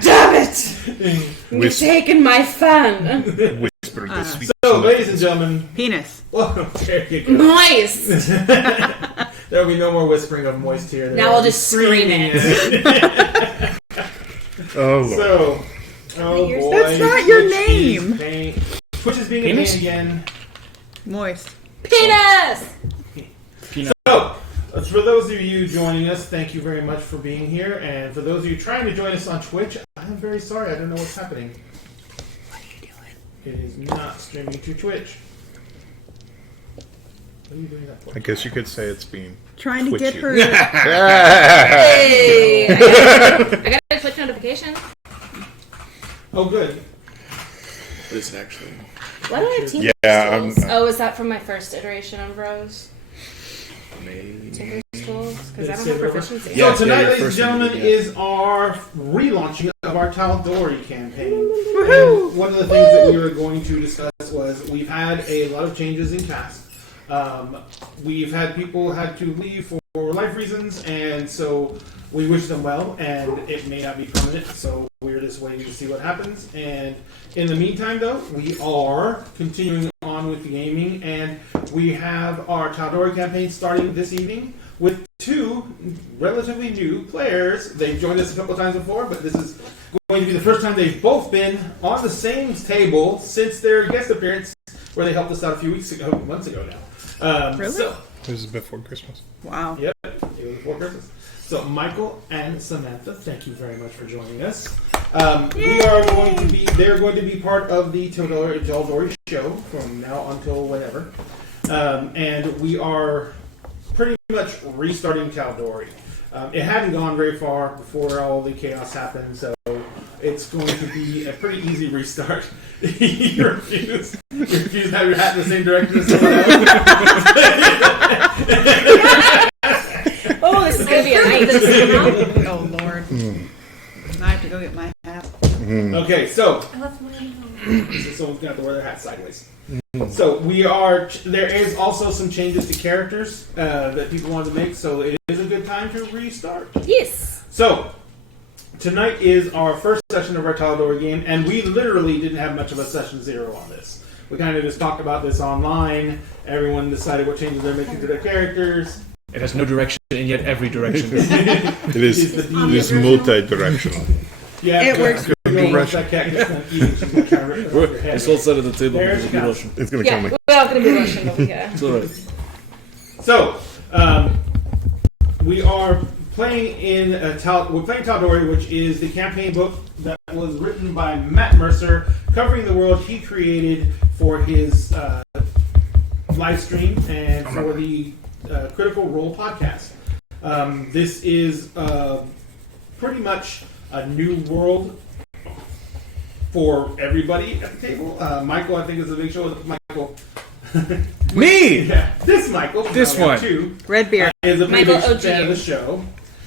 Damn it! You've taken my fun. Whisper the sweet. So, ladies and gentlemen, penis. Moist. There will be no more whispering of moist here. Now I'll just scream it. Oh, Lord. So, boy. That's not your name. Twitch is being a pain again. Moist. Penis! So, for those of you joining us, thank you very much for being here. And for those of you trying to join us on Twitch, I'm very sorry. I don't know what's happening. What are you doing? It is not streaming to Twitch. What are you doing that for? I guess you could say it's being Trying to twitchy. get her. Hey! I got a Twitch notification. Oh, good. This actually. Why do I have team crystals? Oh, is that from my first iteration of Rose? Maybe. Tinker crystals? Because I don't have proficiency. So tonight, ladies and gentlemen, is our relaunching of our Tal'Dorei campaign. And one of the things that we were going to discuss was we've had a lot of changes in cast. We've had people had to leave for life reasons, and so we wish them well, and it may not be permanent, so we're just waiting to see what happens. And in the meantime, though, we are continuing on with the gaming, and we have our Tal'Dorei campaign starting this evening with two relatively new players. They've joined us a couple times before, but this is going to be the first time they've both been on the same table since their guest appearance, where they helped us out a few months ago now. Really? So, This is before Christmas. Wow. yep, it was before Christmas. So, Michael and Samantha, thank you very much for joining us. They're going to be part of the Tal'Dorei show from now until whenever. And we are pretty much restarting Tal'Dorei. It hadn't gone very far before all the chaos happened, so it's going to be a pretty easy restart. You refuse to have your hat in the same direction as someone else. Oh, this is going to be a night. Oh, Lord. I have to go get my hat. Okay, so I left mine home. someone's going to have to wear their hat sideways. So there is also some changes to characters that people wanted to make, so it is a good time to restart. Yes. So, tonight is our first session of our Tal'Dorei game, and we literally didn't have much of a session 0 on this. We kind of just talked about this online. Everyone decided what changes they're making to their characters. It has no direction, and yet every direction. It is multi-directional. Yeah, It works for me. That cat gets done eating, she's gonna try to rip it off your head. This whole side of the table There is she be goes. Russian. It's going to Yeah, kill me. we're all going to be Russian over here. It's alright. So, we're playing Tal'Dorei, which is the campaign book that was written by Matt Mercer, covering the world he created for his live stream and for the Critical Role podcast. This is pretty much a new world for everybody at the table. Michael, I think, is a big show. Michael. Me! Yeah, this Michael. This now we have one. two. Redbeard. Is a pretty Michael big OG. fan of the show,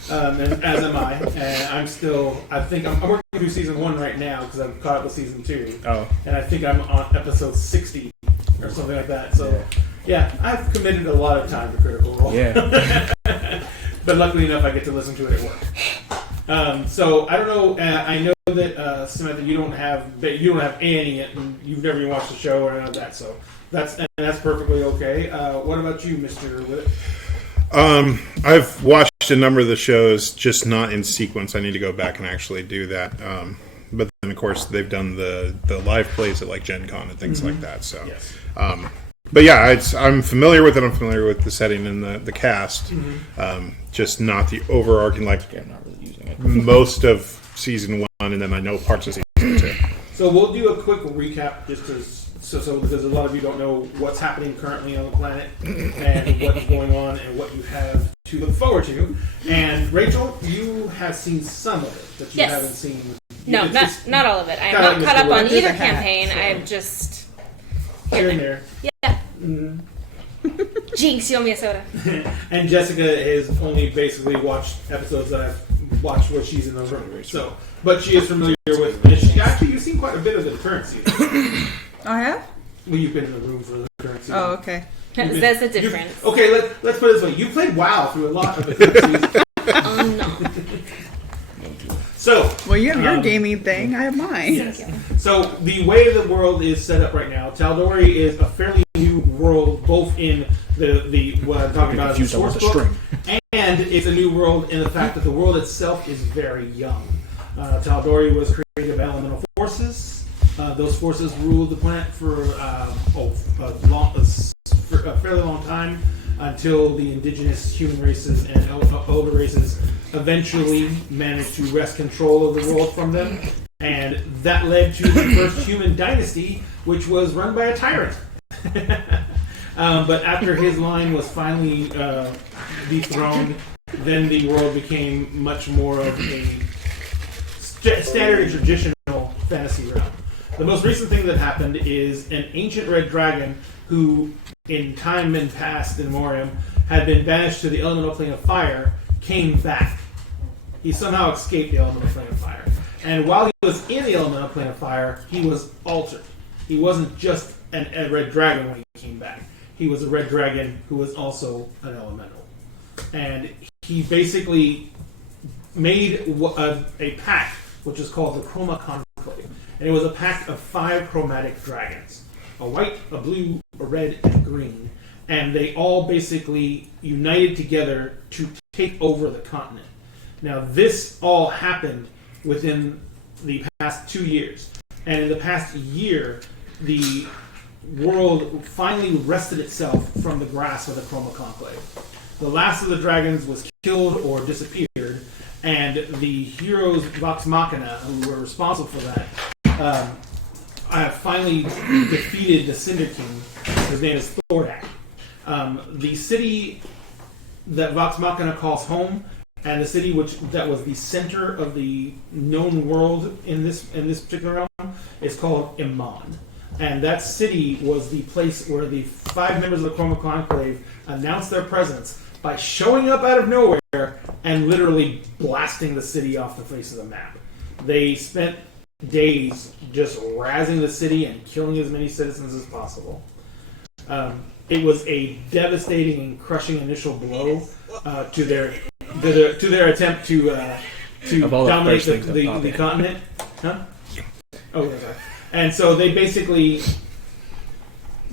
and as am I. And I'm working through season 1 right now because I'm caught up with season 2. Oh. And I think I'm on episode 60 or something like that. So, yeah, I've committed a lot of time to Critical Role. Yeah. But luckily enough, I get to listen to it at work. So I don't know. I know that Samantha, you don't have Annie yet, and you've never even watched the show or anything like that. So that's perfectly okay. What about you, Mr. Witt? I've watched a number of the shows, just not in sequence. I need to go back and actually do that. But then, of course, they've done the live plays at like Gen Con and things like that. So, Yes. but yeah, I'm familiar with it. I'm familiar with the setting and the cast. Just not the overarching, like Yeah, I'm not really using it. most of season 1, and then I know parts of season 2. So we'll do a quick recap, just so because a lot of you don't know what's happening currently on the planet and what's going on and what you have to look forward to. And Rachel, you have seen some of it that you Yes. haven't seen. No, not all of it. I am not caught up on either campaign. I'm just Here and there. Yeah. Jinx, you owe me a soda. And Jessica has only basically watched episodes that I've watched where she's in the room. So, but she is familiar with. And you've seen quite a bit of the current season. I have? Well, you've been in the room for the current season. Oh, okay. There's a difference. Okay, let's put it this way. You played WoW through a lot of the current season. No. So, Well, you have your gaming thing. I have mine. yes. So the way the world is set up right now, Tal'Dorei is a fairly new world, both in the what I'm talking about is the source book, and it's a new world in the fact that the world itself is very young. Tal'Dorei was created by elemental forces. Those forces ruled the planet for a fairly long time, until the indigenous human races and older races eventually managed to wrest control of the world from them. And that led to the first human dynasty, which was run by a tyrant. But after his line was finally dethroned, then the world became much more of a standard and traditional fantasy realm. The most recent thing that happened is an ancient red dragon who, in time and past in Morium, had been banished to the elemental plane of fire, came back. He somehow escaped the elemental plane of fire. And while he was in the elemental plane of fire, he was altered. He wasn't just a red dragon when he came back. He was a red dragon who was also an elemental. And he basically made a pact, which is called the Chroma Conclave. And it was a pact of 5 chromatic dragons. A white, a blue, a red, and a green. And they all basically united together to take over the continent. Now, this all happened within the past 2 years. And in the past year, the world finally wrested itself from the grasp of the Chroma Conclave. The last of the dragons was killed or disappeared, and the heroes Vox Machina, who were responsible for that, have finally defeated the Cinder King. His name is Thordak. The city that Vox Machina calls home, and the city that was the center of the known world in this particular realm, is called Iman. And that city was the place where the 5 members of the Chroma Conclave announced their presence by showing up out of nowhere and literally blasting the city off the face of the map. They spent days just razzing the city and killing as many citizens as possible. It was a devastating and crushing initial blow to their attempt to dominate the continent. Huh? Oh, sorry. And so they basically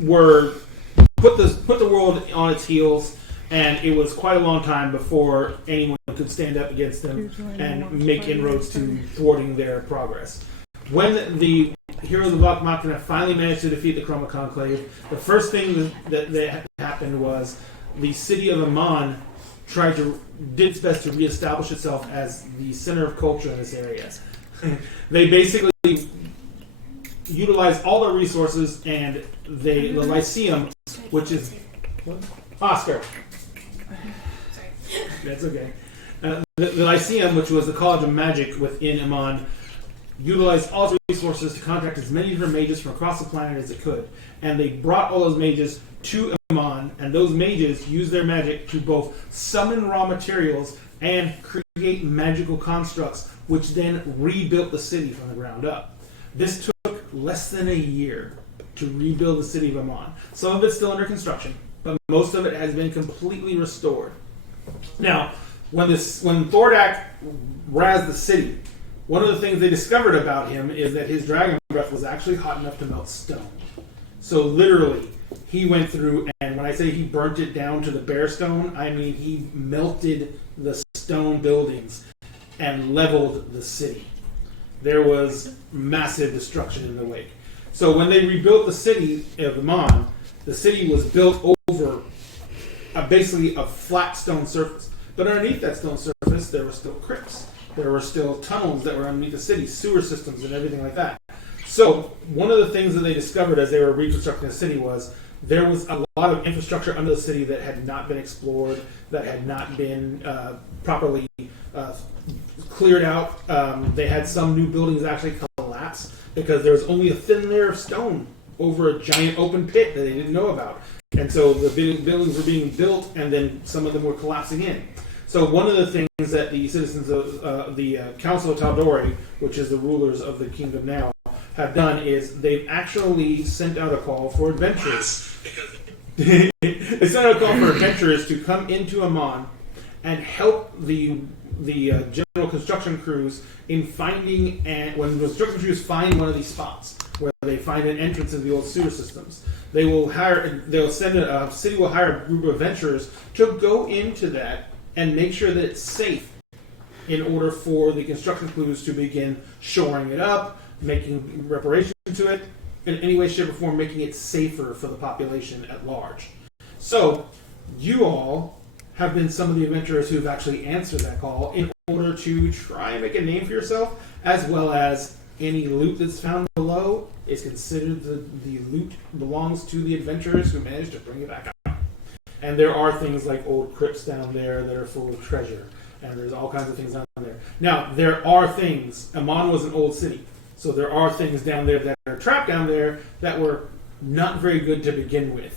were put the world on its heels, and it was quite a long time before anyone could stand up against them and make inroads to thwarting their progress. When the heroes of Vox Machina finally managed to defeat the Chroma Conclave, the first thing that happened was the city of Amon did its best to reestablish itself as the center of culture in this area. They basically utilized all their resources, and the Lyceum, which is Oscar. That's okay. The Lyceum, which was the College of Magic within Amon, utilized all its resources to contact as many different mages from across the planet as it could. And they brought all those mages to Amon, and those mages used their magic to both summon raw materials and create magical constructs, which then rebuilt the city from the ground up. This took less than a year to rebuild the city of Amon. Some of it's still under construction, but most of it has been completely restored. Now, when Thordak razzed the city, one of the things they discovered about him is that his dragon breath was actually hot enough to melt stone. So literally, he went through, and when I say he burnt it down to the bare stone, I mean he melted the stone buildings and leveled the city. There was massive destruction in the wake. So when they rebuilt the city of Amon, the city was built over basically a flat stone surface. But underneath that stone surface, there were still crypts. There were still tunnels that were underneath the city, sewer systems and everything like that. So one of the things that they discovered as they were reconstructing the city was there was a lot of infrastructure under the city that had not been explored, that had not been properly cleared out. They had some new buildings actually collapse because there was only a thin layer of stone over a giant open pit that they didn't know about. And so the buildings were being built, and then some of them were collapsing in. So one of the things that the citizens of the Council of Tal'Dorei, which is the rulers of the kingdom now, have done is they've actually sent out a call for adventurers. They sent out a call for adventurers to come into Amon and help the general construction crews in finding, and when the construction crews find one of these spots where they find an entrance into the old sewer systems, city will hire a group of adventurers to go into that and make sure that it's safe in order for the construction crews to begin shoring it up, making reparation to it, in any way, shape, or form, making it safer for the population at large. So, you all have been some of the adventurers who've actually answered that call in order to try and make a name for yourself, as well as any loot that's found below is considered the loot belongs to the adventurers who managed to bring it back out. And there are things like old crypts down there that are full of treasure, and there's all kinds of things down there. Now, there are things, Amon was an old city, so there are things down there that are trapped down there that were not very good to begin with.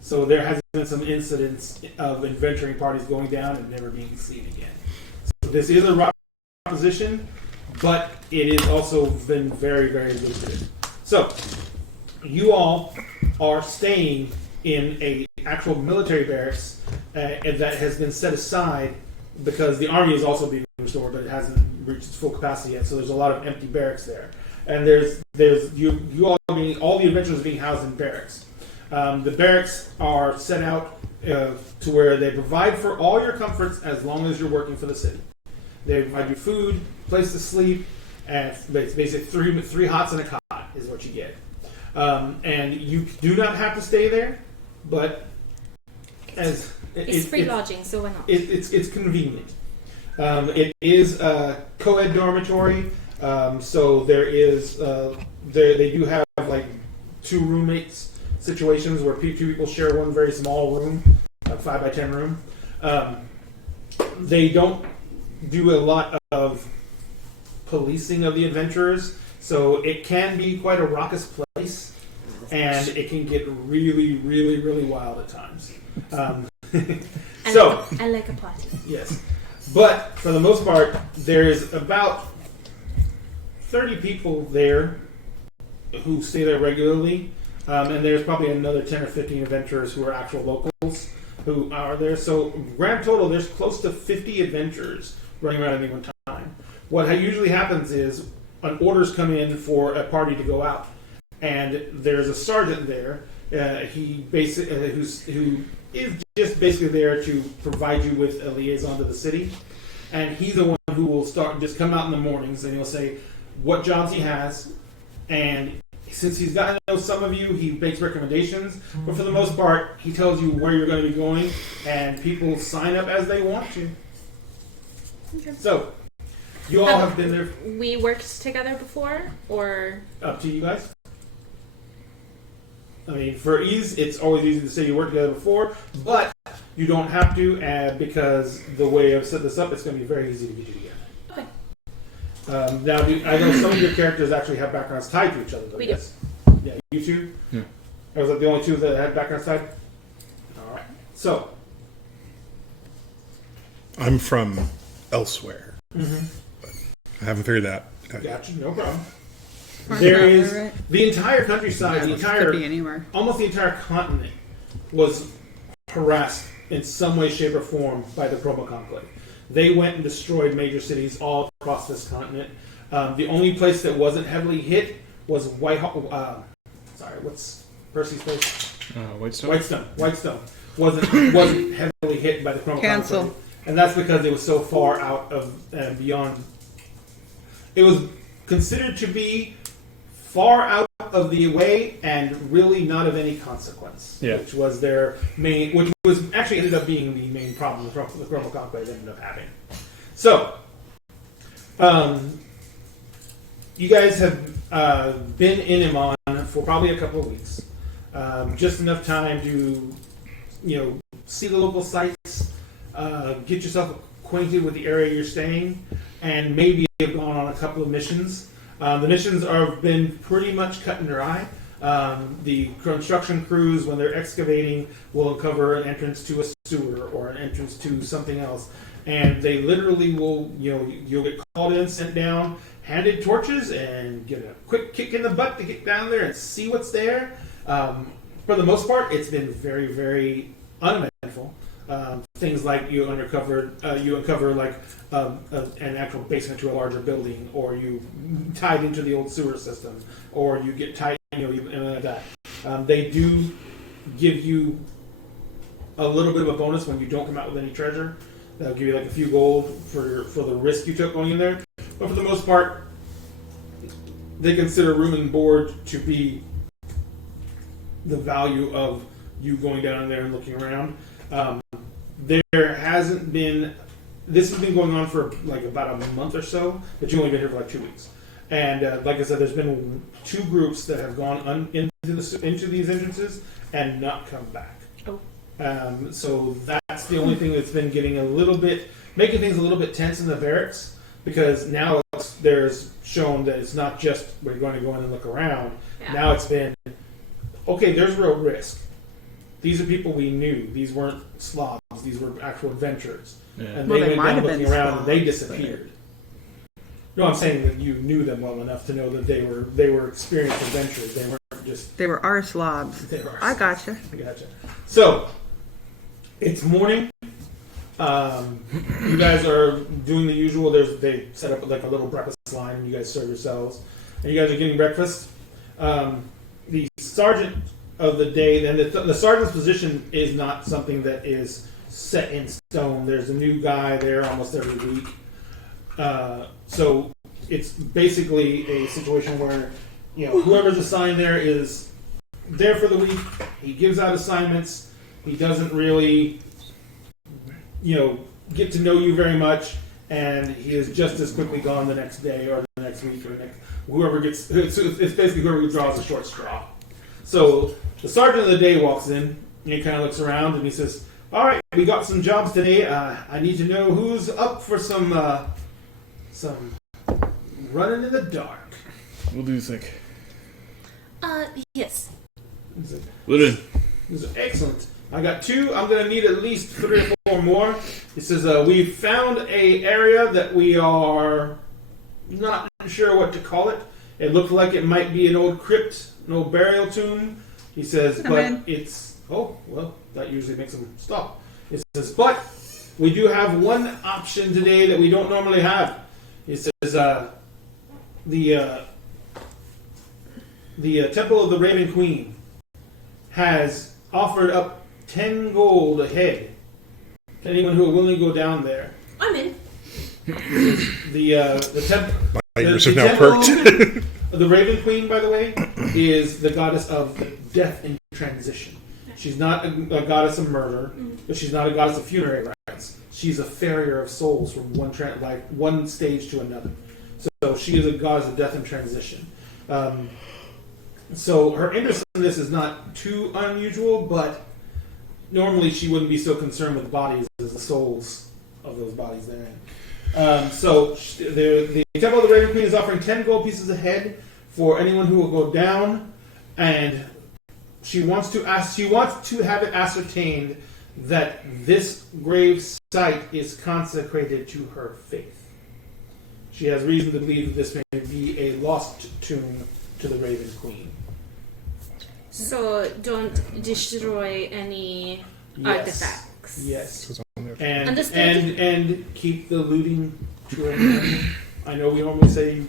So there has been some incidents of adventuring parties going down and never being seen again. So this is a rough position, but it has also been very, very lucrative. So you all are staying in a actual military barracks that has been set aside because the army is also being restored, but it hasn't reached its full capacity yet. So there's a lot of empty barracks there, and all the adventurers being housed in barracks. The barracks are set out to where they provide for all your comforts as long as you're working for the city. They provide you food, place to sleep, and basically three hots and a cot is what you get. And you do not have to stay there, but it's free lodging, so why not? It's convenient. It is a co-ed dormitory, so there is they do have like 2 roommates situations where 2 people share one very small room, a 5x10 room. They don't do a lot of policing of the adventurers, so it can be quite a raucous place, and it can get really, really, really wild at times. I like a party. Yes. But for the most part, there's about 30 people there who stay there regularly, and there's probably another 10 or 15 adventurers who are actual locals who are there. So grand total, there's close to 50 adventurers running around at any one time. What usually happens is an orders come in for a party to go out, and there's a sergeant there. He basically who is just basically there to provide you with a liaison to the city, and he's the one who will just come out in the mornings and he'll say what jobs he has, and since he's gotten to know some of you, he makes recommendations, but for the most part, he tells you where you're going to be going, and people sign up as they want to. Okay. So, you all have been there. We worked together before, or Up to you guys. I mean, for ease, it's always easy to say you worked together before, but you don't have to, because the way I've set this up, it's going to be very easy to get you together. okay. Now, I know some of your characters actually have backgrounds tied to each other. Though, We do. yes? Yeah, you two? Yeah. I was like the only 2 that had backgrounds tied? All right. So, I'm from elsewhere. Mm-hmm. But I haven't figured that out yet. Gotcha, no problem. Mark There Miller, is right? the entire countryside, the Could be entire, anywhere. almost the entire continent was harassed in some way, shape, or form by the Chroma Conclave. They went and destroyed major cities all across this continent. The only place that wasn't heavily hit was what's Percy's place? Whitestone wasn't heavily hit by the Chroma Cancel. Conclave, and that's because it was so far out of beyond. It was considered to be far out of the way and really not of any consequence, Yeah. which was their main, which was actually ended up being the main problem the Chroma Conclave ended up having. So, you guys have been in Iman for probably a couple of weeks, just enough time to, see the local sites, get yourself acquainted with the area you're staying, and maybe have gone on a couple of missions. The missions have been pretty much cut and dry. The construction crews, when they're excavating, will uncover an entrance to a sewer or an entrance to something else. And they literally will, you'll get called in, sent down, handed torches, and get a quick kick in the butt to get down there and see what's there. For the most part, it's been very, very uneventful. things like you uncover like an actual basement to a larger building, or you tied into the old sewer system, or you get tied, like that. They do give you a little bit of a bonus when you don't come out with any treasure. They'll give you like a few gold for the risk you took going in there. But for the most part, they consider room and board to be the value of you going down in there and looking around. There hasn't been. This has been going on for like about a month or so, but you've only been here for like 2 weeks. And like I said, there's been 2 groups that have gone into these entrances and not come back. Oh. So that's the only thing that's been getting making things a little bit tense in the barracks, because now there's shown that it's not just we're going to go in and look around. Yeah. Now it's been, okay, there's real risk. These are people we knew. These weren't slobs. These were actual adventurers. Yeah. And Well, they they went might down have looking been around and they slobs, disappeared. No, I'm saying that you knew them well enough to know that they were experienced adventurers. They weren't just. They were our slobs. They were I gotcha. I gotcha. So it's morning. You guys are doing the usual. They set up like a little breakfast line, and you guys serve yourselves, and you guys are getting breakfast. The sergeant of the day, then the sergeant's position is not something that is set in stone. There's a new guy there almost every week. So it's basically a situation where whoever's assigned there is there for the week. He gives out assignments. He doesn't really get to know you very much, and he is just as quickly gone the next day or the next week or whoever gets. It's basically whoever draws the short straw. So the sergeant of the day walks in, and he kind of looks around, and he says, "All right, we got some jobs today. I need to know who's up for some running in the dark." What do you think? Yes. We're in. He says, "Excellent. I got 2. I'm going to need at least 3 or 4 more." He says, "We found a area that we are not sure what to call it. It looked like it might be an old crypt, an old burial tomb." He says, "But it's... Oh, well, that usually makes them stop." He says, "But we do have one option today that we don't normally have." He says, the Temple of the Raven Queen has offered up 10 gold a head to anyone who are willing to go down there. I'm in. The temple. My ears have now perked. The Raven Queen, by the way, is the goddess of death and transition. She's not a goddess of murder, but she's not a goddess of funerary rites. She's a farrier of souls from one stage to another. So she is a goddess of death and transition. So her interest in this is not too unusual, but normally she wouldn't be so concerned with bodies as the souls of those bodies therein. So the Temple of the Raven Queen is offering 10 gold pieces a head for anyone who will go down, and she wants to have it ascertained that this grave site is consecrated to her faith. She has reason to believe that this may be a lost tomb to the Raven Queen. So don't destroy any artifacts. Yes. Understood. And keep the looting to a minimum. I know we normally say you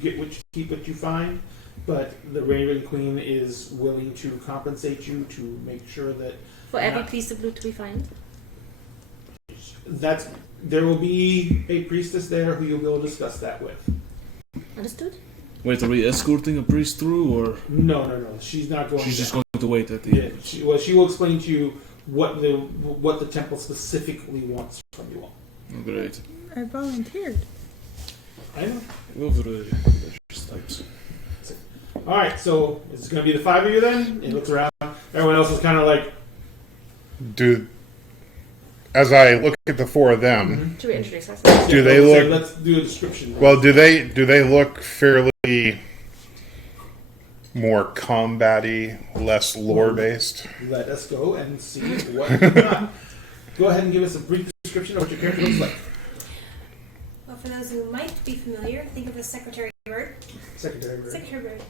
keep what you find, but the Raven Queen is willing to compensate you to make sure that For every piece of loot we find. there will be a priestess there who you'll be able to discuss that with. Understood? Wait, are we escorting a priest through, or No. She's not going. she's just down. going to wait at the Yeah, end? she will explain to you what the temple specifically wants from you all. Oh, great. I volunteered. I know. Go for the religious types. All right, so it's going to be the 5 of you then. He looks around. Everyone else is kind of like, As I look at the 4 of them, Should we introduce ourselves? Do they so look- Let's do a description. well, do they look fairly more combat-y, less lore-based? Let us go and see what you got. Go ahead and give us a brief description of what your character looks like. Well, for those who might be familiar, think of a secretary bird. Secretary Bird. Secretary bird.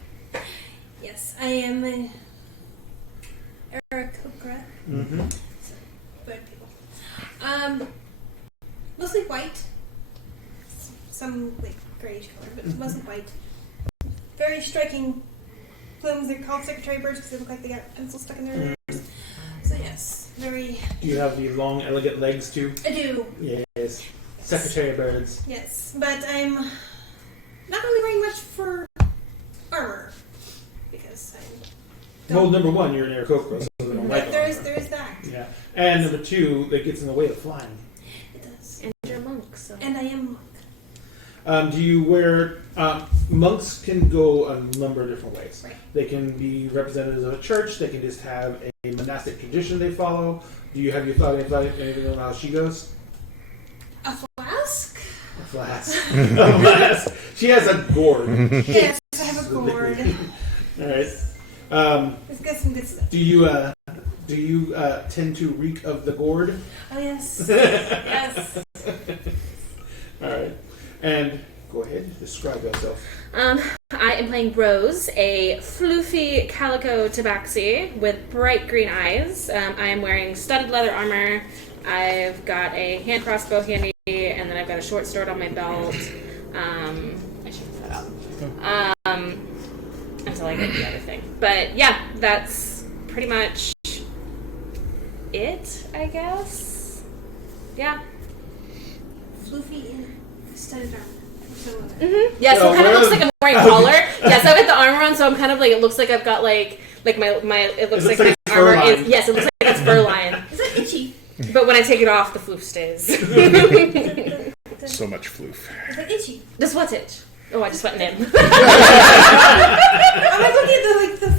Yes, I am an Aarakocra. Mm-hmm. Bird people. white. Some like grayish color, but mostly white. Very striking plumes. They're called secretary birds because they look like they got pencils stuck in their ears. So yes, very. Do you have the long, elegant legs too? I do. Yes. Secretary birds. Yes, but I'm not really wearing much for armor because I'm. Well, number one, you're an Aarakocra, so they don't like But there is armor. that. Yeah. And number two, that gets in the way of flying. It does. And you're a monk, so. And I am a monk. Do you wear... monks can go a number of different ways. Right. They can be representatives of a church. They can just have a monastic tradition they follow. Do you have you thought anything on how she goes? A flask? A flask. A flask. She has a gourd. Yes, I have a gourd. All right. We've got some good stuff. Do you tend to reek of the gourd? Oh yes. Yes. All right. And go ahead, describe yourself. I am playing Rose, a floofy calico tabaxi with bright green eyes. I am wearing studded leather armor. I've got a hand crossbow handy, and then I've got a short sword on my belt. I should put that up. Until I get the other thing. But yeah, that's pretty much it, I guess. Yeah. Floofy in studded armor. Yeah, so it kind of looks like I'm wearing collar. Yeah, so I've got the armor on, so I'm kind of like, it looks like I've got like my it looks like my armor is, yes, it looks like it's fur line. Is that itchy? But when I take it off, the floof stays. So much floof. Is that itchy? This what's it? Oh, I just went in. I'm like looking at the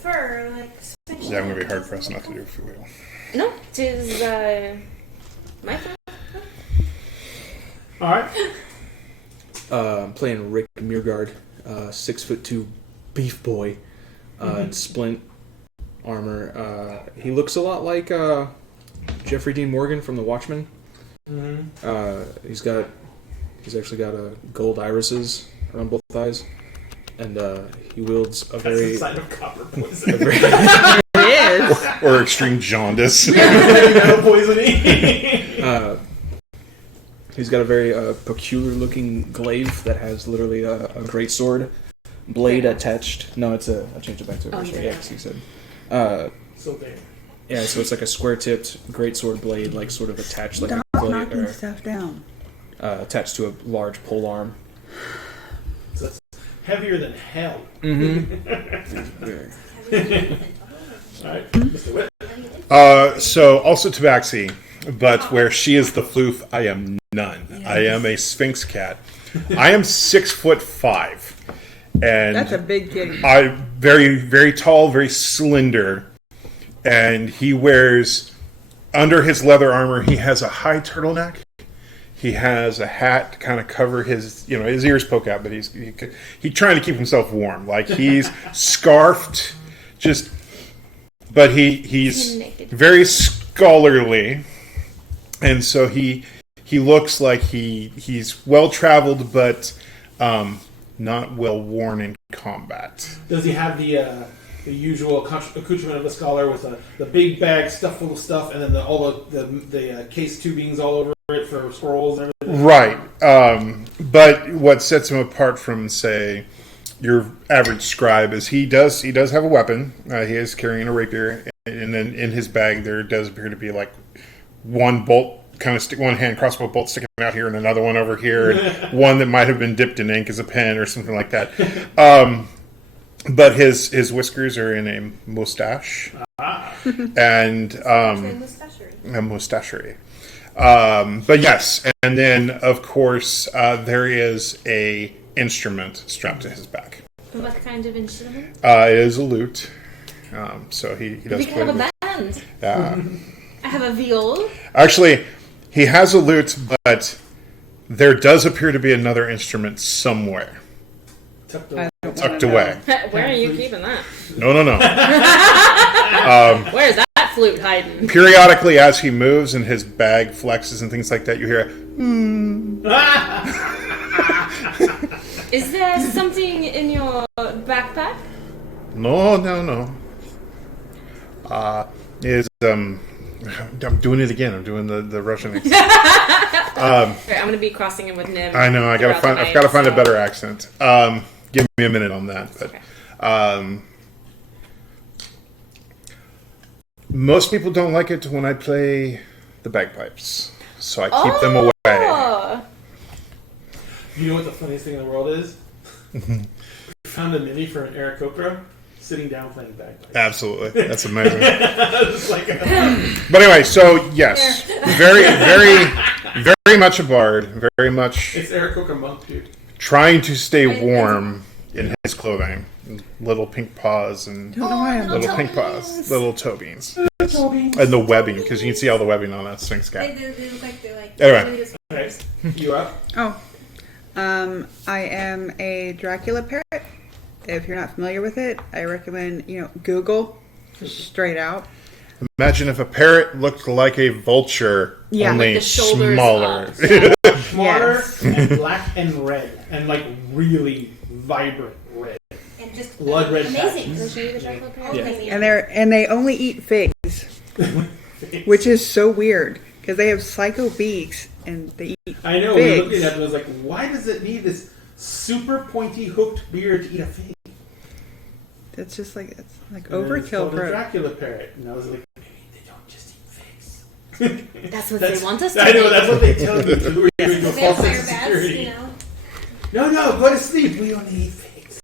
fur, like. Yeah, I'm gonna be hard pressed not to do if you will. No, it is my fur. All right. I'm playing Rick Meergard, 6'2" beef boy, in splint armor. He looks a lot like Jeffrey Dean Morgan from The Watchmen. He's actually got gold irises around both eyes, and he wields a very. That's a sign of copper poison. It is. Or extreme jaundice. Metal poisoning. He's got a very peculiar-looking glaive that has literally a great sword blade attached. No, it's a. I changed it back to a Oh, first yeah. yeah, because he said. So there. Yeah, so it's like a square-tipped great sword blade, like sort of attached like Stop a blade, knocking or, stuff down. attached to a large pole arm. So it's heavier than hell. Very. All right, Mr. Witt. So also Tabaxi, but where she is the floof, I am none. Yes. I am a Sphinx cat. I am 6'5", and That's a big kitty. I very, very tall, very slender, and he wears under his leather armor. He has a high turtleneck. He has a hat to kind of cover his, his ears poke out, but he's trying to keep himself warm. Like he's scarfed, but he's very scholarly, and so he looks like he's well traveled, but not well worn in combat. Does he have the usual accoutrement of a scholar with the big bag stuffed full of stuff, and then all the case tubings all over it for scrolls and everything? Right. But what sets him apart from, say, your average scribe is he does have a weapon. He is carrying a rapier, and then in his bag there does appear to be like one bolt, one hand crossbow bolt sticking out here, and another one over here, and one that might have been dipped in ink as a pen or something like that. But his whiskers are in a mustache, and a mustachery. But yes, and then of course there is a instrument strapped to his back. What kind of instrument? It is a lute. So he does We play. can have a band. I have a viol. Actually, he has a lute, but there does appear to be another instrument somewhere tucked away. Where are you keeping that? No. Where's that flute hiding? Periodically, as he moves and his bag flexes and things like that, you hear, Is there something in your backpack? no. Is I'm doing it again. I'm doing the Russian accent. I'm going to be crossing it with Nim. I know. I've got to find a better accent. Give me a minute on that. But most people don't like it when I play the bagpipes, so I keep them away. You know what the funniest thing in the world is? We found a mini for an Aarakocra sitting down playing bagpipes. Absolutely, that's amazing. It's like But anyway, so yes, very, very much a bard. Very much it's Aarakocra monk, dude. trying to stay warm in his clothing. Little pink paws and Don't know why I'm little pink paws, little toe beans, and the webbing because you can see all the webbing on that Sphinx cat. They look like they're like. Anyway. Okay, you up? Oh. I am a Dracula parrot. If you're not familiar with it, I recommend, Google. Just straight out. Imagine if a parrot looked like a vulture, Yeah. only Like the shoulders smaller. up. Yeah. Smaller Yes. and black and red. And like really vibrant red. And just Blood red amazing. patches. Can I show you the Dracula parrot? Yeah. And they only eat figs, which is so weird because they have psycho beaks and they eat I know, we figs. looked at that and I was like, why does it need this super pointy hooked beard to eat a fig? It's just like it's like And then it's overkill called for a it. Dracula parrot. And I was like, maybe they don't just eat figs. That's what they want us to I know, think. that's what they tell me to do. We're doing a false Vampire sense of bats, security. No, go to sleep. We only eat figs.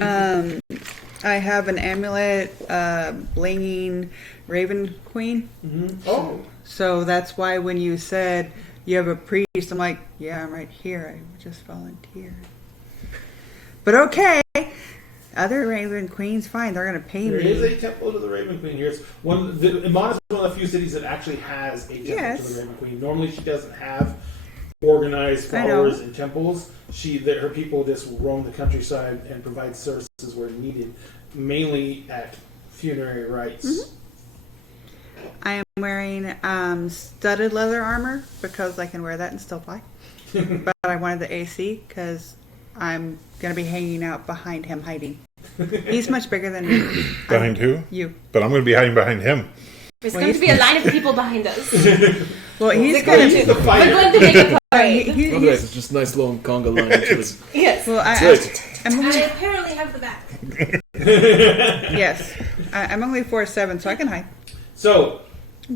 I have an amulet, blinging Raven Queen. Mm-hmm. Oh, So that's why when you said you have a priest, I'm like, yeah, I'm right here. I just volunteered. But okay. Other Raven Queens, fine. They're going to pay there me. is a temple to the Raven Queen here. It's Iman is one of the few cities that actually has a temple Yes. to the Raven Queen. Normally, she doesn't have organized I know. followers and temples. Her people just roam the countryside and provide services where needed, mainly at funerary rites. Mm-hmm. I am wearing studded leather armor because I can wear that and still fly. But I wanted the AC because I'm going to be hanging out behind him hiding. He's much bigger than me. Behind who? You. But I'm going to be hiding behind him. There's going to be a line of people behind us. Well, he's They're going going to... to. We're going to make a parade. Otherwise, it's just a nice long conga line. Yes. Well, That's I'm I only, apparently have the back. yes. I'm only 4'7", so I can hide. So,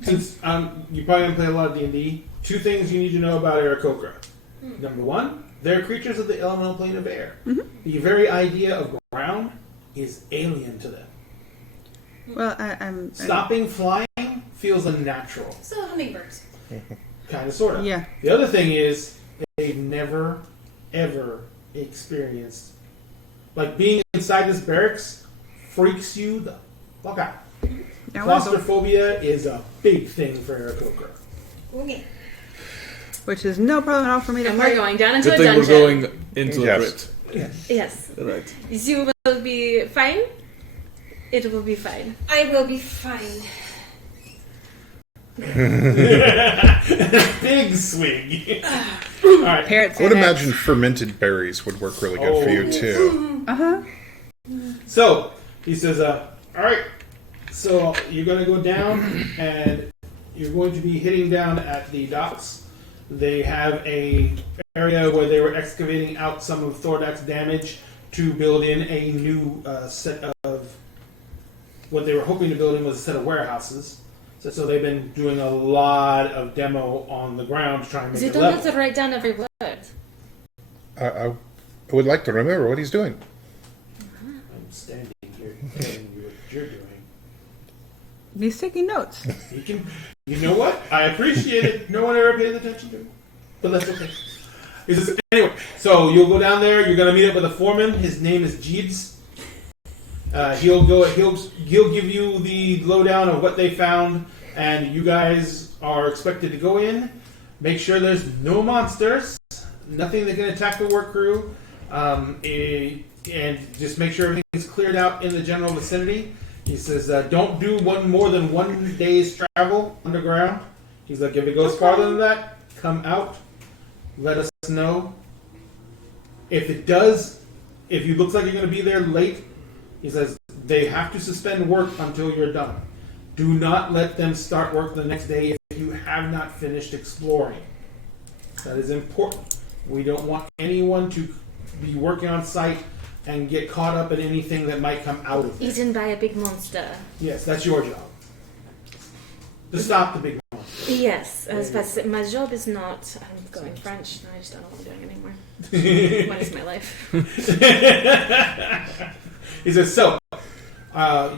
since you probably haven't played a lot of D&D, two things you need to know about Aarakocra. Number one, they're creatures of the elemental plane of air. The very idea of ground is alien to them. Well, I'm... Stopping flying feels unnatural. So hummingbirds. Kind of, sort of. Yeah. The other thing is, they've never, ever experienced... Like, being inside this barracks freaks you the fuck out. I wanna go- Claustrophobia is a big thing for Aarakocra. Okay. Which is no problem at all for me to And we're fight. going down into Good a thing we're dungeon. going into Yes. the crypt. Yes. Right. You will be fine. It will be fine. I will be fine. Big swing. Alright. Parrots I would in it. imagine fermented berries would work really good for you, too. Uh-huh. So, he says, alright, so you're going to go down and you're going to be hitting down at the docks. They have a area where they were excavating out some of Thordak's damage to build in a new set of... What they were hoping to build in was a set of warehouses. So they've been doing a lot of demo on the ground to try and make You it don't have level. to write down every word. I would like to remember what he's doing. I'm standing here telling you what you're doing. He's taking notes. You can, you know what? I appreciate it. No one ever pays attention to me, but that's okay. He says, anyway, so you'll go down there. You're gonna meet up with a foreman. His name is Jeeves. He'll give you the lowdown of what they found, and you guys are expected to go in. Make sure there's no monsters, nothing that can attack the work crew, and just make sure everything's cleared out in the general vicinity. He says, don't do more than 1 day's travel underground. He's like, if it goes farther than that, come out. Let us know. If it does, if it looks like you're going to be there late, he says, they have to suspend work until you're done. Do not let them start work the next day if you have not finished exploring. That is important. We don't want anyone to be working on site and get caught up in anything that might come out of it. Eaten by a big monster. Yes, that's your job. To stop the big monster. Yes, I was about to say, my job is not. I'm going French. I just don't know what I'm doing anymore. What is my life? He says, so,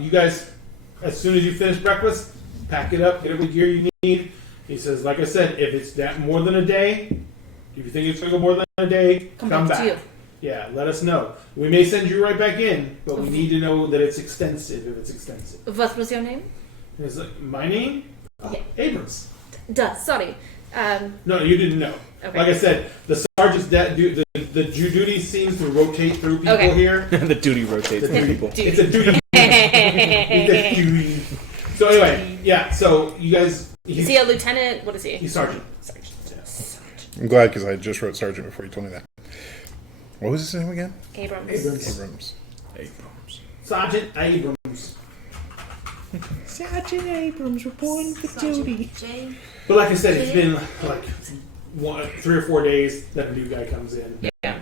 you guys, as soon as you finish breakfast, pack it up, get every gear you need. He says, like I said, if it's that more than a day, if you think it's going to go more than a day, come back. To you. Yeah, let us know. We may send you right back in, but we need to know that it's extensive if it's extensive. What was your name? Is it my name? Yeah. Abrams. Duh, sorry. No, you didn't know. Okay. Like I said, the sergeant's the duty seems to rotate through people here. The duty rotates The people. It's a duty. It's a duty. So anyway, yeah. So you guys. Is he a lieutenant? What is he? He's sergeant. Sergeant. I'm glad because I just wrote sergeant before you told me that. What was his name again? Abrams. Abrams. Abrams. Sergeant Abrams. Sergeant Abrams reporting for duty. Jay. But like I said, it's been like 3 or 4 days that a new guy comes in. Yeah.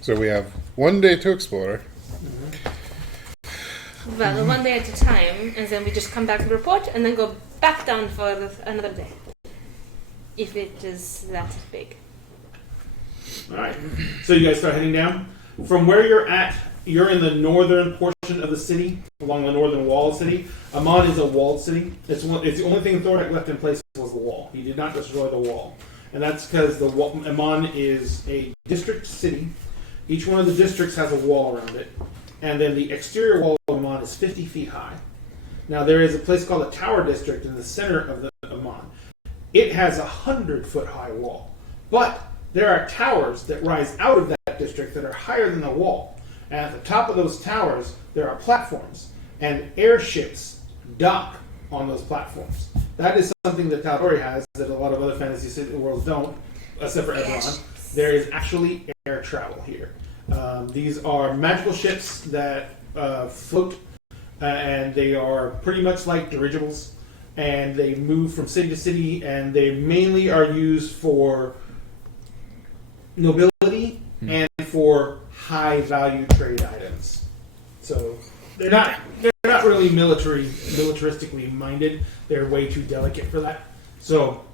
So we have 1 day to explore. Well, one day at a time, and then we just come back and report, and then go back down for another day. If it is that big. All right. So you guys start heading down. From where you're at, you're in the northern portion of the city, along the northern wall of the city. Amon is a walled city. It's the only thing Thordak left in place was the wall. He did not destroy the wall. And that's because Amon is a district city. Each one of the districts has a wall around it. And then the exterior wall of Amon is 50 feet high. Now there is a place called the Tower District in the center of the Amon. It has a 100-foot high wall. But there are towers that rise out of that district that are higher than the wall. And at the top of those towers, there are platforms. And airships dock on those platforms. That is something that Tal'Dorei has that a lot of other fantasy city worlds don't, except for Eberron. There is actually air travel here. These are magical ships that float, and they are pretty much like dirigibles. And they move from city to city, and they mainly are used for nobility and for high-value trade items. So they're not really militaristically minded. They're way too delicate for that. So,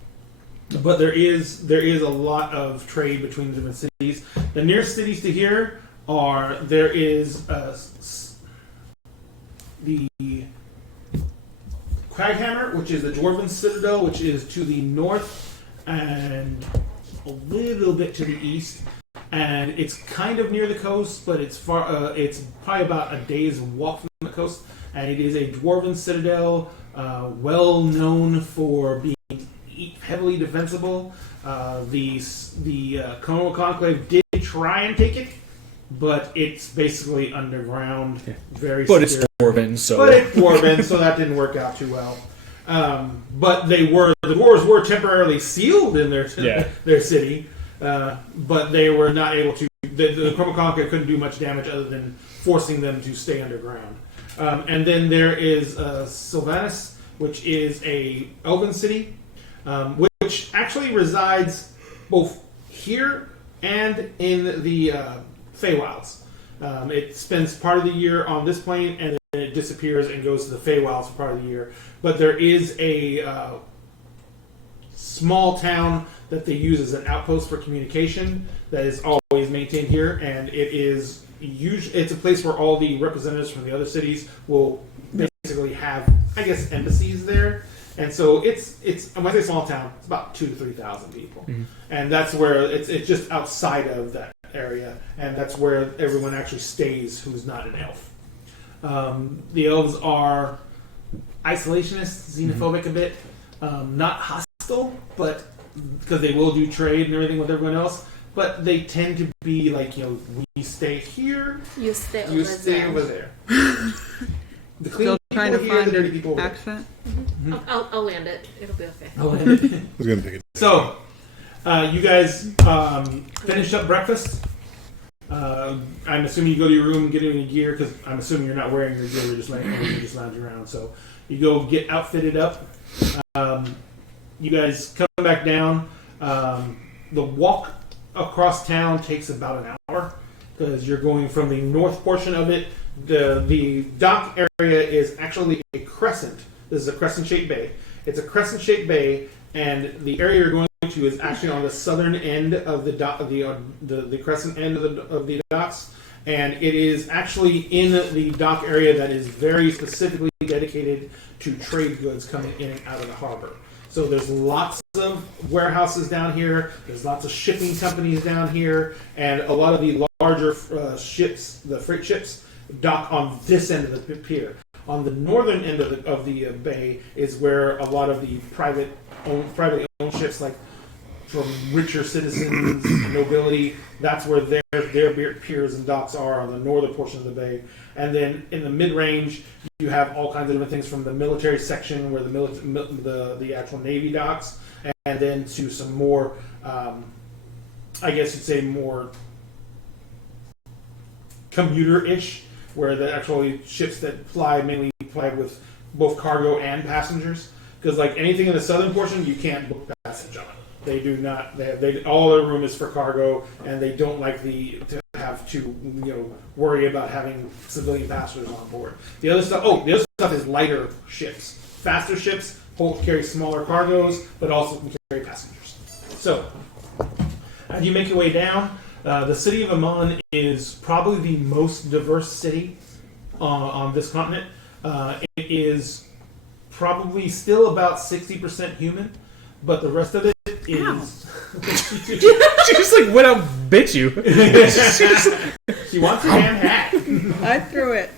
but there is a lot of trade between the different cities. The nearest cities to here there is the Craghammer, which is the Dwarven Citadel, which is to the north and a little bit to the east, and it's kind of near the coast, but it's far. It's probably about a day's walk from the coast, and it is a Dwarven Citadel, well known for being heavily defensible. The Colonial Conclave did try and take it, but it's basically underground, very. But secure. it's Dwarven, so. But it's Dwarven, so that didn't work out too well. But the dwarves were temporarily sealed in their city, but they were not able to. The Chromoconquer couldn't do much damage other than forcing them to stay underground. And then there is Sylvanas, which is a elven city, which actually resides both here and in the Feywilds. It spends part of the year on this plane, and then it disappears and goes to the Feywilds for part of the year. But there is a small town that they use as an outpost for communication that is always maintained here, and it's a place where all the representatives from the other cities will basically have, I guess, embassies there. And so it's when I say small town, it's about 2,000 to 3,000 people, and that's where it's just outside of that area, and that's where everyone actually stays who's not an elf. The elves are isolationist, xenophobic a bit, not hostile, but because they will do trade and everything with everyone else. But they tend to be like, we stay here, You stay over there. The clean Still trying to people here, find the dirty people over there. accent. I'll land it. It'll be okay. I was going to take it. So, you guys finished up breakfast. I'm assuming you go to your room and get in your gear, because I'm assuming you're not wearing your gear. You're just lounging around. So You go get outfitted up. You guys come back down. The walk across town takes about an hour because you're going from the north portion of it. The dock area is actually a crescent. This is a crescent-shaped bay. It's a crescent-shaped bay, and the area you're going to is actually on the southern end of the dock, the crescent end of the docks, and it is actually in the dock area that is very specifically dedicated to trade goods coming in and out of the harbor. So there's lots of warehouses down here. There's lots of shipping companies down here, and a lot of the larger ships, the freight ships, dock on this end of the pier. On the northern end of the bay is where a lot of the privately owned ships, like from richer citizens, nobility, that's where their piers and docks are on the northern portion of the bay. And then in the mid-range, you have all kinds of different things from the military section where the actual Navy docks, and then to some more, I guess you'd say more commuter-ish, where the actual ships that mainly fly with both cargo and passengers. Because like anything in the southern portion, you can't book passage on it. They do not. All their room is for cargo, and they don't like to have to worry about having civilian passengers on board. The other stuff is lighter ships. Faster ships carry smaller cargoes, but also can carry passengers. So, as you make your way down, the city of Amman is probably the most diverse city on this continent. It is probably still about 60% human, but the rest of it is... She just like went out and bit you. She wants her damn hat. I threw it.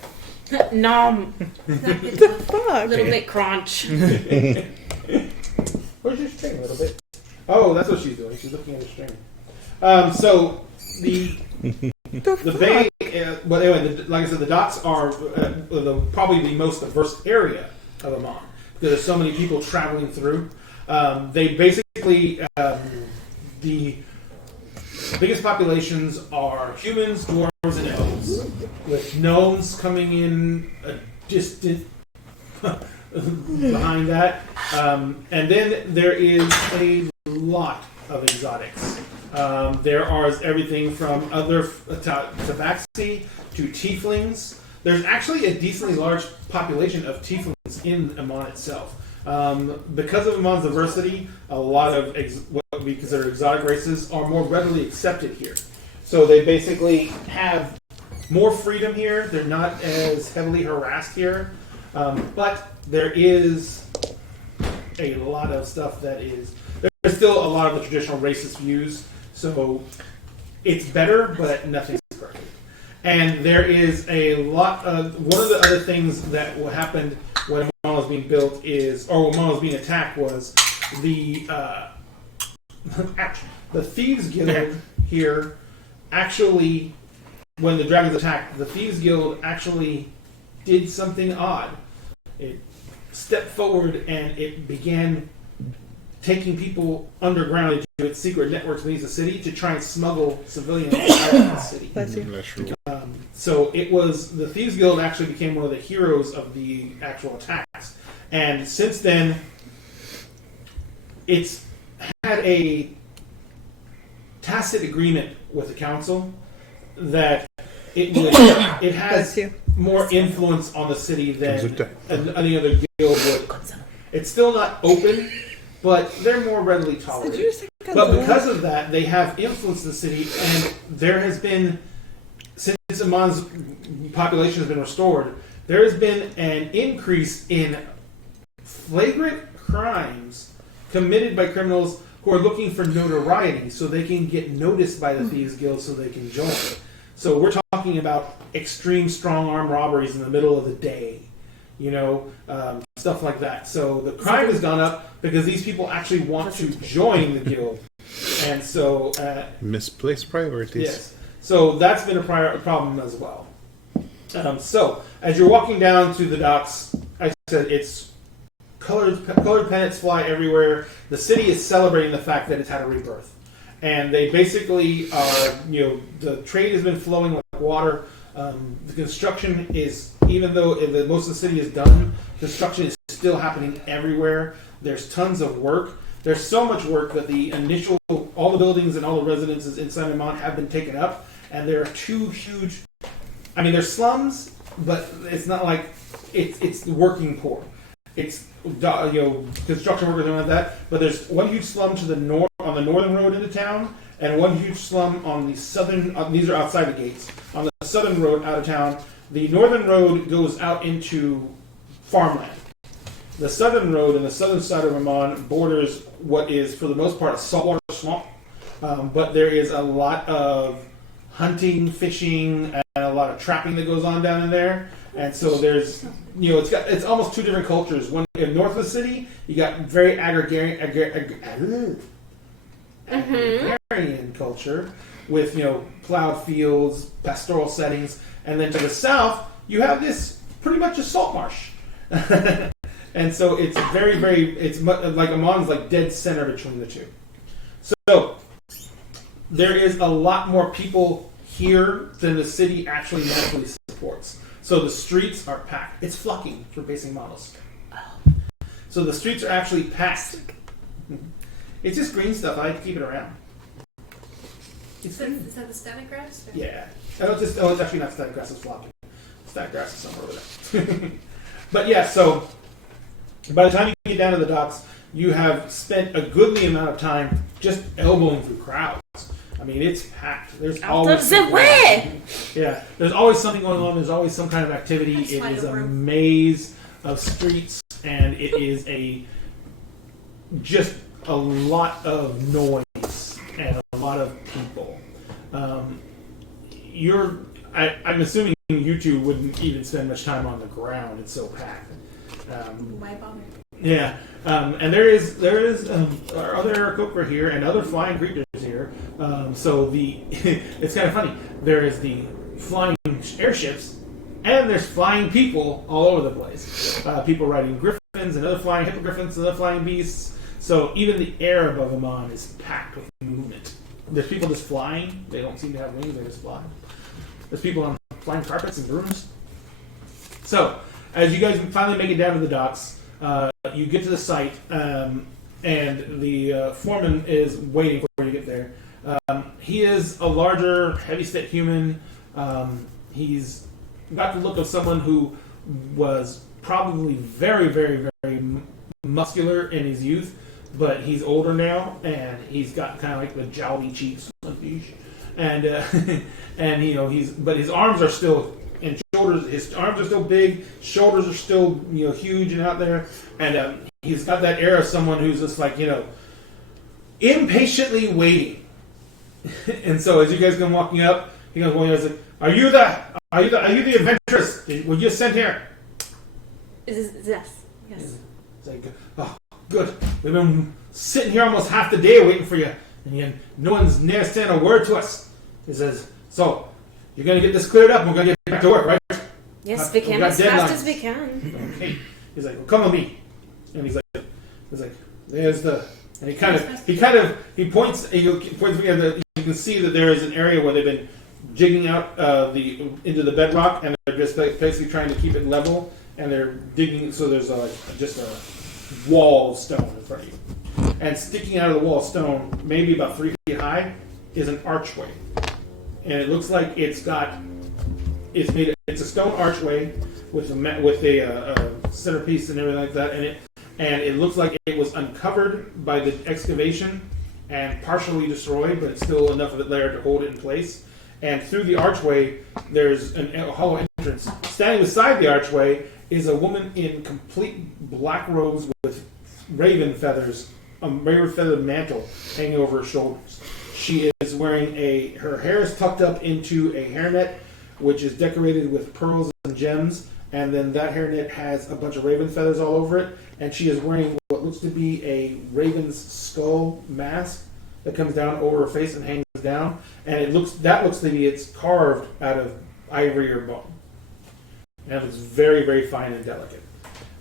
Nom. The fuck? Little bit crunch. Where's your string? A little bit. Oh, that's what she's doing. She's looking at her string. So the bay. Well, anyway, like I said, the docks are probably the most diverse area of Amman because there's so many people traveling through. They basically the biggest populations are humans, dwarves, and elves, with gnomes coming in a distant behind that. And then there is a lot of exotics. There are everything from other tabaxi to tieflings. There's actually a decently large population of tieflings in Amman itself. Because of Amman's diversity, a lot of what we consider exotic races are more readily accepted here. So they basically have more freedom here. They're not as heavily harassed here. But there is a lot of stuff that is... There's still a lot of the traditional racist views. So it's better, but nothing's perfect. And there is a lot of... One of the other things that happened when Amman was being built when Amman was being attacked was the Thieves Guild here actually, when the dragons attacked, the Thieves Guild actually did something odd. It stepped forward and it began taking people underground into its secret networks beneath the city to try and smuggle civilians out of the city. So it was the Thieves Guild actually became one of the heroes of the actual attacks, and since then, it's had a tacit agreement with the council that it has more influence on the city than any other guild would. It's still not open, but they're more readily tolerated. But because of that, they have influence in the city, and there has been, since Amman's population has been restored, there has been an increase in flagrant crimes committed by criminals who are looking for notoriety so they can get noticed by the Thieves Guild so they can join. So we're talking about extreme strong-arm robberies in the middle of the day. Stuff like that. So the crime has gone up because these people actually want to join the guild. And so... misplaced priorities. Yes. So that's been a problem as well. So as you're walking down to the docks, I said it's colored pennants fly everywhere. The city is celebrating the fact that it's had a rebirth. And they basically are, the trade has been flowing like water. The construction is, even though most of the city is done, construction is still happening everywhere. There's tons of work. There's so much work that all the buildings and all the residences inside Amman have been taken up, and there are two huge. I mean, there's slums, but it's not like it's working poor. It's construction workers and like that. But there's one huge slum to the north on the northern road into town, and one huge slum on the southern. These are outside the gates. On the southern road out of town, the northern road goes out into farmland. The southern road and the southern side of Amman borders what is, for the most part, a saltwater swamp. But there is a lot of hunting, fishing, and a lot of trapping that goes on down in there. And so there's, it's almost two different cultures. One in north of the city, you got very agrarian culture with plowed fields, pastoral settings, and then to the south you have this pretty much a salt marsh. And so it's it's like Amman's like dead center between the two. So there is a lot more people here than the city actually naturally supports. So the streets are packed. It's flocking for basing models. So the streets are actually packed. It's just green stuff. I like to keep it around. Is that the static grass? Or? Yeah. It's actually not static grass. It's flocking. Static grass is somewhere over there. But yeah, so by the time you get down to the docks, you have spent a goodly amount of time just elbowing through crowds. I mean, it's packed. There's always yeah. There's always something going on. There's always some kind of activity. It is a maze of streets, and it is just a lot of noise and a lot of people. I'm assuming you two wouldn't even spend much time on the ground. It's so packed. Why bother? Yeah, and there is our other Aarakocra here and other flying creatures here. So it's kind of funny. There is the flying airships, and there's flying people all over the place. People riding griffins and other flying hippogriffins and other flying beasts. So even the air above Amman is packed with movement. There's people just flying. They don't seem to have wings. They just fly. There's people on flying carpets and brooms. So as you guys finally make it down to the docks, you get to the site, and the foreman is waiting for you to get there. He is a larger, heavy-set human. He's got the look of someone who was probably very, very, very muscular in his youth, but he's older now, and he's got kind of like the jowly cheeks, and but his arms are still. And shoulders, his arms are still big, shoulders are still huge and out there, and he's got that air of someone who's just like impatiently waiting. And so as you guys come walking up, he goes, like, "Are you the adventurous? Were you sent here?" Yes. It's like, "Oh, good. We've been sitting here almost half the day waiting for you, and no one's near saying a word to us." He says, "So. You're going to get this cleared up and we're going to get back to work, right?" Yes, we can as fast as we can. Okay. He's like, "Well, come with me." And he's like, "There's the," and he points you can see that there is an area where they've been jigging out into the bedrock, and they're just basically trying to keep it level, and they're digging, so there's just a wall of stone in front of you. And sticking out of the wall of stone, maybe about 3 feet high, is an archway. And it looks like it's a stone archway with a centerpiece and everything like that in it, and it looks like it was uncovered by the excavation and partially destroyed, but it's still enough of it there to hold it in place. And through the archway, there's a hollow entrance. Standing beside the archway is a woman in complete black robes with raven feathers, a raven feathered mantle hanging over her shoulders. She is wearing her hair is tucked up into a hairnet, which is decorated with pearls and gems, and then that hairnet has a bunch of raven feathers all over it, and she is wearing what looks to be a raven's skull mask that comes down over her face and hangs down, and it looks to be it's carved out of ivory or bone, and it's very, very fine and delicate.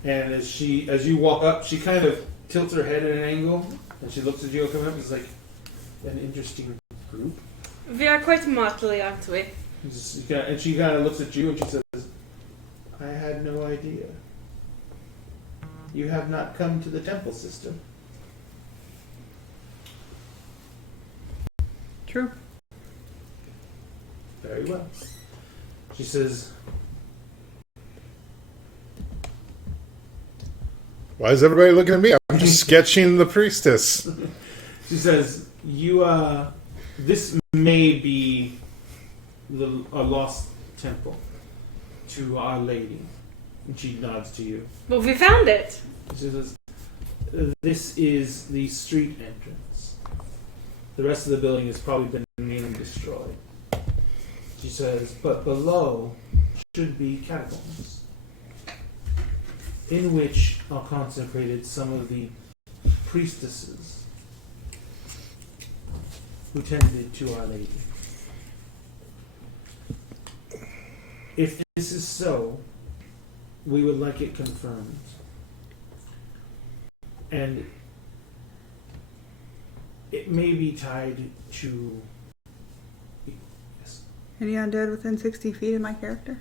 And as you walk up, she kind of tilts her head at an angle, and she looks at you coming up, and is like, "An interesting group." We are quite motley, aren't we? And she kind of looks at you and she says, "I had no idea." You have not come to the temple system. True. Very well. She says, Why is everybody looking at me? I'm just sketching the priestess. she says, you, this may be a lost temple to Our Lady. And she nods to you. Well, we found it. She says, this is the street entrance. The rest of the building has probably been nearly destroyed. She says, but below should be catacombs, in which are consecrated some of the priestesses who tended to Our Lady. If this is so, we would like it confirmed. And it may be tied to... Yes. Any undead within 60 feet of my character?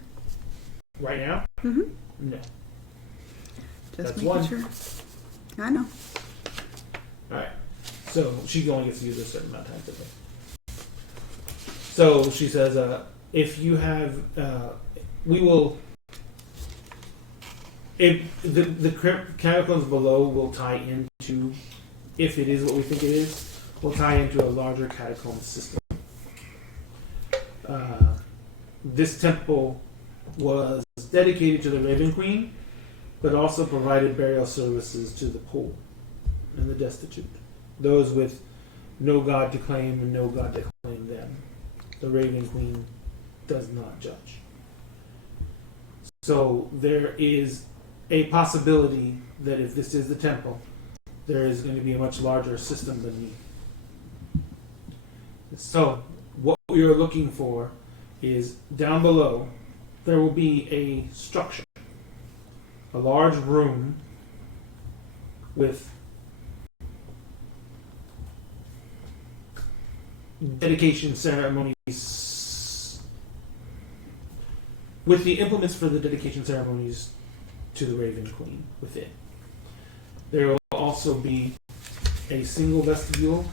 Right now? Mm-hmm. No. Just That's making one. sure. I know. Alright. So she only gets to use a certain amount of time today. So she says, if you have... we will... If the catacombs below will tie into, if it is what we think it is, will tie into a larger catacomb system. This temple was dedicated to the Raven Queen, but also provided burial services to the poor and the destitute, those with no god to claim and no god to claim them. The Raven Queen does not judge. So there is a possibility that if this is the temple, there is going to be a much larger system beneath. So what we are looking for is down below, there will be a structure, a large room with dedication ceremonies, with the implements for the dedication ceremonies to the Raven Queen within. There will also be a single vestibule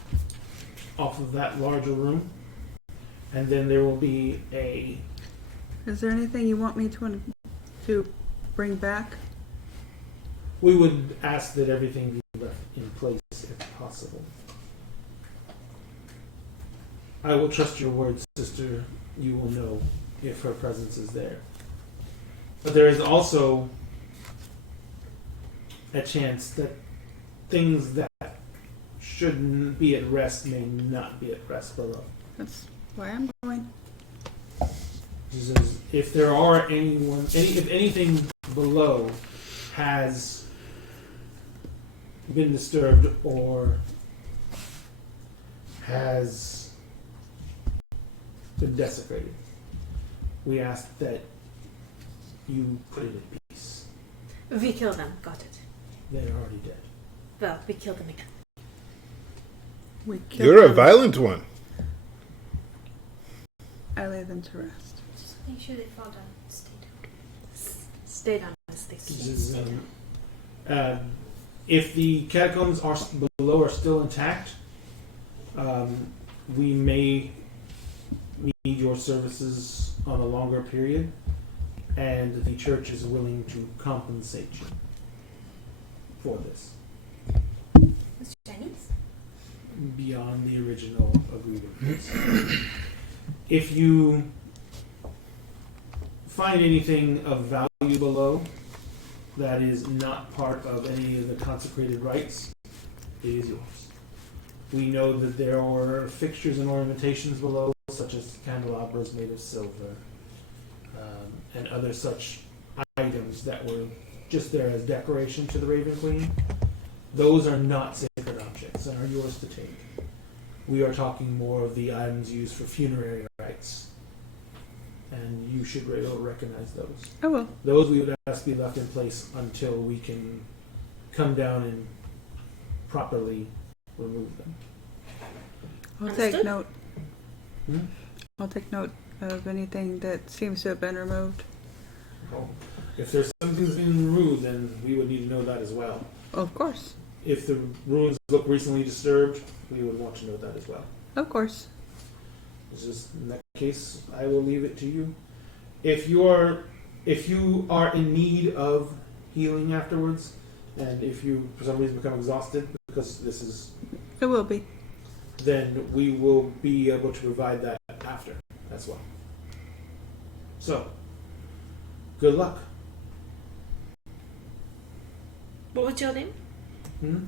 off of that larger room, and then there will be a... Is there anything you want me to bring back? We would ask that everything be left in place if possible. I will trust your word, sister. You will know if her presence is there. But there is also a chance that things that shouldn't be at rest may not be at rest below. That's why I'm going. She says, if there are if anything below has been disturbed or has been desecrated, we ask that you put it at peace. We killed them. Got it. They are already dead. Well, we killed them again. We killed You're a them. violent one. I lay them to rest. Just make sure they fall down. Stay down. Stay down as they She sleep. says, if the catacombs are below are still intact, we may need your services on a longer period, and the church is willing to compensate you for this Mr. Chinese? beyond the original agreement. If you find anything of value below that is not part of any of the consecrated rites, it is yours. We know that there were fixtures and ornamentations below, such as candelabras made of silver, and other such items that were just there as decoration to the Raven Queen. Those are not sacred objects and are yours to take. We are talking more of the items used for funerary rites, and you should recognize those. I will. Those we would ask be left in place until we can come down and properly remove them. I'll Understood. take note. Hmm? I'll take note of anything that seems to have been removed. If there's something in the ruins, then we would need to know that as well. Of course. If the ruins look recently disturbed, we would want to know that as well. Of course. It's just, in that case, I will leave it to you. If you are in need of healing afterwards, and if you for some reason become exhausted because this is, It will be. then we will be able to provide that after as well. So, good luck. What was your name? Hmm?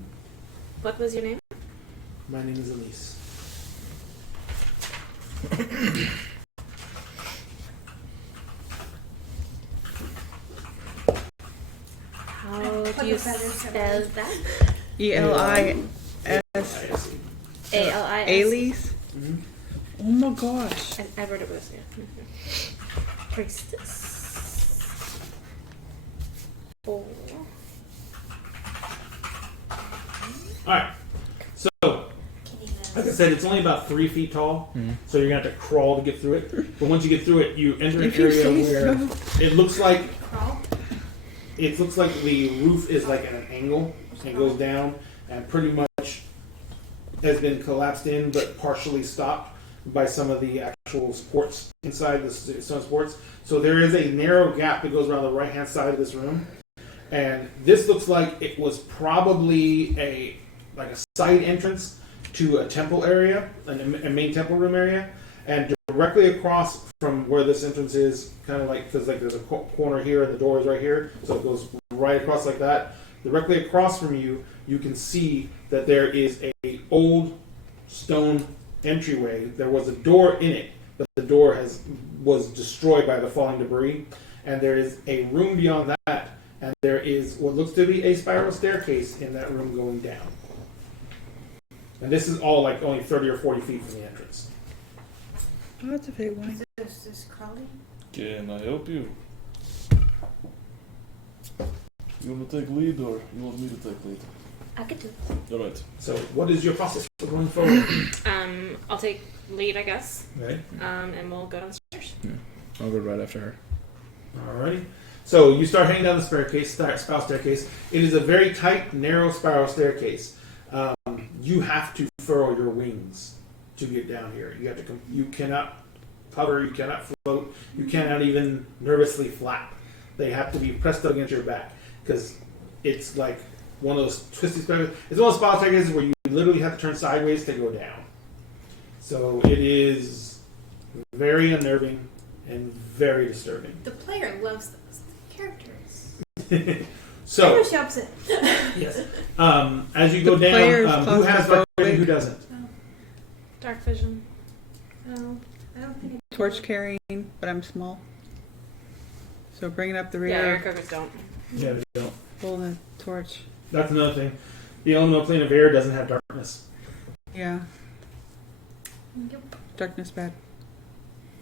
What was your name? My name is Elise. How do you spell that? ELIS. A-L-I-S. Alice. Mhm. Oh my gosh. I wrote it with Priestess. Oh. Alright. So, like I said, it's only about 3 feet tall, so you're going to have to crawl to get through it. But once you get through it, you enter an If you area say where so. it looks like Crawl. the roof is like at an angle and goes down and pretty much has been collapsed in but partially stopped by some of the actual supports inside the stone supports. So there is a narrow gap that goes around the right hand side of this room. And this looks like it was probably a side entrance to a temple area, a main temple room area, and directly across from where this entrance is, kind of like, because like there's a corner here and the door is right here, so it goes right across like that. Directly across from you, you can see that there is a old stone entryway. There was a door in it, but the door was destroyed by the falling debris, and there is a room beyond that, and there is what looks to be a spiral staircase in that room going down. And this is all like only 30 or 40 feet from the entrance. Oh, that's a big one. Is this crawling? Can I help you? You want to take lead or you want me to take lead? I could do. Alright. So, what is your process for going forward? I'll take lead, I guess. Okay. And we'll go downstairs. I'll go right after her. Alrighty. So you start heading down the spiral staircase. It is a very tight, narrow spiral staircase. You have to furrow your wings to get down here. You have to. You cannot hover. You cannot float. You cannot even nervously flap. They have to be pressed up against your back because it's like one of those twisty spirals. It's one of those spiral staircases where you literally have to turn sideways to go down. So it is very unnerving and very disturbing. The player loves those. The characters. So, Who shops it? yes. As you go The player's down, who has dark vision, who doesn't? Dark vision. Oh, I don't think Torch carrying, but I'm small. So bringing up the Yeah, your rear, cookers don't. Yeah, they don't. holding a torch. That's another thing. The elemental plane of air doesn't have darkness. Yeah. Yep. Darkness bad.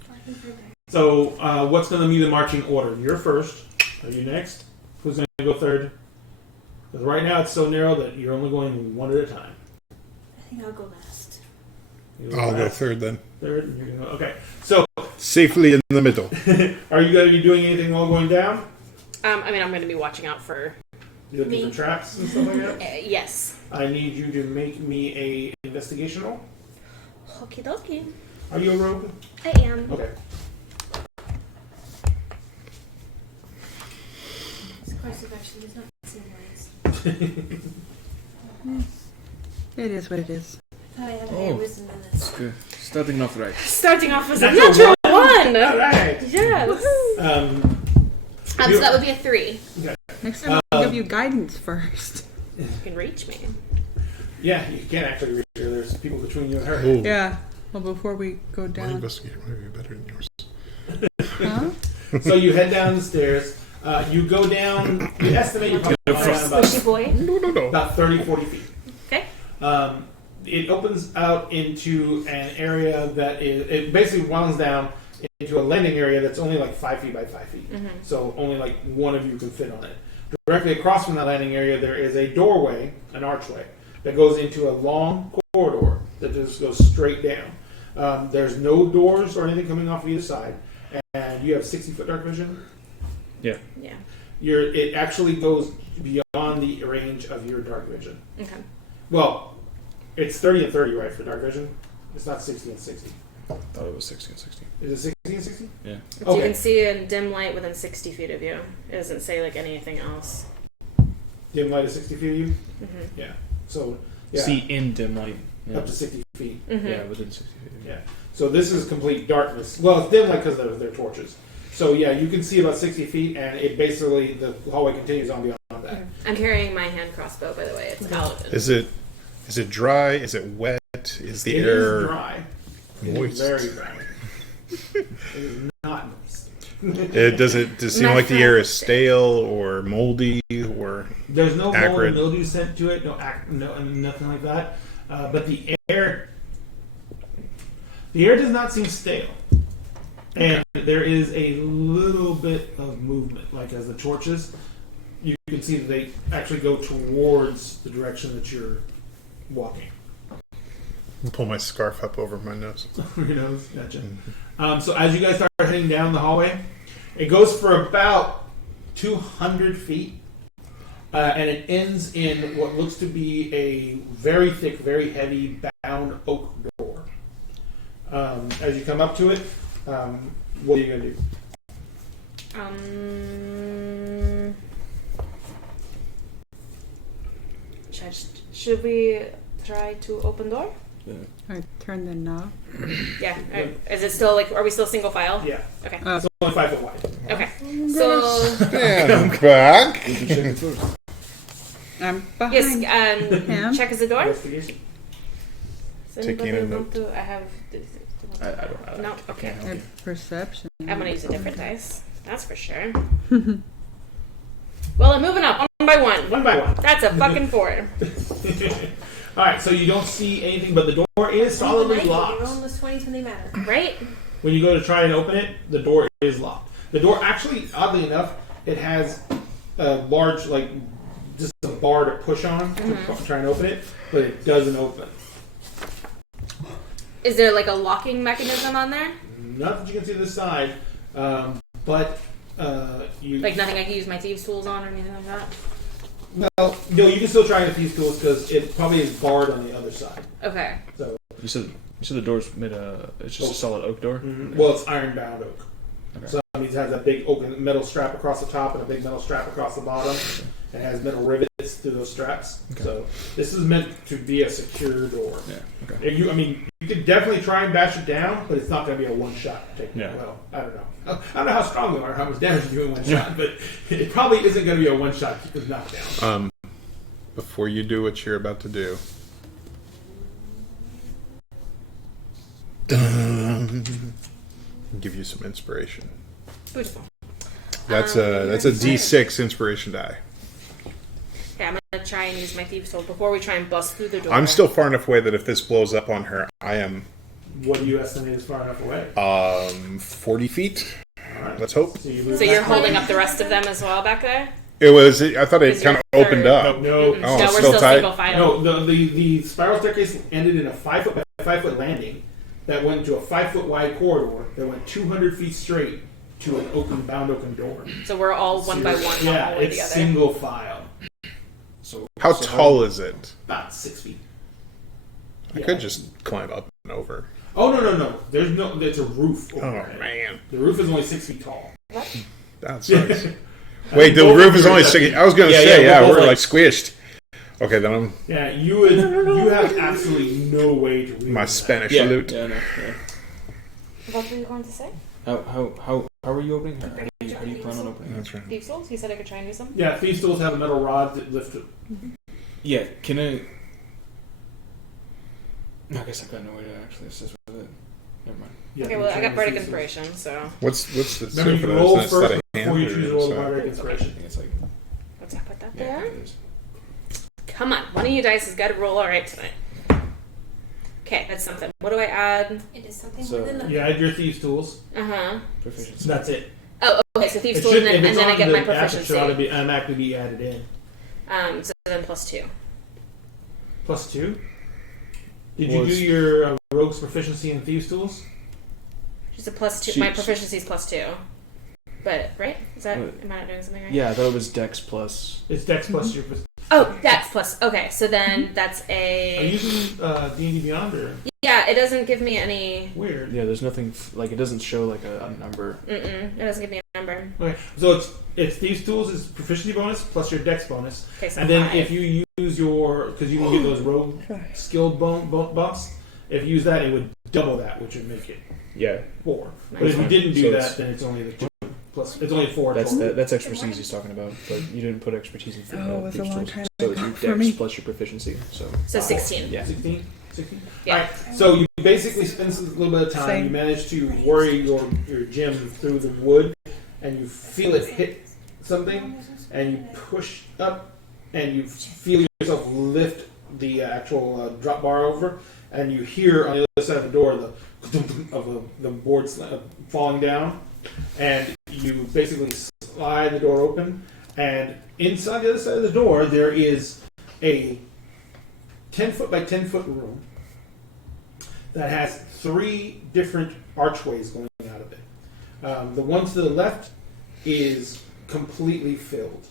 Talking for a bit. So, what's going to be the marching order? You're first. Are you next? Who's going to go third? Because right now it's so narrow that you're only going one at a time. I think I'll go last. You I'll go last, third then. third, and you're going to go. Okay. So, Safely in the middle. are you going to be doing anything while going down? I mean, I'm going to be watching out for. You looking Me. for traps and stuff like that? Yes. I need you to make me a investigation roll. Okie dokie. Are you a rogue? I am. Okay. This course of action does not seem wise. It is what it is. Thought I had a Oh. wisdom in this. Good. Starting off right. Starting off as a Natural natural one. All right. Yes. So that would be a 3. Next time I'll give you guidance first. You can reach me. Yeah, you can't actually reach her. There's people between you and her. Oh, Yeah. Well, before we go my down. investigator might be better than yours. Huh? So you head down the stairs. You go down, you estimate you're probably down Squishy boy. No. about 30, 40 feet. Okay. It opens out into an area that is, it basically winds down into a landing area that's only like 5 feet by 5 feet. Mm-hmm. So only like one of you can fit on it. Directly across from that landing area, there is a doorway, an archway, that goes into a long corridor that just goes straight down. There's no doors or anything coming off of either side. And you have 60-foot dark vision? Yeah. Yeah. It actually goes beyond the range of your dark vision. Okay. Well, it's 30 and 30, right, for dark vision? It's not 60 and 60. I thought it was 60 and 60. Is it 60 and 60? Yeah. So Okay. you can see in dim light within 60 feet of you. It doesn't say like anything else. Dim light is 60 feet of you? Mm-hmm. Yeah. So, yeah, See in dim light. Yeah. up to 60 feet. Mm-hmm. Yeah, within 60 feet. Yeah. So this is complete darkness. Well, it's dim light because they're torches. So yeah, you can see about 60 feet, and it basically, the hallway continues on beyond that. I'm carrying my hand crossball, by the way. It's out. Is it dry? Is it wet? Is the It air is dry. It is moist? very dry. It is not moist. Does it seem My like the air is friend- stale or moldy or There's no mold Acrid. and mildew scent to it, no, nothing like that. But the air does not seem stale, and there is a little bit of movement. Like as the torches, you can see that they actually go towards the direction that you're walking. pull my scarf up over my nose? Your nose, gotcha. So as you guys start heading down the hallway, it goes for about 200 feet. And it ends in what looks to be a very thick, very heavy bound oak door. As you come up to it, what are you going to do? Should we try to open door? I turn the knob. Yeah. Alright. Is it still like? Are we still single file? Yeah. Okay. It's only 5 foot wide. Okay. So And back. You can check it first. I'm yes. behind him. Check as the door. Investigation. Does Taking anybody a want to? I have. I don't. No. Okay. Can't help A you. perception. I'm gonna use a different dice. That's for sure. Well, I'm moving up one by one. One by one. That's a fucking 4. Alright, so you don't see anything, but the door is solidly You're locked. rolling those 20s when they matter. Right? When you go to try and open it, the door is locked. The door actually, oddly enough, it has a large, like, just a bar to push on to try and open it, but it doesn't open. Is there like a locking mechanism on there? Not that you can see this side, but you... Like nothing I can use my thieves' tools on or anything like that? Well, no, you can still try with these tools because it probably is barred on the other side. Okay. So, You said the door's made it's just a solid oak door. well, it's iron-bound oak. Okay. So that means it has a big oak metal strap across the top and a big metal strap across the bottom. It has metal rivets through those straps. Okay. So this is meant to be a secure door. Yeah. Okay. If you could definitely try and bash it down, but it's not going to be a one-shot take. Yeah. Well, I don't know. I don't know how strong you are, how much damage you do in one shot, but it probably isn't going to be a one-shot knockdown. Before you do what you're about to do, give you some inspiration. Beautiful. That's a D6 inspiration die. Okay, I'm gonna try and use my thieves' tools before we try and bust through the door. I'm still far enough away that if this blows up on her, I am What do you estimate is far enough away? 40 feet. All right. Let's hope. So, you move So you're back holding one. up the rest of them as well back there? It was. I thought it Is kind of your opened third- up. No, Oh, no, it's we're still still tight? single file. No, the spiral staircase ended in a 5 foot by 5 foot landing that went to a 5 foot wide corridor that went 200 feet straight to an bound open door. So we're all one by one Yeah, all the way it's together. single file. So How tall is it? about 6 feet. I Yeah. could just climb up and over. Oh no! There's no. There's a roof. Over Oh it. man, The roof is only 6 feet tall. that sucks. Wait, the roof is only 6. I was going to say, we're both we're like squished. Okay, then I'm Yeah, you have absolutely no way to read my that. Spanish Yeah. salute. Yeah. No. Yeah. What were you going to say? How are you opening? How do you plan on opening? That's right. Thieves' tools? He said I could try and use them. Yeah, thieves' tools have a metal rod that lift it. Yeah. Can I? I guess I've got no way to actually assist with it. Never mind. Yeah, Okay, you well, I try got with bardic thieves' tools. inspiration, so What's the Remember, you for can that? roll Isn't that first a hand before you or choose to is roll the that- bardic I inspiration. think it's like let's put that yeah. there. It is. Come on, one of you dice has got to roll all right tonight. Okay, that's something. What do I add? It is something So- more than nothing. You add your thieves' tools. Uh-huh. Proficiency. That's it. Oh, okay, so thieves' It tools should, and if then it's I on get the my app, it proficiency. should automatically be added in. So then +2. +2. Did you Was- do your rogue's proficiency in thieves' tools? She's a +2. She- My proficiency is +2. But right? Is that What? am I not doing something right? Yeah, I thought it was Dex plus. It's Dex plus your. Oh, Dex plus. Okay, so then that's Are you a. using D&D Beyond or Yeah, it doesn't give me any. weird? Yeah, there's nothing like it doesn't show like a number. It doesn't give me a number. Okay, so it's these tools is proficiency bonus plus your Dex bonus, Okay, so and then 5. if you use your because you can get those rogue skill bumps. If you use that, it would double that, which would make it Yeah, 4. But if you Nice. didn't do So that, it's- then it's only the 2 plus. It's only 4 that's total. that's expertise he's talking about, but you didn't put expertise in. Oh, it was a thieves' long tools. time So it's ago your for Dex me. plus your proficiency. So So 16. yeah. 16? 16? Yeah. Alright, so you basically spend a little bit of time. Same. You manage to worry your gem through the wood, and you feel it hit something, and you push up, and you feel yourself lift the actual drop bar over, and you hear on the other side of the door the of the board falling down, and you basically slide the door open, and inside the other side of the door there is a 10-foot by 10-foot room that has 3 different archways going out of it. The one to the left is completely filled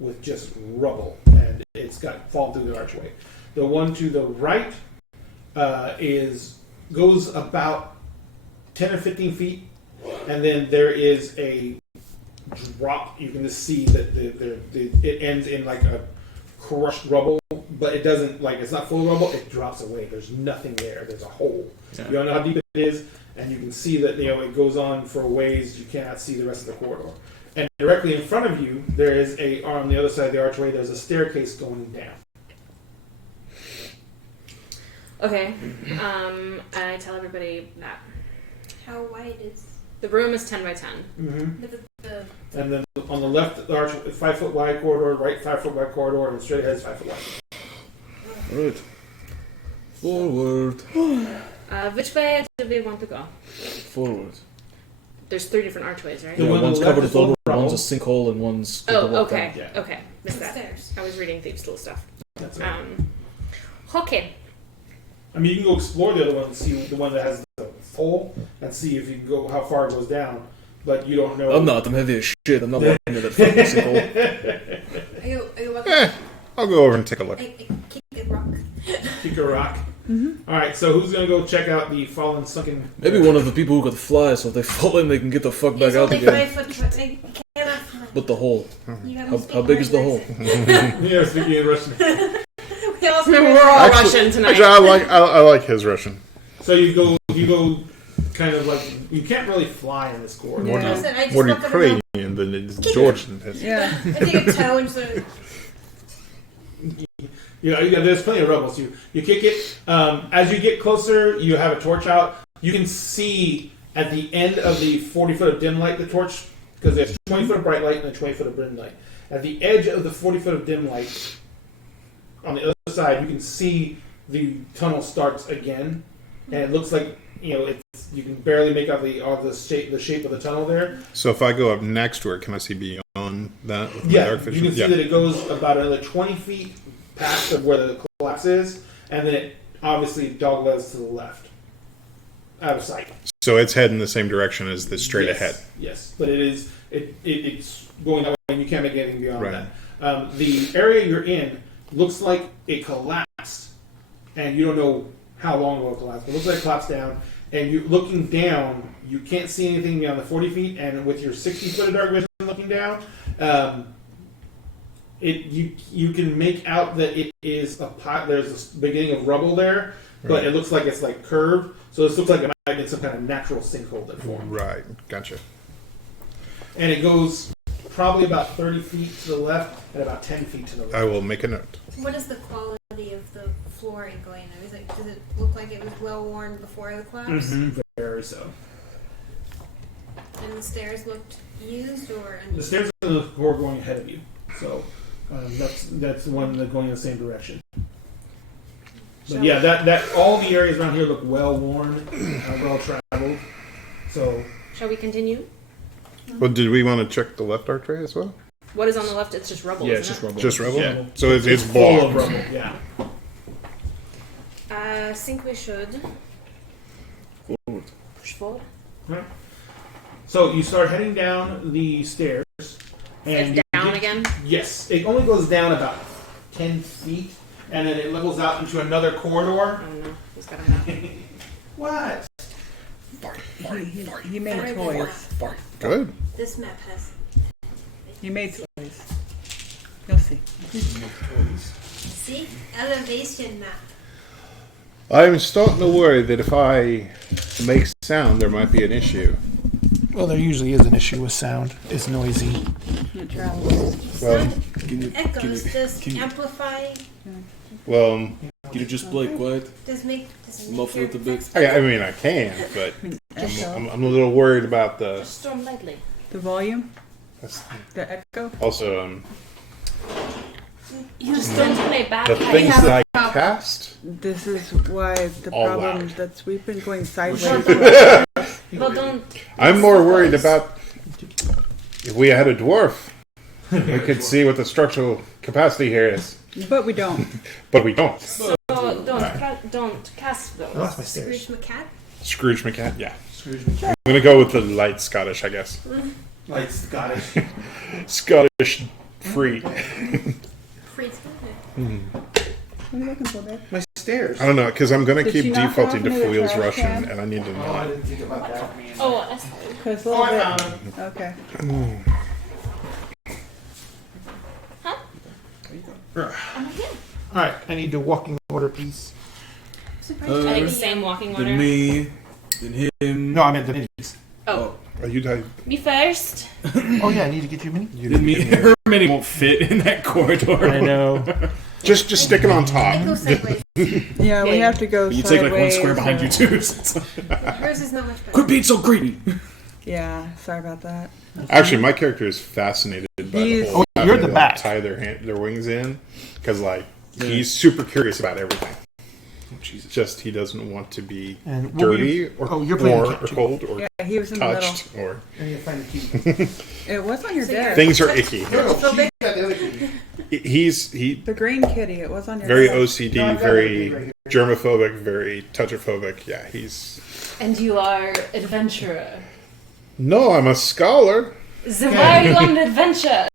with just rubble, and it's got fallen through the archway. The one to the right goes about 10 or 15 feet, and then there is a drop. You can just see that it ends in like a crushed rubble, but it doesn't it's not full rubble. It drops away. There's nothing there. There's a hole. Yeah. You don't know how deep it is, and you can see that it goes on for a ways. You cannot see the rest of the corridor. And directly in front of you, there is on the other side of the archway. There's a staircase going down. Okay. I tell everybody that How wide is the room is 10 by 10. Mm-hmm. the And then on the left, the arch 5-foot wide corridor, right 5-foot wide corridor, and straight ahead is 5-foot wide. Alright. Forward. Which way do we want to go? Forward. There's 3 different archways, right? The Yeah, one on one's the covered left with is rubble, rubble. one's a sinkhole, and one's. Oh, okay. Yeah. Okay. Missed that. stairs? I was reading Thieves' Tool stuff. That's it. Okay. I mean, you can go explore the other one and see the one that has the hole and see if you can go how far it goes down, but you don't know. I'm not. I'm heavy as shit. I'm not walking into that fucking sinkhole. Are you walking? I'll go over and take a look. Kick a rock. Kick a rock. All right, so who's gonna go check out the fallen sunken? Maybe one of the people who could fly, so if they fall in, they can get the fuck back He's out only again. 5 foot. They cannot fly. But the hole. You gotta How speak big is the hole? Russian. Yeah, speaking in Russian. We all speak We're Russian. all Russian tonight. Actually, I like his Russian. So you go, kind of like you can't really fly in this corridor. Yeah. Listen, I just More walk Ukrainian around. than it's Georgian. Yeah. I take a toe and sort of. There's plenty of rebels. You kick it. As you get closer, you have a torch out. You can see at the end of the 40 foot of dim light the torch, because there's 20 foot of bright light and a 20 foot of dim light. At the edge of the 40 foot of dim light, on the other side, you can see the tunnel starts again, and it looks like you can barely make out the shape of the tunnel there. So if I go up next to it, can I see beyond that? With my Yeah, dark you vision? can see that it goes about another 20 feet past of where the collapse is, and then it obviously doglegs to the left, out of sight. So it's heading the same direction as the straight Yes, ahead. Yes, but it's going that way, and you can't make anything beyond Right. that. The area you're in looks like it collapsed, and you don't know how long ago it collapsed. But it looks like it collapsed down, and you're looking down. You can't see anything beyond the 40 feet, and with your 60 foot of dark vision looking down, you can make out that it is a pot. There's a beginning of rubble there, but Right. it looks like it's like curved. So this looks like it might have been some kind of natural sinkhole that formed. Right, gotcha. And it goes probably about 30 feet to the left and about 10 feet to the right. I will make a note. What is the quality of the flooring going on? Does it look like it was well worn before the collapse? Very so. And the stairs looked used or The stairs are the core going ahead of you, so that's the one that's going in the same direction. But yeah, that all the areas around here look well worn, well traveled. So Shall we continue? Well, did we want to check the left archway as well? What is on the left? It's just rubble. Yeah, isn't it's just it? rubble. Just rubble? Yeah. So it's full of blocked. rubble. Yeah. I think we should Forward. push forward. So you start heading down the stairs. And It's down again? Yes. It only goes down about 10 feet, and then it levels out into another corridor. I don't know. Who's got a map? What? He made toys. Good. This map has. He made toys. You'll see. See? Elevation map. I'm starting to worry that if I make sound, there might be an issue. Well, there usually is an issue with sound. It's noisy. It travels. Well, Echoes. Does amplify. well, Can you just like what? Does make Muffle it a bit. I mean, I can, but I'm a little worried about the. Just storm lightly. The volume? That's The echo? also, You just don't play back. the things that I cast. This is why the All problem loud. that's we've been going sideways. Well, don't. I'm more worried about if we had a dwarf, we could see what the structural capacity here is, But we don't. but we don't. So don't cast those. I lost my stairs. Scrooge McCat. Scrooge McCat, yeah. Scrooge I'm gonna go with the light Scottish, I guess. Like Scottish. Scottish free. Freeze. What are you looking for, babe? My stairs. I don't know, because I'm gonna Did keep you knock defaulting to off another Foil's trash Russian, can? and I need to Oh, I know. didn't think about that. Oh, that's fine. Because a Oh, little I bit. found him. Okay. Alright, I need the walking order, please. I think the same walking order. Then me, then him. No, I meant the minis. Oh, Are you tied? me first. Oh, yeah, I need to get your mini. Then me. Her mini won't fit in that corridor. I know. Just stick it on top. Echo sideways. Yeah, we have to go You sideways. take like one square behind you too. So it's like, Hers is not much better. quit being so greedy. Yeah, sorry about that. Actually, my character is fascinated by the He's- whole. Oh, you're having the to, back. Tie their wings in, because Yeah. he's super curious about everything. Jesus. Just he doesn't want to be And what were dirty you- or oh, you're playing warm cat or too. cold or Yeah, he was in the middle. touched or I need to find the key. It was on your So desk. things are icky. So big. Got the other key. He's The green kitty. It was on your very desk. OCD, No, I've got very it right here. germophobic, very touchophobic. Yeah, he's. And you are adventurer. No, I'm a scholar. So why are you on an adventure?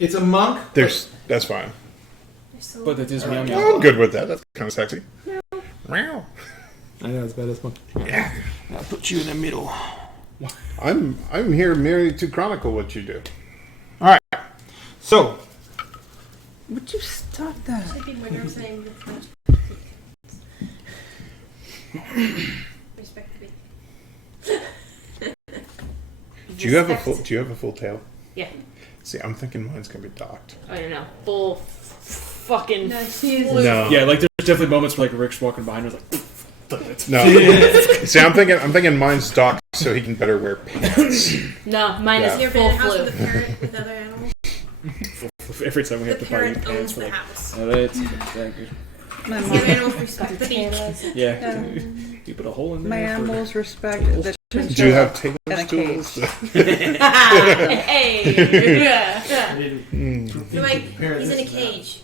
It's a monk. That's fine. So But that is meow I'm meow. good with that. That's kind of sexy. Meow. I know it's bad as monk. Yeah. I'll put you in the middle. I'm here merely to chronicle what you do. Alright. So, Would you stop that? should be more nervous saying it's not. Respect the big. Do you have a full tail? Yeah. See, I'm thinking mine's gonna be docked. I don't know. Full fucking. No, she is. No. Yeah, like there's definitely moments where like Rick's walking behind her like. No. See, I'm thinking mine's docked so he can better wear pants. No, mine Yeah. is You're in a full house flu. with a parrot with other animals. Every time we The have to buy new parrot pants, owns we're the like, house. oh, that's exactly. My, The other mom, animals respect the beach. Yeah. You put a hole in there. my for- animals respect the Do you have tailor in a tools? Hey. Yeah. So like, he's in a cage.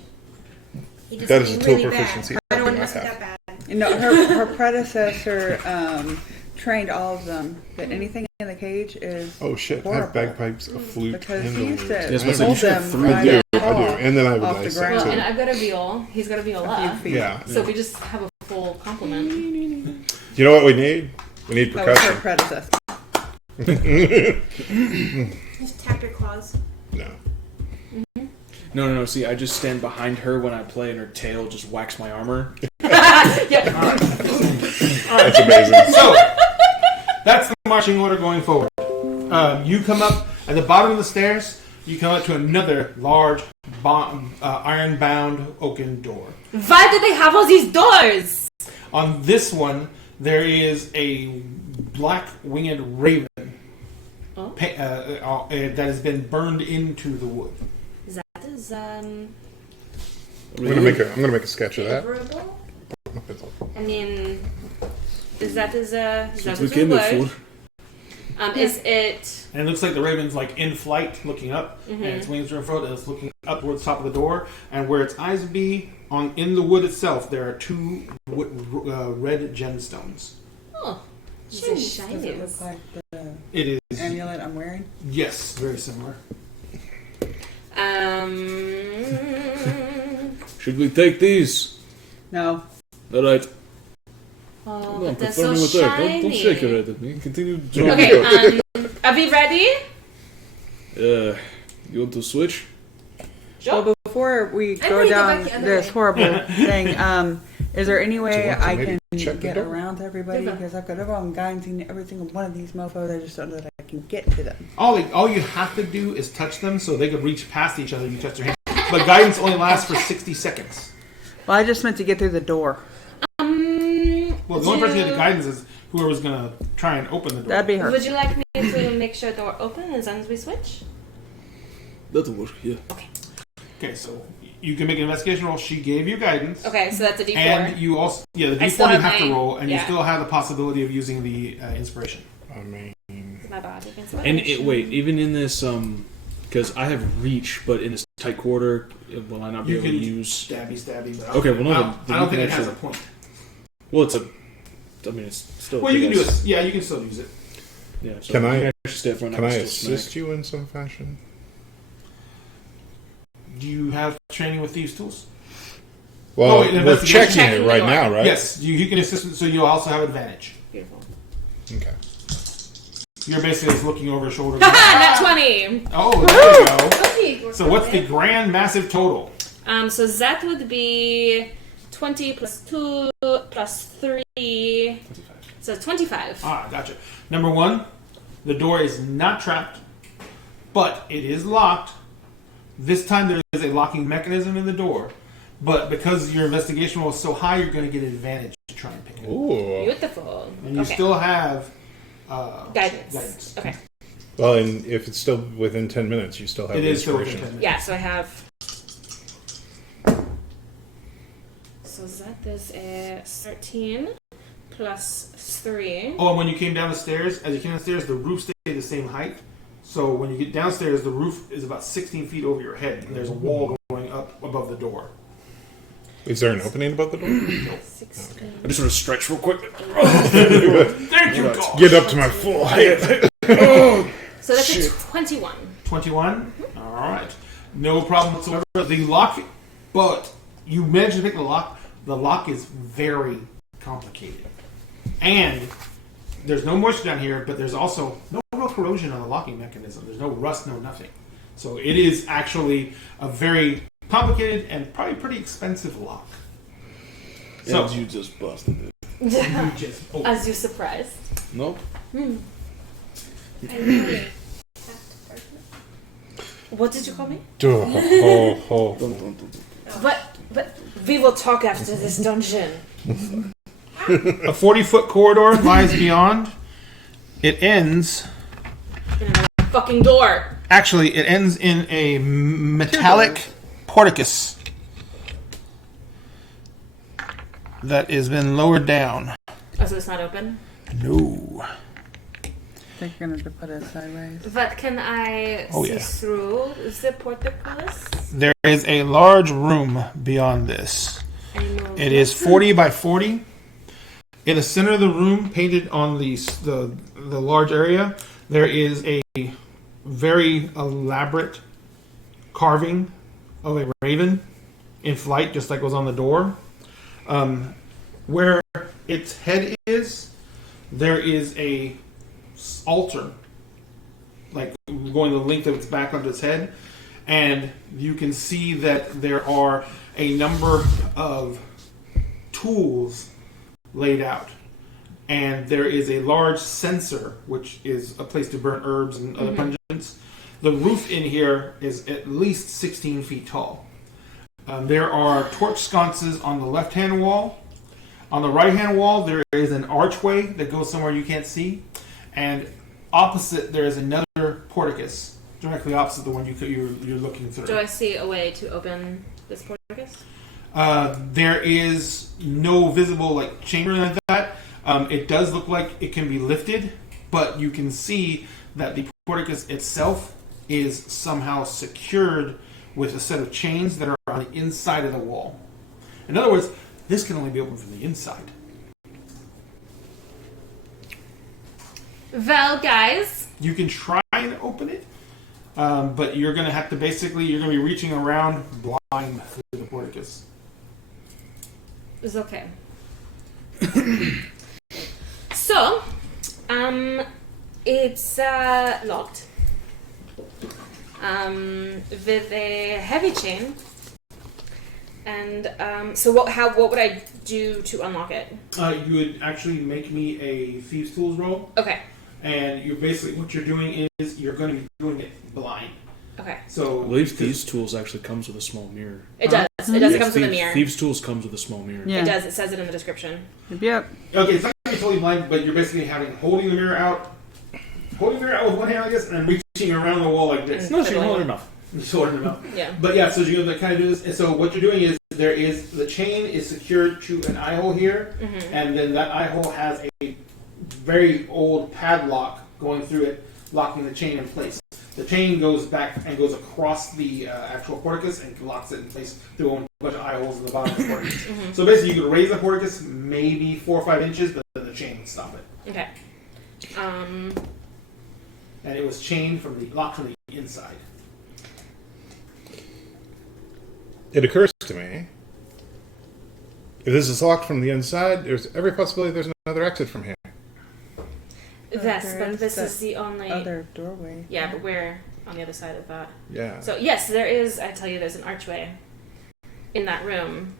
He does That is a something tool really proficiency bad. I don't I want to have. that bad. You know, her predecessor trained all of them that anything in the cage is Oh shit! I horrible. have bagpipes, a flute, Because and he a used lute. to Yes, but hold you should them have three. by I do, their I paw do, and then I have a off the dice ground. set And too. I've got a viol. He's got a a few viola. feet. Yeah. So we just have a full complement. You know what we need? We need That was her percussion. predecessor. Just tap your claws. No. No. See, I just stand behind her when I play, and her tail just whacks my armor. Yeah. That's amazing. So, that's the marching order going forward. You come up at the bottom of the stairs. You come up to another large, iron-bound oaken door. Why do they have all these doors? On this one, there is a black winged raven Oh. that has been burned into the wood. That is I'm gonna make a sketch of that. favorable. I mean, that is a We came there word. for. Is it? And it looks like the raven's like in flight, looking up, and its wings are in front, and it's looking up towards the top of the door. And where its eyes would be in the wood itself, there are two red gemstones. Oh, Shiny. shiny. Does it look like the It is. amulet I'm wearing? Yes, very similar. Should we take these? No. All right. Oh, No, but they're confirm so me with that. shiny. Don't shake your head at me. Continue drawing. Okay, are we ready? You want to switch? Sure. Well, before we I'm go ready to go down back the other this way. horrible thing, is there any way want to I maybe can check the get door? around to everybody? Yeah. Because I've got everyone guiding every single one of these mofos. I just don't know that I can get to them. All you have to do is touch them so they can reach past each other and you touch their hands. But guidance only lasts for 60 seconds. Well, I just meant to get through the door. Well, the only person who had the guidance is whoever's going to try and open the door. That'd be her. Would you like me to make sure door open as long as we switch? That'll work. Yeah. Okay, so you can make an investigation roll. She gave you guidance. Okay, so that's a D4. And you also, the I D4 still you have have to my- roll, and you yeah. still have the possibility of using the inspiration. I mean, My body can And wait, even in this, because I have reach, but in this tight quarter, will I not be You able to can use? stabby. But Okay, well, no, I then don't you think can it has a actually- point. Well, it's a. I mean, it's still. Well, you can do it. it. Yeah, you can still use it. Yeah. So Can you I- actually stay up front? can I still assist smack. you in some fashion? Do you have training with these tools? Well, wait, we're investigation. checking it Checking right the door. now, right? Yes, you can assist, so you'll also have advantage. Beautiful. Okay. You're basically just looking over your shoulder. Nat 20! Oh, there you go. Okay, So what's the grand massive total? So that would be 20 plus 2 plus 3. So 25. Ah, gotcha. Number one, the door is not trapped, but it is locked. This time there is a locking mechanism in the door, but because your investigation roll is so high, you're going to get an advantage to try and pick it up. Ooh. Beautiful. And you Okay. still have Guidance. Okay. Well, and if it's still within 10 minutes, you still have It the is still within inspiration. 10 minutes. Yeah, so I have. So that is a 13 plus 3. Oh, and when you came down the stairs, as you came down the stairs, the roof stayed the same height. So when you get downstairs, the roof is about 16 feet over your head, and there's a wall going up above the door. Is there an opening above the door? 16. I just want to stretch real quick. Thank you, God. Get up to my full height. So that's a 21. 21? Alright. No problem whatsoever. The lock, but you managed to pick the lock. The lock is very complicated. And there's no moisture down here, but there's also no real corrosion on the locking mechanism. There's no rust, no nothing. So it is actually a very complicated and probably pretty expensive lock. So And you just busted it. you just open. As you surprised. Nope. I really have to start What did you call me? Oh. Dun, dun, dun. But we will talk after this dungeon. A 40-foot corridor lies beyond. It ends. Fucking door. Actually, it ends in a metallic porticus that has been lowered down. Oh, so it's not open? No. I think you're going to put it sideways. But can I Oh, see yeah. through the portcullis? There is a large room beyond this. I know. It is 40 by 40. In the center of the room, painted on the large area, there is a very elaborate carving of a raven in flight, just like was on the door. Where its head is, there is a altar, like going the length of its back onto its head, and you can see that there are a number of tools laid out, and there is a large censer, which is a place to burn herbs and other pungents. The roof in here is at least 16 feet tall. There are torch sconces on the left-hand wall. On the right-hand wall, there is an archway that goes somewhere you can't see, and opposite there is another porticus, directly opposite the one you're looking through. Do I see a way to open this porticus? There is no visible chamber like that. It does look like it can be lifted, but you can see that the porticus itself is somehow secured with a set of chains that are on the inside of the wall. In other words, this can only be opened from the inside. Well, guys. You can try and open it, but you're going to have to you're going to be reaching around blind through the porticus. It's okay. So, it's locked. With a heavy chain. And so what would I do to unlock it? You would actually make me a Thieves' Tools roll. Okay. And what you're doing is you're going to be doing it blind. Okay. So I believe Thieves' Tools actually comes with a small mirror. It does. It does. It comes with a mirror. Thieves' Tools comes with a small mirror. Yeah. It does. It says it in the description. Yep. Okay, it's not going to be totally blind, but you're basically holding the mirror out with one hand, I guess, and reaching around the wall like this. No, she's holding her mouth. Sorting them out. Yeah. But yeah, so you're going to kind of do this. And so what you're doing is the chain is secured to an eye hole here, and then that eye hole has a very old padlock going through it, locking the chain in place. The chain goes back and goes across the actual porticus and locks it in place through a bunch of eye holes in the bottom of the porticus. So basically, you could raise the porticus maybe 4 or 5 inches, but then the chain would stop it. Okay. And it was chained locked from the inside. It occurs to me, if this is locked from the inside, there's every possibility there's another exit from here. Yes, There but is this that is the only... Other doorway. Yeah, but we're on the other side of that. Yeah. So, yes, there is... I tell you, there's an archway in that room.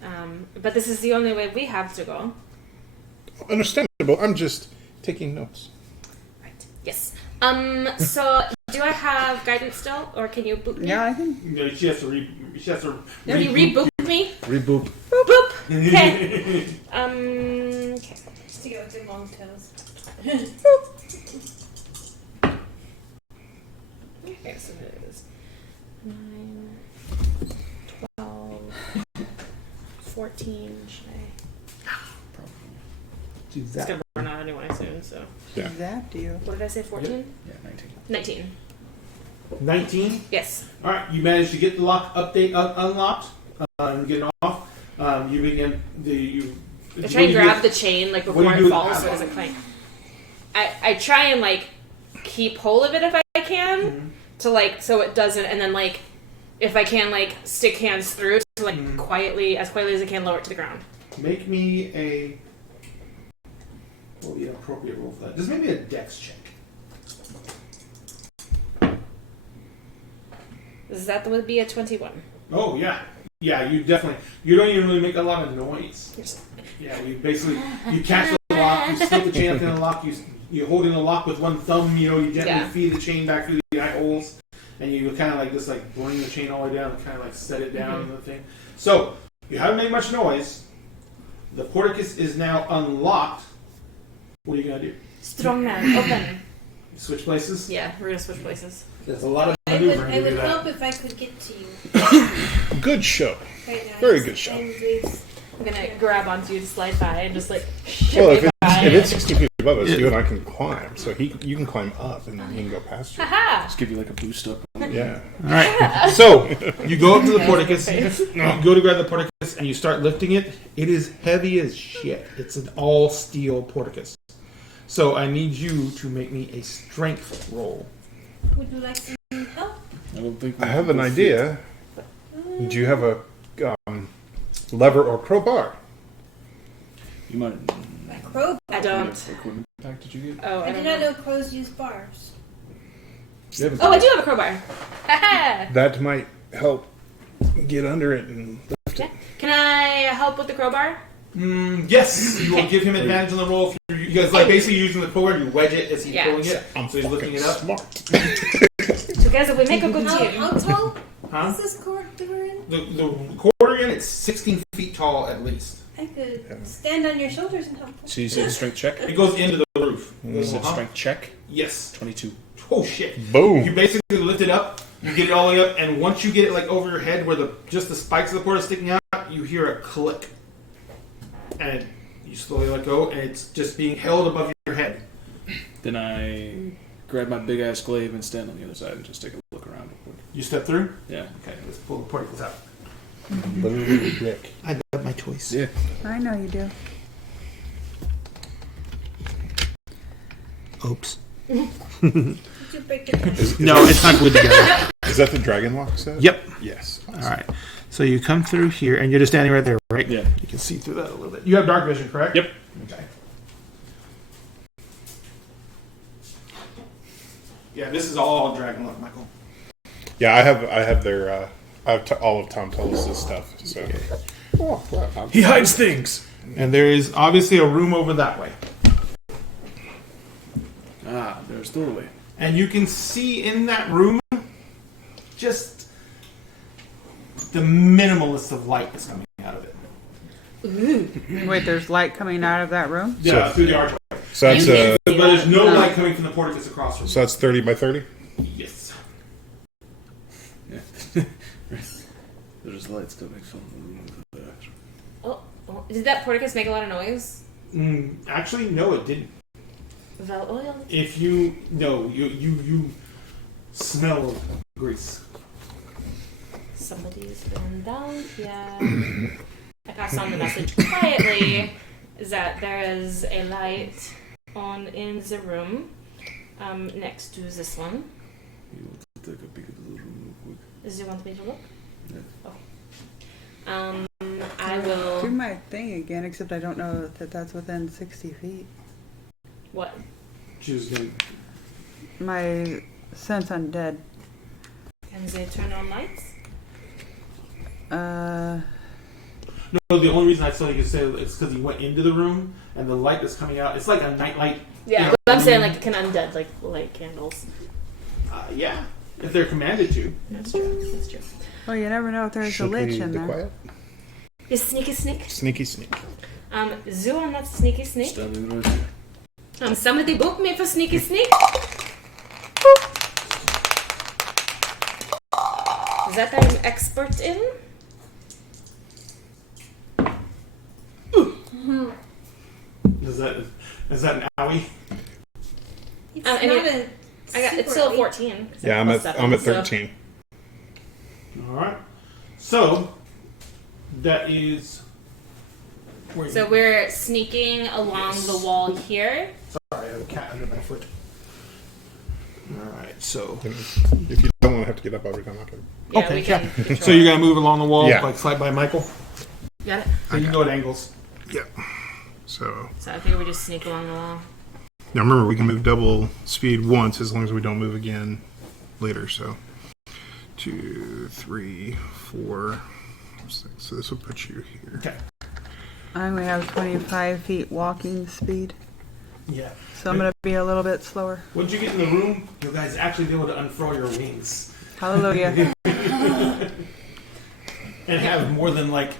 But this is the only way we have to go. Understandable. I'm just taking notes. Right. Yes. So, do I have guidance still? Or can you boop me? Yeah, I can. You know, she has to Can you reboot me? Reboop. Boop, boop. Okay. Okay. Just to go with the long toes. Okay, so it is 9, 12, 14. Should I? do It's that. gonna burn out anyway soon. So, Yeah. Zapped you. what did I say? 14? Yeah, 19. 19. 19. Yes. All right, you managed to get the lock unlocked and get it off. You begin I try and grab the chain like before what do it you do falls with so it the doesn't clank. I try and like keep hold of it if I can to like so it doesn't, and then like if I can like stick hands through to like quietly as I can lower it to the ground. Make me what would be an appropriate roll for that? Just make me a dex check. Is that would be a 21? Oh yeah, you definitely. You don't even really make a lot of noise. Just- Yeah, you catch the lock, you slip the chain up in the lock, you're holding the lock with one thumb, you gently feed the chain back through the eye holes, and you kind of like just like bring the chain all the way down and kind of like set it down and the thing. So, you haven't made much noise. The porticus is now unlocked. What are you going to do? Strong man, open. Switch places? Yeah, we're gonna switch places. There's a lot of I maneuvering to would do that. help if I could get to you Good show. right now. Very good show. I'm gonna grab onto you to slide by and just like Well, shimmy by. if it's 16 feet above us, you and I can climb. So you can climb up, and then he can go past you. Haha! Just give you like a boost up. Yeah. Alright, so you go up to the porticus, you go to grab the porticus, and you start lifting it. It is heavy as shit. It's an all steel porticus. So I need you to make me a strength roll. Would you like some help? I don't think I have an idea. Do you have a lever or crowbar? You might. A crowbar. I don't. What equipment pack did you get? Oh, I I did don't not know. know crows use bars. You have a- Oh, I do have a crowbar. Haha! That might help get under it and lift it. Can I help with the crowbar? Yes, you will give him advantage on the roll. If you guys like basically using the crowbar, you wedge it as he's Yeah. pulling it. So he's lifting it up. Smart. Together we make a good team. How tall Huh? is this court that we're in? The quarter in, it's 16 feet tall at least. I could stand on your shoulders and help. So you said strength check? It goes into the roof. You said Uh-huh. strength check? Yes. 22. Oh shit. Boom. You basically lift it up, you get it all the way up, and once you get it like over your head where just the spikes of the board are sticking out, you hear a click. And you slowly let go, and it's just being held above your head. Then I grab my big ass glaive and stand on the other side and just take a look around real quick. You step through? Yeah. Okay, let's pull the particles out. Literally Rick. I love my choice. Yeah. I know you do. Oops. Did you break the No, it's not glued together. Is that the Dragon Lock set? Yep. Yes. All right. So you come through here, and you're just standing right there, right? Yeah. You can see through that a little bit. You have dark vision, correct? Yep. Okay. Yeah, this is all Dragon Lock, Michael. Yeah, I have their I have all of Tom Tullis' stuff. So. Oh, wow. He hides things. And there is obviously a room over that way. Ah, there's the doorway. And you can see in that room just the minimalist of light that's coming out of it. Wait, there's light coming out of that room? Yeah, So- through the archway. So that's But there's no light coming from the porticus across from so that's 30 by 30. Yes. Yeah. There's lights coming from the room over there. Oh, did that porticus make a lot of noise? Actually, no, it didn't. Vel oil? If you you smell grease. Somebody's been down here. I pass on the message quietly is that there is a light on in the room next to this one. You want to take a peek at the room real quick? Do you want me to look? Yeah. Okay. I will. Do my thing again, except I don't know that that's within 60 feet. What? Choose them. My sense undead. Can they turn on lights? No, the only reason I saw you could say it's because he went into the room and the light that's coming out. It's like a nightlight. Yeah, You but know, I'm saying like can undead like light candles. Yeah, if they're commanded to. That's true. That's true. Well, you never know if there's a lich in there. Quiet? You sneaky sneak. Sneaky sneak. Zoo on that sneaky sneak. Standing right here. Somebody book me for sneaky sneak. Is that I'm expert in? Is that an owie? It's I not mean, a. It's still a 14. 'cause Yeah, I I'm plus at 7, so- 13. All right. So that is. Where So we're sneaking along the wall here. Sorry, I have a cat under my foot. All right. So. If you don't want to have to get up every time, I can. Yeah, Okay, we can yeah. control So you're it. gonna move along the wall, Yeah. like slide by Michael. Got it. So you can go at angles. Yeah. So So I figure we just sneak along the wall. now remember, we can move double speed once as long as we don't move again later. So 2, 3, 4, 6. So this will put you here. Okay. I only have 25 feet walking speed, Yeah. so I'm going to be a little bit slower. Once you get in the room, you guys actually be able to unfurl your wings Hallelujah. and have more than like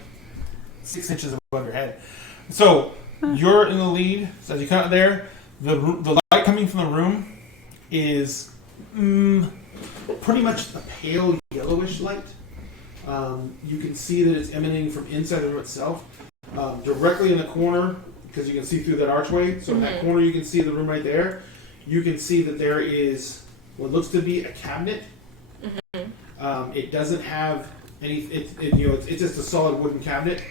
6 inches above your head. So you're in the lead. So as you come out there, the light coming from the room is pretty much a pale yellowish light. You can see that it's emanating from inside the room itself, directly in the corner, because you can see through that archway. So in that corner, you can see the room right there. You can see that there is what looks to be a cabinet. It doesn't have any. It's just a solid wooden cabinet.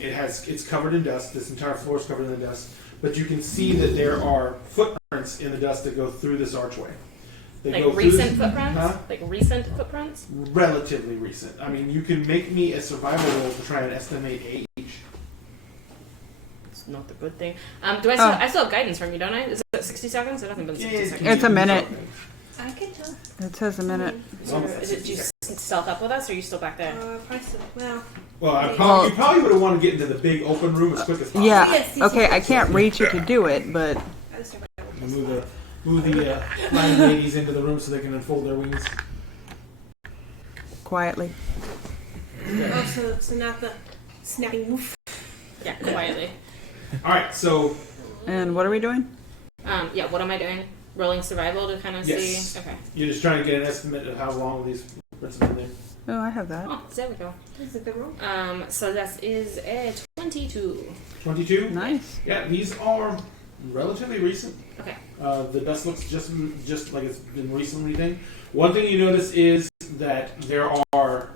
It's covered in dust. This entire floor is covered in dust. But you can see that there are footprints in the dust that go through this archway. They Like go through recent this- footprints? Huh? Like recent footprints? Relatively recent. I mean, you can make me a survival roll to try and estimate age. It's not the good thing. Do I still have guidance from you, don't I? Is it 60 seconds? Or nothing but 60 seconds. It's a minute. I can tell. It says a minute. Did you stealth up with us, or are you still back there? Probably still. Well. Well, you probably would have wanted to get into the big open room as quick as possible. Yeah. Yes, yes, Okay, yes. I can't reach it to do it, but I was talking about And move the flying ladies into the room so they can unfold their wings. quietly. Also, so not the snapping woof. Yeah, quietly. All right, so And what are we doing? Yeah, what am I doing? Rolling survival to kind of Yes. see? Okay. you're just trying to get an estimate of how long these footprints have been there. Oh, I have that. Oh, there we go. This is a good roll. So that is a 22. 22. Nice. Yeah, these are relatively recent. Okay. The dust looks just like it's been recently thing. One thing you notice is that there are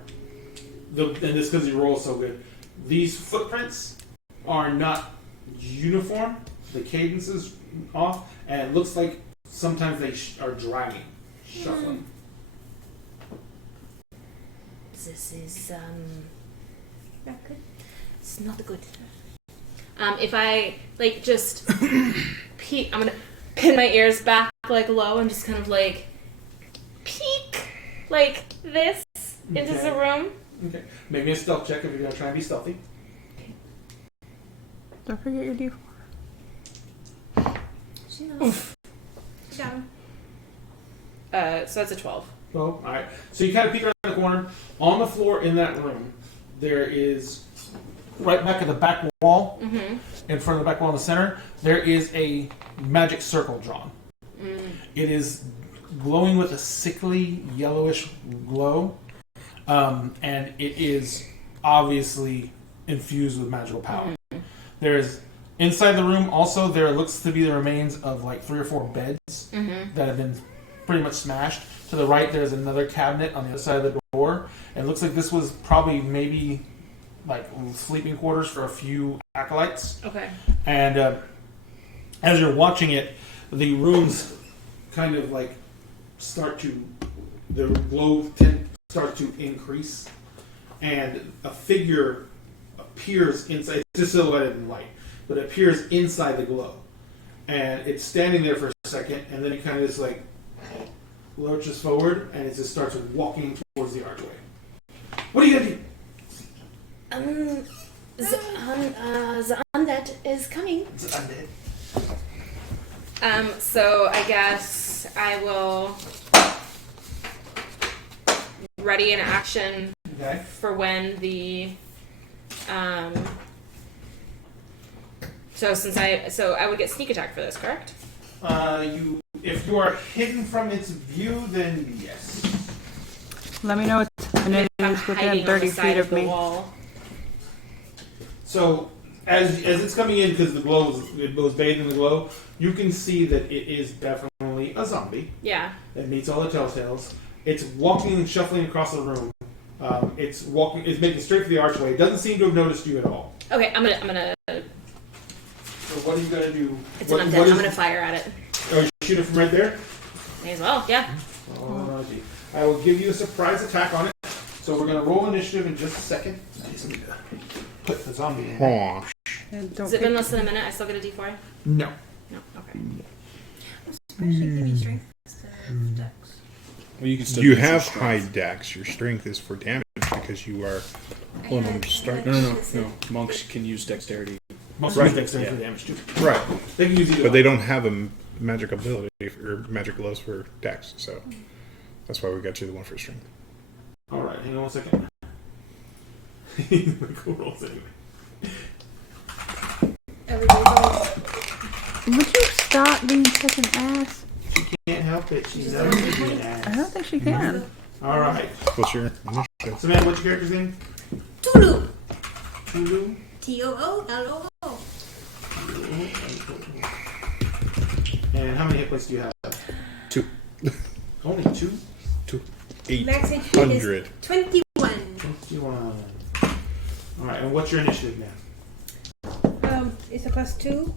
and this because you roll so good. These footprints are not uniform. The cadence is off, and it looks like sometimes they are dragging, shuffling. This is Not good. it's not good. If I like just peek, I'm gonna pin my ears back like low and just kind of like peek like this into Okay. the room. Okay. Make me a stealth check if you're going to try and be stealthy. Don't forget your D4. She knows. Down. So that's a 12. Well, all right. So you kind of peek around the corner. On the floor in that room, there is, right back at the back wall, in front of the back wall in the center, there is a magic circle drawn. It is glowing with a sickly yellowish glow, and it is obviously infused with magical power. There's inside the room also there looks to be the remains of like 3 or 4 beds that have been pretty much smashed. To the right there's another cabinet on the other side of the door. It looks like this was probably maybe like sleeping quarters for a few acolytes. Okay. And as you're watching it, the rooms kind of like the glow starts to increase, and a figure appears inside. It's just silhouetted in light, but it appears inside the glow, and it's standing there for a second, and then it kind of just like lurches forward, and it just starts walking towards the archway. What are you gonna do? The undead is coming. It's undead. So I guess I will ready an action Okay. for when the so I would get sneak attack for this, correct? If you are hidden from its view, then yes. Let me know and it I'm is hiding within on 30 the side feet of of the me. wall. So as it's coming in, because it was bathed in the glow, you can see that it is definitely a zombie. Yeah. That meets all the telltales. It's walking and shuffling across the room. It's making straight for the archway. It doesn't seem to have noticed you at all. Okay, I'm gonna. So what are you gonna do? It's an undead. I'm gonna fire at it. Oh, you shoot it from right there? May as well. Yeah. Alrighty. I will give you a surprise attack on it. So we're gonna roll initiative in just a second. I just need to put the zombie in. Aw. And don't Has it been pick- less than a minute? I still get a D4? No. No. Okay. Especially give you strength instead of dex. Well, you can still You use your have strength. high dex. Your strength is for damage because you are. Hold on, start. No. Monks can use dexterity. Most Right. of dexterity Yeah. for damage too. Right. They can use either. But they don't have a magic ability or magic gloves for dex, so that's why we got you the one for strength. Alright, hang on 1 second. Cool rolls anyway. Everybody rolls. Would you stop being such an ass? Can't help it. She's out of the I ass. don't think she can. Alright. What's your initiative? Samantha, what's your character's name? Tulu. Tulu. Tooloo. And how many hit points do you have? 2. Only 2? 800. Max HP is 21. 21. Alright, and what's your initiative now? It's a +2.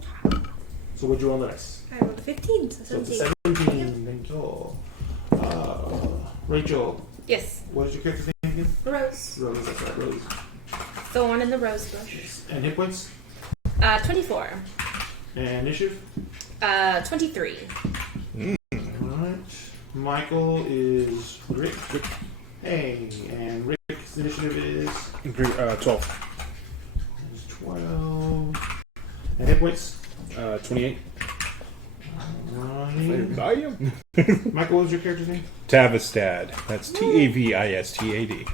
So what'd you roll on the dice? I rolled a 15, so So it's 17. a 17. Thank you. Rachel, Yes. what is your character's name again? Rose. Rose, that's right, Rose. Thorn in the rose bush. And hit points? 24. And initiative? 23. Alright. Michael is Rick. Hey, and Rick's initiative is 12. 12. And hit points? 28. Alright. Michael, what was your character's name? Tavistad. That's Tavistad.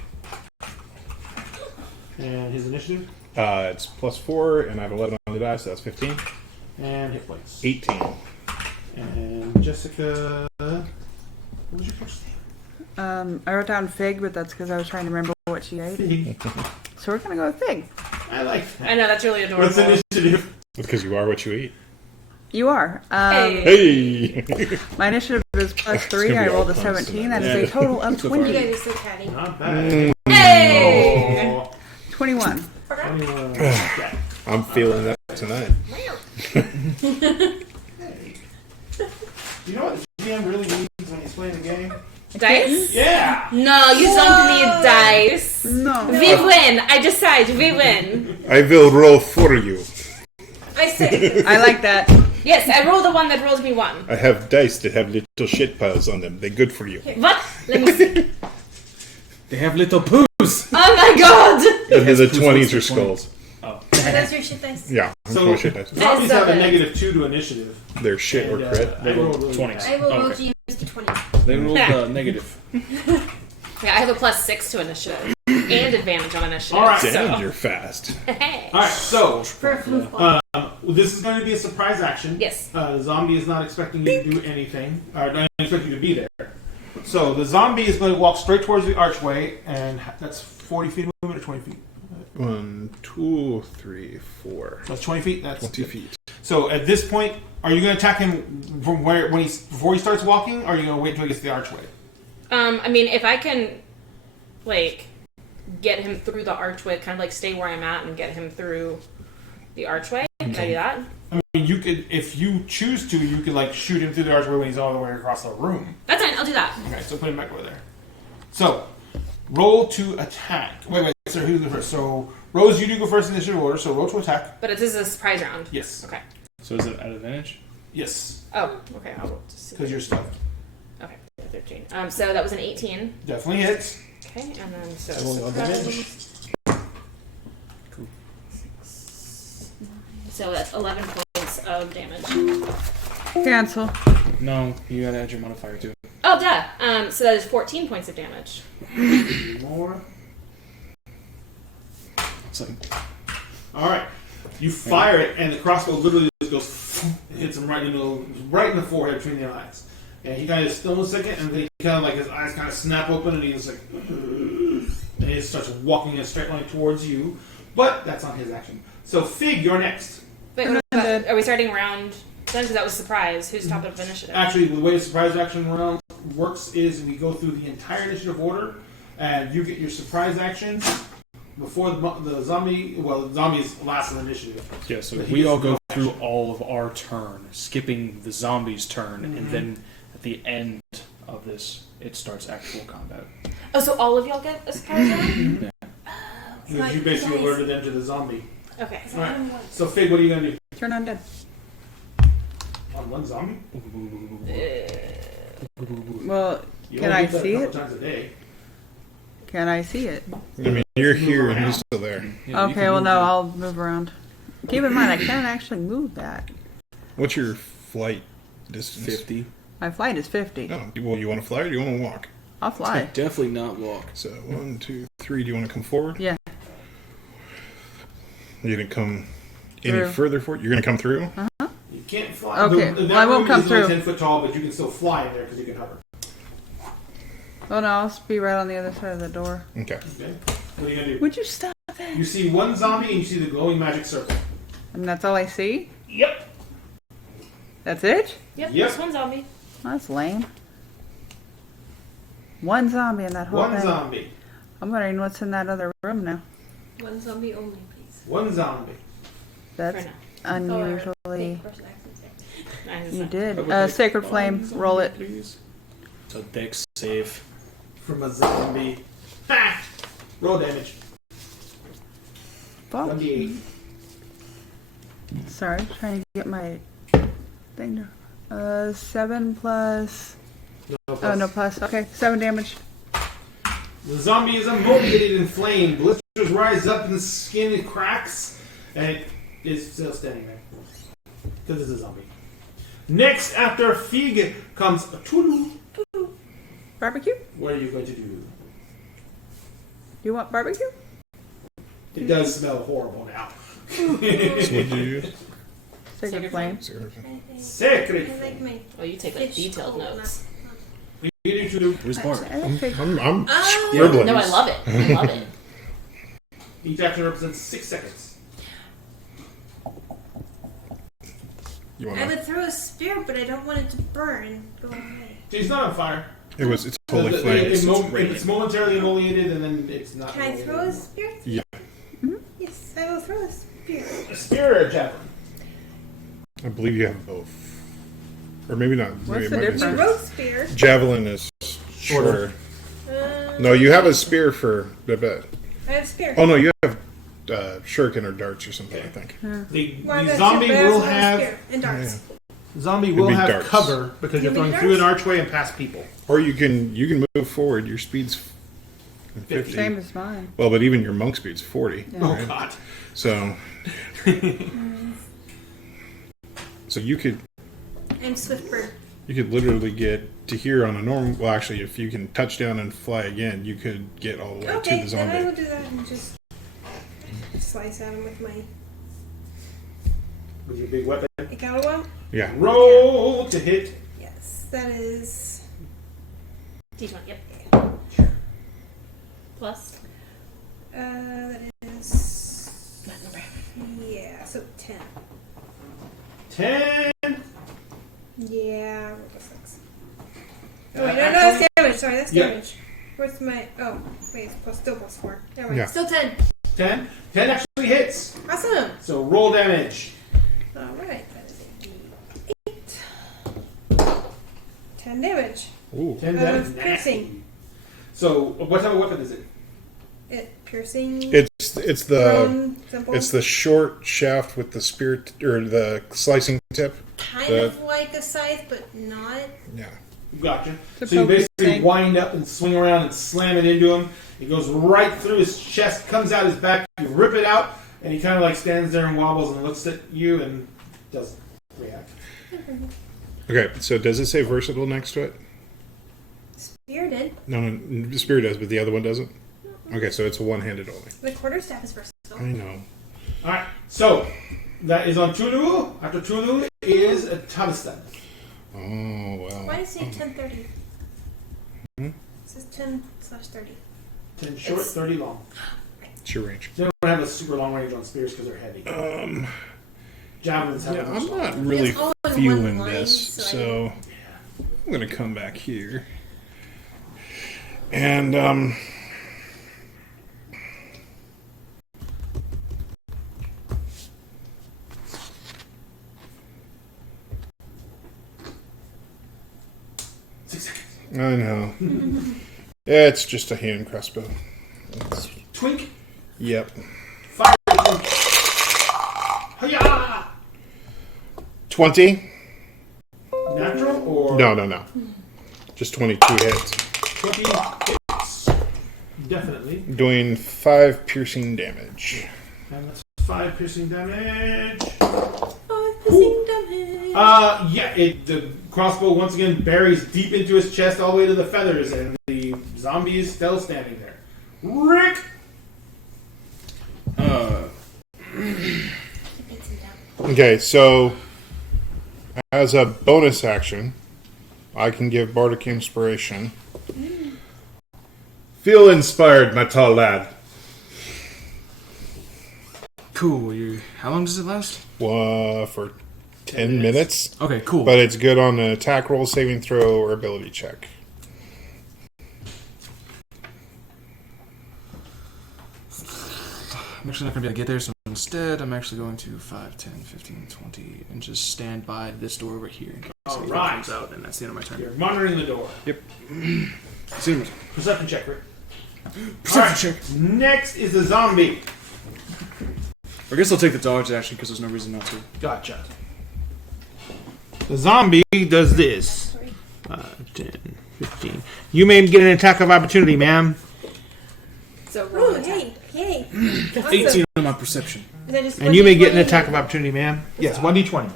And his initiative? It's +4, and I have 11 on the die, so that's 15. And hit points. 18. And Jessica, what was your first name? I wrote down Fig, but that's because I was trying to remember what she ate. Fig. So we're gonna go with Fig. I like that. I know, that's really adorable. What's initiative? Because you are what you eat. You are. Hey. Hey! My initiative is +3. gonna I be rolled all a puns 17. That is tonight. a total of So far. You 20. guys are so catty. Not bad. Hey! Oh, 21. 21. Yeah. I'm feeling that tonight. You know what the GM really needs when he's playing a game? Dice? Yeah! No, you don't need dice. No. We win. I decide. We win. I will roll for you. I say. I like that. Yes, I roll the one that rolls me 1. I have dice that have little shit piles on them. They're good for you. What? Let me see. They have little poos. Oh my god! And has the plus 20s what's are the skulls. Oh. That's your shit dice. Yeah, I'm So- full of shit dice. Zombies have a it. -2 to initiative. They're shit or And, crit. I rolled really 20s. bad. I will Oh, roll okay. GMs to 20. They rolled negative. Yeah, I have a +6 to initiative. And advantage on initiative. Alright. Damn, you're fast. Hey. Alright, so For a floof ball. this is going to be a surprise action. Yes. The zombie is not expecting you to do anything, or not expecting you to be there. So the zombie is going to walk straight towards the archway, and that's 40 feet of movement or 20 feet? 1, 2, 3, 4. That's 20 feet? That's 20 feet. So at this point, are you going to attack him from where before he starts walking, or are you going to wait until he gets to the archway? I mean, if I can, like, get him through the archway, kind of like stay where I'm at and get him through the archway, can I do that? I mean, you could, if you choose to, you could like shoot him through the archway when he's all the way across the room. That's fine, I'll do that. Okay, so put him back over there. So, roll to attack. Wait. So who's the first? So Rose, you do go first in initiative order. So roll to attack. But this is a surprise round. Yes. Okay. So is it at advantage? Yes, Oh, okay, I'll just see. because you're stuffed. Okay, 13. So that was an 18. Definitely hits. Okay, and then so Rolling on surprise. Cool. So that's 11 points of damage. Cancel. No, you gotta add your modifier to it. Oh, duh. So that is 14 points of damage. More. It's like, All right. You fire it, and the crossbow literally just goes and hits him right in the forehead between the eyes. And he kind of still a second, and then he kind of like his eyes kind of snap open, and he's like, and he just starts walking in a straight line towards you. But that's not his action. So Fig, you're next. Wait, what about, are we starting round? Because that was surprise. Who's top of initiative? Actually, the way the surprise action round works is we go through the entire initiative order, and you get your surprise action before the zombie. Well, the zombie's last in initiative. yeah, so But he we gets all to go go through action. all of our turn, skipping the zombie's turn, Mm-hmm. and then at the end of this, it starts actual combat. Oh, so all of y'all get a surprise round? Yeah. Because you basically alerted them to the zombie. Okay. All right. So Fig, what are you gonna do Turn undead. on one zombie? Well, You can only I do that see a couple it? times a day. Can I see it? I mean, you're here and he's still there. Yeah, you Okay, can well, move no, your- I'll move around. Keep in mind, I can't actually move that. What's your flight distance? 50. My flight is 50. Oh, well, you want to fly or do you want to walk? I'll fly. Definitely not walk. So 1, 2, 3. Do you want to come forward? Yeah. You're gonna come any Through. further forward? You're gonna come through? You can't fly. Okay, That well, I won't room come is only through. 10 foot tall, but you can still fly in there because you can hover. Oh, no, I'll be right on the other side of the door. Okay. Okay. What are you gonna do? Would you stop that? You see one zombie and you see the glowing magic circle. And that's all I see? Yep. That's it? Yep, Yep. just one zombie. That's lame. One zombie in that whole One thing. zombie. I'm wondering what's in that other room now. One zombie only, please. One zombie. That's For unusually. Nice. You I did. would like Sacred one Flame, zombie, roll it. Please. So Dex save. From a zombie. Ha! Roll damage. Fuck. 1d8. Sorry, trying to get my thing to. 7 plus. No Oh, plus. no plus. Okay, 7 damage. The zombie is emollient in flame. Blisters rise up in the skin, it cracks, and it is still standing there. Because it's a zombie. Next, after Fig, comes Tulu. Barbecue? What are you going to do? You want barbecue? It does smell horrible now. So what do you use? Sacred Sacred Flame. Sacred. I like my Oh, you take like fish detailed cold, notes. What do you do, Tulu? Where's Mark? I like sacred- I'm Oh. scribbling. No, I love it. I love it. Each action represents 6 seconds. You I want would throw a spear, but I don't want it to burn and go away. She's not on fire. It's holy The- flame. it's momentarily emoliated, and then it's not. Can I throw a spear? Yeah. Yes, I will throw a spear. A spear or a javelin? I believe you have both. Or maybe not. What's Maybe it the might be difference? You wrote spear. Javelin is shorter. No, you have a spear for the bet. I have spear. Oh no, you have shuriken or darts or something. I think. The Well, the that's zombie but I also will have spear and darts. zombie It'd will be have darts. cover because you're It'd be throwing through an darts? archway and past people. Or you can move forward. Your speed's 50. Same as mine. Well, but even your monk speed's 40. Yeah. Oh right? God! So you could I'm swift bird. literally get to here on a normal. Well, actually, if you can touch down and fly again, you could get all the way to Okay, the then I will zombie. do that and just slice at him with my With your big weapon, Ikawa. Yeah. roll to hit. Yes, that is. D20. Yep. Plus. That is. Yeah, so 10. 10. Yeah, roll a 6. Oh, wait, no, that's damage. Sorry, that's Yeah. damage. Where's my. Oh, wait, it's still plus 4. Never mind. Yeah. Still 10. 10. 10 actually hits. Awesome. So roll damage. Alright, that is a 8. 10 damage. Ooh. 10 Of damage. piercing. So what type of weapon is it? It piercing. It's the Simple. it's the short shaft with the spear or the slicing tip. kind of like a scythe, but not. Yeah. Gotcha. It's So you a poking basically thing. wind up and swing around and slam it into him. It goes right through his chest, comes out his back. You rip it out, and he kind of like stands there and wobbles and looks at you and doesn't react. Okay. So does it say versatile next to it? Spear did. No, the spear does, but the other one doesn't. Okay, so it's a one-handed only. The quarterstaff is versatile. I know. All right. So that is on Tulu. After Tulu is a Talistan. Oh well. Why does it say 10:30? It says 10/30. 10 short, It's- 30 long. It's your range. They don't have a super long range on spears because they're heavy. Javelins have Yeah, a much I'm longer. not really It's all in one feeling line, this, so I so I'm gonna come back here. And I know. Yeah, it's just a hand crossbow. Twink. Yep. Fire. Hiya! 20? Natural or No. Just 22 hits. 20 hits. Definitely. Doing 5 piercing damage. And that's 5 piercing damage. 5 piercing damage. The crossbow once again buries deep into his chest all the way to the feathers, and the zombie is still standing there. Rick! Okay, so as a bonus action, I can give Bardic Inspiration. Feel inspired, my tall lad. Cool. How long does it last? For 10 minutes. Okay, cool. But it's good on an attack roll, saving throw, or ability check. I'm actually not going to be able to get there, so instead I'm actually going to 5, 10, 15, 20, and just stand by this door over here in case anything Alright. comes out, and that's the end of my turn. You're monitoring the door. Perception check, Rick. Perception check. Next is the zombie. I guess I'll take the dodge action because there's no reason not to. Gotcha. The zombie does this. 10, 15. You may get an attack of opportunity, ma'am. So roll Ooh, an attack. hey. 18 on my perception. Is that just And you may get an 1d20? attack of opportunity, ma'am. Yes, 1d20.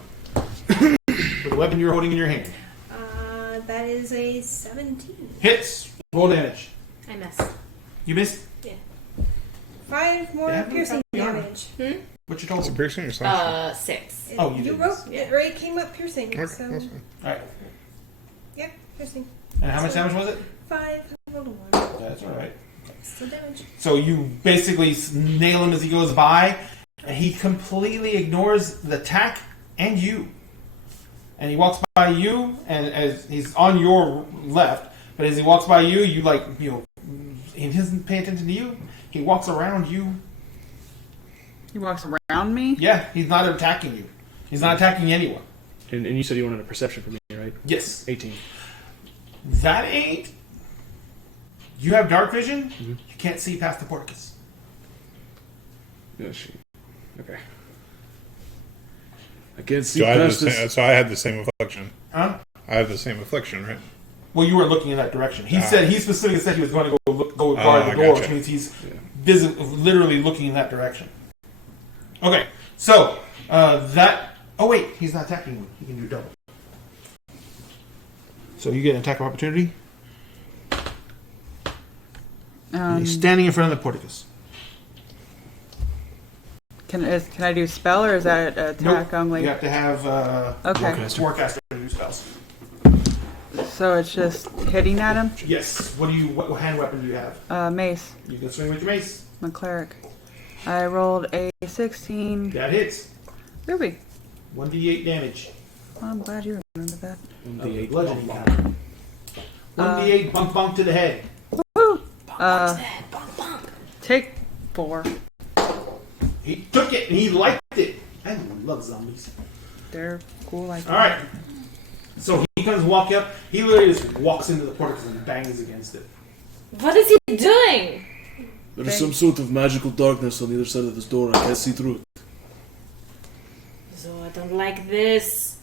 For the weapon you're holding in your hand. That is a 17. Hits. Roll damage. I miss. You missed? 5 more Yeah, piercing yeah. damage. What's your Is it total? piercing or slashing? 6. Oh, you You did. wrote it right came up piercing. Okay, So that's fine. Alright. yeah, piercing. And how much damage was it? 5. I rolled a 1. That's alright. Still damage. So you basically nail him as he goes by, and he completely ignores the attack and you. And he walks by you, and as he's on your left, but as he walks by you, he doesn't pay attention to you. He walks around you. He walks around me. Yeah, he's not attacking you. He's not attacking anyone. And you said you wanted a perception for me, right? Yes. 18. That ain't... You have dark vision? Mm-hmm. You can't see past the porticus. Yeah, okay. I can't see So I, past this. so I had the same affliction. Huh? I have the same affliction, right? Well, you weren't looking in that direction. He specifically said he was going to go guard the I door, gotcha. which means he's literally looking in that direction. Okay, so that... Oh, wait, he's not attacking you. He can do double. So you get an attack of opportunity. He's standing in front of the porticus. Can I do spell or is that attack only? You have to have Okay. Warcaster to do spells. So it's just hitting at him? Yes. What hand weapon do you have? Mace. You can swing with your mace. My cleric. I rolled a 16. That hits. Ruby. 1d8 damage. Well, I'm glad you remembered that. 1d8 Bludgeoning bump, damage. 1d8 bump to the head. Woo! Bump. Take 4. He took it and he liked it. I love zombies. They're cool like that. All right. So he comes walking up. He literally just walks into the porticus and bangs against it. What is he doing? There is some sort of magical darkness on the other side of this door. I can't see through it. So I don't like this.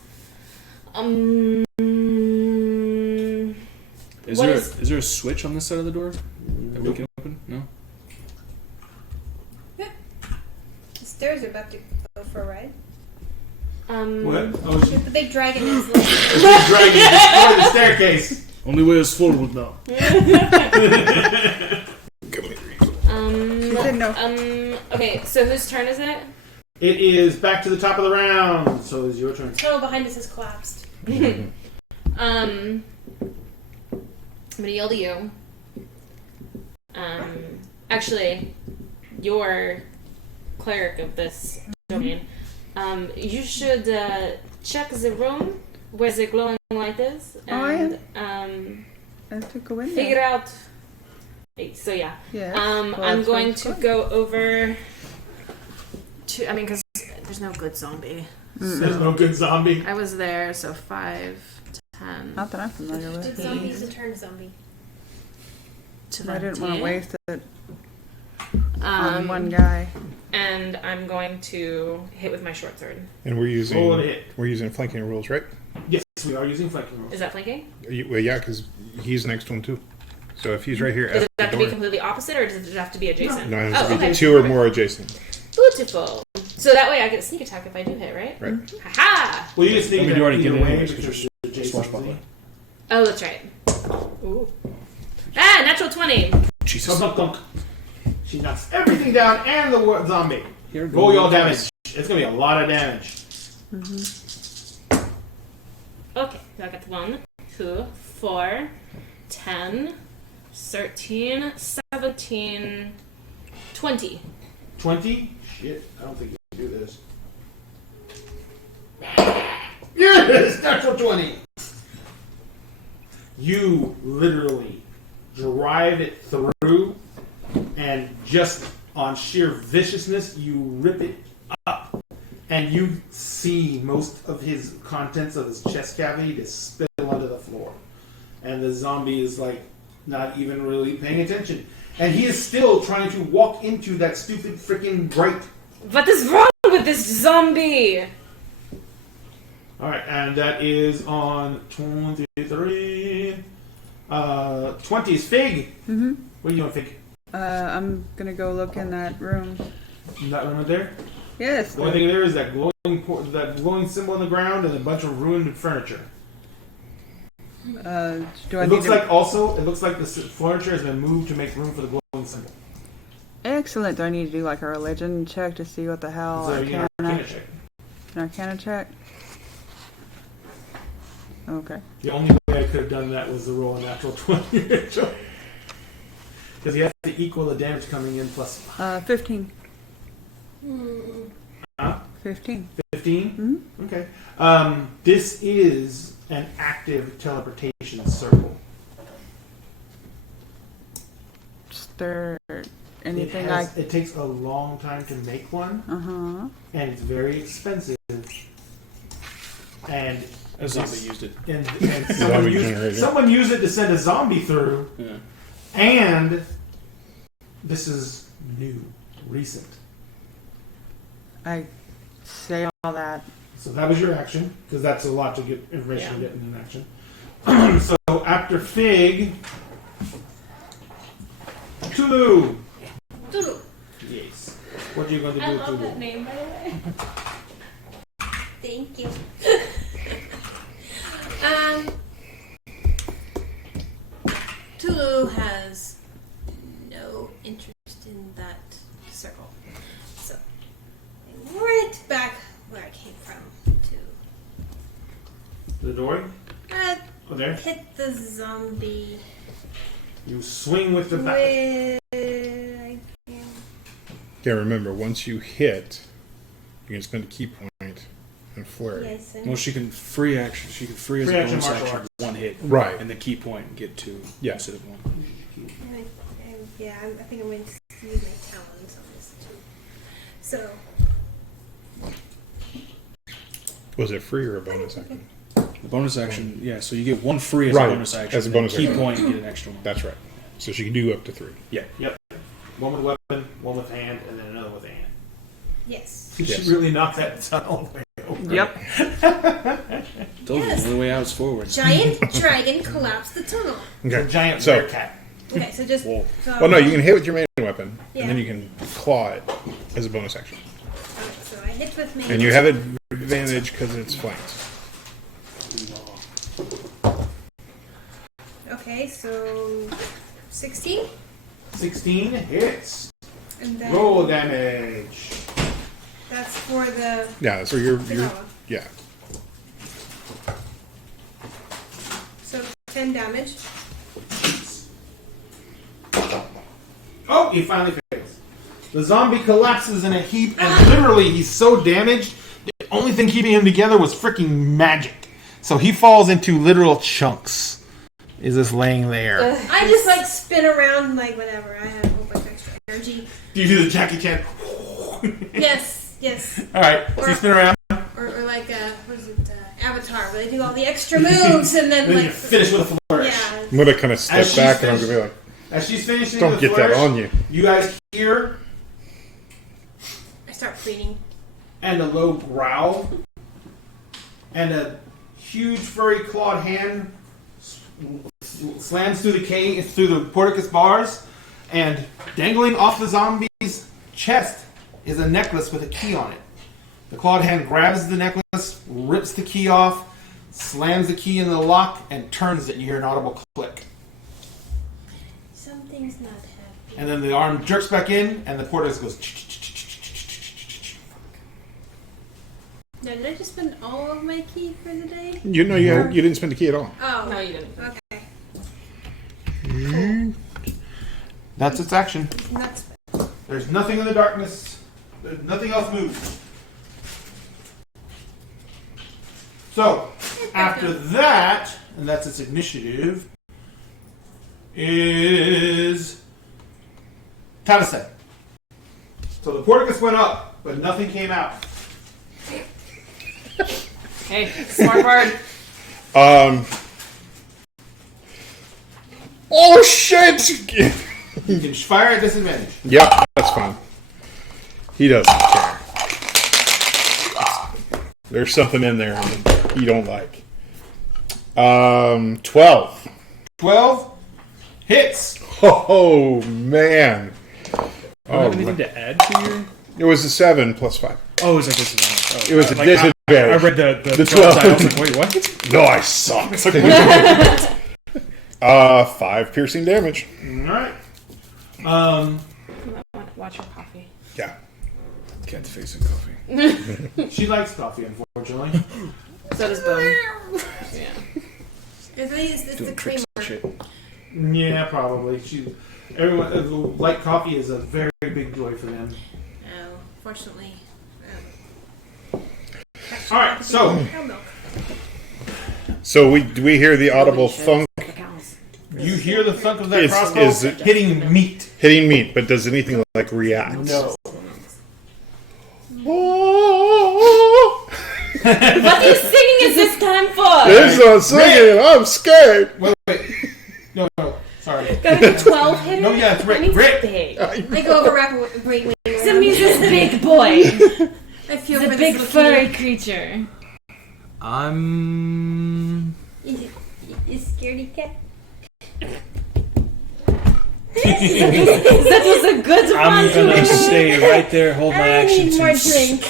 Is there a switch on this side of the door that we can open? No? The stairs are about to go for a ride. What? Oh, The big dragon is like... the big dragon destroyed the staircase. Only way is forward now. She said no. Okay, so whose turn is it? It is back to the top of the round, so it's your turn. Tunnel behind us has collapsed. I'm gonna yell to you. Actually, you're cleric of this domain. You should check the room where the glowing light is, and I took a window. figure out. So yeah, Yes. I'm going to go over to. I mean, because there's no good zombie. There's no good zombie. I was there, so 5, 10. Not that I'm familiar Did with. zombies a turn zombie? I didn't want to 20. waste it on one guy. And I'm going to hit with my short sword. And we're Roll and hit. using flanking rules, right? Yes, we are using flanking rules. Is that flanking? Well, yeah, because he's next to him too. So if he's right here, Does at it have the to be door, completely opposite, or does it have to be adjacent? no, it has Oh, to be okay. 2 or more adjacent. Beautiful. So that way I get a sneak attack if I do hit, right? Right. Ha-ha! Well, you just think I mean, that you already either get it way anyways, because because you're adjacent. swashbuckler. Oh, that's right. Ooh. Ah, natural 20. Dunk, dunk, dunk. She knocks everything down and the zombie. Here Roll your damage. It's going to be a lot of damage. Okay, so I got 1, 2, 4, 10, 13, 17, 20. 20? Shit, I don't think you can do this. Yes! Natural 20! You literally drive it through, and just on sheer viciousness, you rip it up. And you see most of his contents of his chest cavity just spill onto the floor. And the zombie is like not even really paying attention. And he is still trying to walk into that stupid freaking grate. What is wrong with this zombie? Alright, and that is on 23. 20 is Fig. Mm-hmm. What are you doing, Fig? I'm gonna go look in that room. In that room right there? Yes. The only thing there is that glowing symbol on the ground and a bunch of ruined furniture. Do I It need looks to... like the furniture has been moved to make room for the glowing symbol. Excellent. Do I need to do like a religion check to see what the hell? So you can arcana check. An arcana check? Okay. The only way I could have done that was to roll a natural 20. Because you have to equal the damage coming in plus 15. Huh? 15. 15? Mm-hmm. Okay. This is an active teleportation circle. Is there anything It takes a long time to make one, Uh-huh. and it's very expensive and A zombie used it. and Zombie generator. someone used it to send a zombie through, Yeah. and this is new, recent. I say all that. So that was your action, because that's a lot to get information to get in an action. So after Fig, Tulu. Tulu. Yes. What are you going to do I with love Tulu? that name, by the way. Thank you. Tulu has no interest in that circle. So I went back where I came from The door? to Oh, there. hit the zombie You swing with the back. with... Yeah, remember, once you hit, you can spend a key point and flurry. Yes, and Well, she can free action. She can free as Free a action bonus martial action arts. one hit, Right. and the key point and get two instead of one. I think I'm going to use my talons on this too. So, Was it free or a bonus action? The bonus action, yeah. So you get one free as Right, a bonus action. as a and then bonus key action. point, you get an extra one. That's right. So she can do up to 3. Yeah. Yep. One with weapon, one with hand, and then another with hand. yes. Did Yes. she really knock that tunnel way over? Yep. Told you, Yes. the only way out is forward. Giant dragon collapsed the tunnel. It's a Okay. giant So- bear cat. Okay, so just... Whoa. So, Well, no, you can hit with your main weapon, Yeah. and then you can claw it as a bonus action. Okay, so I hit with me. And you have advantage because it's flanked. Okay, so 16, 16 hits. and then Roll damage. that's for the Yeah, so you're Vanilla. yeah. So 10 damage. Oh, he finally fails. The zombie collapses in a heap, and literally he's so damaged, the only thing keeping him together was freaking magic. So he falls into literal chunks. Is just laying there. I just like spin around like whatever. I have a whole bunch of extra energy. Do you do the Jackie Chan? Yes, yes. Alright, so you spin around, Or like what is it? Avatar, where they do all the extra moves and then then you like finish with a flourish. yeah. I'm gonna kind of step As she's back and I'm finished- gonna be like, As she's finishing don't the get that flourish, on you. you guys hear I start cleaning. and a low growl, and a huge furry clawed hand slams through the porticus bars, and dangling off the zombie's chest is a necklace with a key on it. The clawed hand grabs the necklace, rips the key off, slams the key in the lock, and turns it, and you hear an audible click. Something's not happy. And then the arm jerks back in, and the porticus goes. Now, did I just spend all of my key for the day? You know, you didn't spend a key at all. Oh, No, you didn't. okay. That's its action. Nuts. There's nothing in the darkness. There's nothing else moves. So, after that, and that's its initiative, is Tadase. So the porticus went up, but nothing came out. Hey, smart word. Oh shit! You can fire at disadvantage. Yep, that's fine. He doesn't care. There's something in there that he don't like. 12. 12 hits. Oh man. Do you Oh, have anything to add to your? it was a 7 plus 5. Oh, is that disadvantage? Oh, It was a like, disadvantage. I read the 12. I was like, wait, what? No, I suck. 5 piercing damage. Alright. You might want to watch your coffee. Yeah. Cat face and coffee. She likes coffee, unfortunately. So does Bone. Yeah. It's the Doing creamer. tricks and shit. Yeah, probably. Everyone, light coffee is a very big joy for them. Oh, fortunately. Alright, so Cow milk. So do we hear the audible thunk you hear the thunk of that Is crossbow it- hitting meat. hitting meat, but does anything like react? No. Oh. What are you singing is this time for? It's not singing. I'm scared. Wait. No, sorry. Got a 12 hitter? No, yeah, it's Rick. That means Rick. big. I go over wrap a great wing. That means it's big boy. I feel It's for a big this furry creature. I'm. Is scaredy cat? That was a good one. I'm gonna stay right there, hold my I action need to. more drink.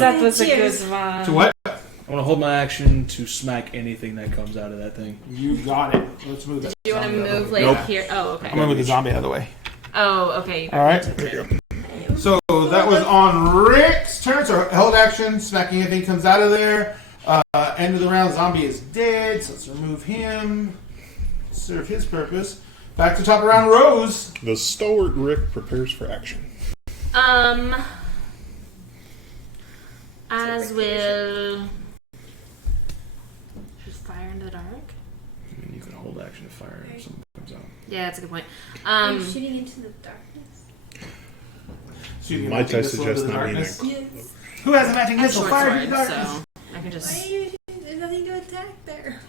That was a Cheers. good one. To what? I want to hold my action to smack anything that comes out of that thing. You got it. Let's move that. Do you want to zombie out of move the way. like here? Oh, okay. I'm gonna move the zombie out of the way. Oh, okay. All right. So that was on Rick's turn. So held action, smacking anything comes out of there. End of the round, zombie is dead. So let's remove him. Serve his purpose. Back to top of round, Rose. The stalwart Rick prepares for action. As will. Just fire in the dark. I mean, you can hold action to fire if something comes out. Yeah, that's a good point. Are you shooting into the darkness? Shooting a Might magic I missile suggest into the not darkness. meaning? Yes. Who has a magic I have missile? short Fire sword, into the darkness. so I can Why just. are you? There's nothing to attack there.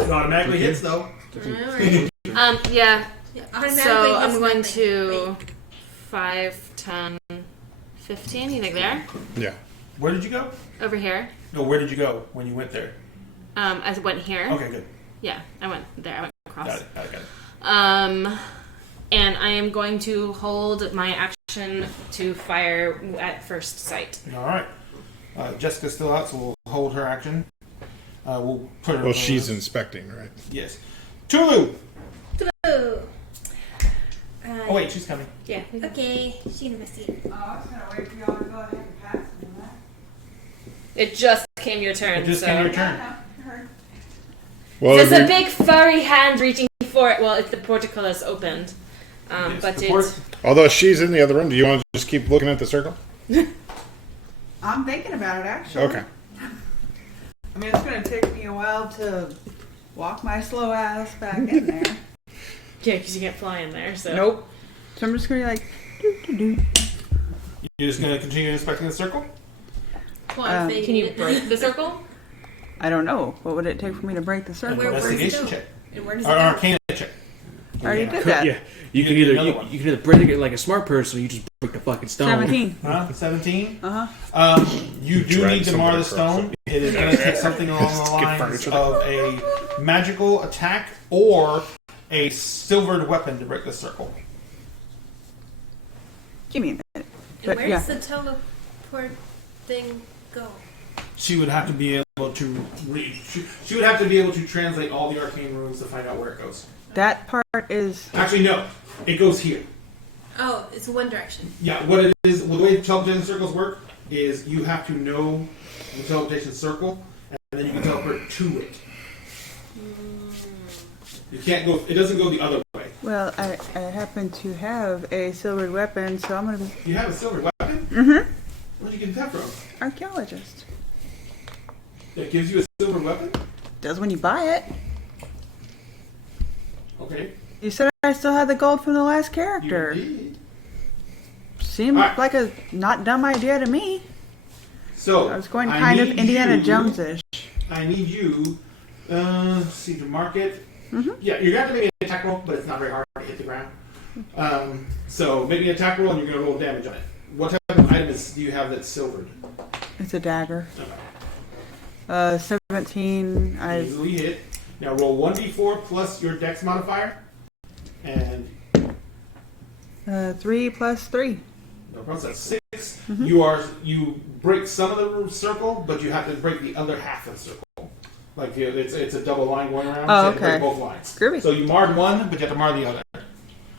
It automatically hits though. Alright. Yeah. Yeah, So automatically I'm hits going nothing. to 5, 10, 15. You think there? Yeah. Where did you go? Over here. No, where did you go when you went there? I went here. Okay, good. Yeah, I went there. I went across. Got it. Got it. And I am going to hold my action to fire at first sight. All right. Jessica's still out, so we'll hold her action. We'll put her. Well, she's inspecting, right? Yes. Tulu. Oh. Oh wait, she's coming. Yeah. Okay, she's in my seat. Oh, I was gonna wait for y'all to go ahead and pass me that. It just came your turn. It just so. came your turn. Well, There's a if big furry hand reaching for it. Well, if the portcullis opened, Yes, but the it. port- although she's in the other room, do you want to just keep looking at the circle? I'm thinking about it actually. Okay. I mean, it's gonna take me a while to walk my slow ass back in there. Yeah, because you can't fly in there. So. Nope. So I'm just gonna be like, doo. You're just gonna continue inspecting the circle. One thing. Can you break the circle? I don't know. What would it take for me to break the circle? Where- where's it Investigation go? check. And where does it Or go? arcana check. I already did that. Yeah, you can You get either another you, one. you can either break it like a smart person, or you just break the fucking stone. 17. Huh? 17. Uh-huh. You do Drag need to mar someone the across stone. It is going to take something along the Get lines furniture. of a magical attack or a silvered weapon to break the circle. Give me a minute. And But where yeah. does the teleport thing go? She would have to be able to read. She would have to be able to translate all the arcane runes to find out where it goes. That part is Actually, no. It goes here. Oh, it's one direction. Yeah, what it is, well, the way teleportation circles work is you have to know the teleportation circle, and then you can teleport to it. You can't go, it doesn't go the other way. well. I happen to have a silvered weapon, so I'm gonna be You have a silver weapon? Mm-hmm. Where'd you get that from? archaeologist. That gives you a silver weapon? Does when you buy it. Okay. You said I still had the gold from the last You character. did. Seemed Alright. like a not dumb idea to me. So, I was going kind of need Indiana you- Jones-ish. I need you, see, to mark it. Mhm. Yeah, you're going to have to make an attack roll, but it's not very hard to hit the ground. So, make an attack roll and you're going to roll damage on it. What type of item do you have that's silvered? It's a dagger. Okay. 17. I Easily hit. Now roll 1d4 plus your dex modifier. And 3 plus 3. no problem, that's 6. Mm-hmm. You break some of the circle, but you have to break the other half of the circle. Like it's a double line going around. Oh, so you have to break okay. both lines. Groovy. So you marred one, but you have to mar the other.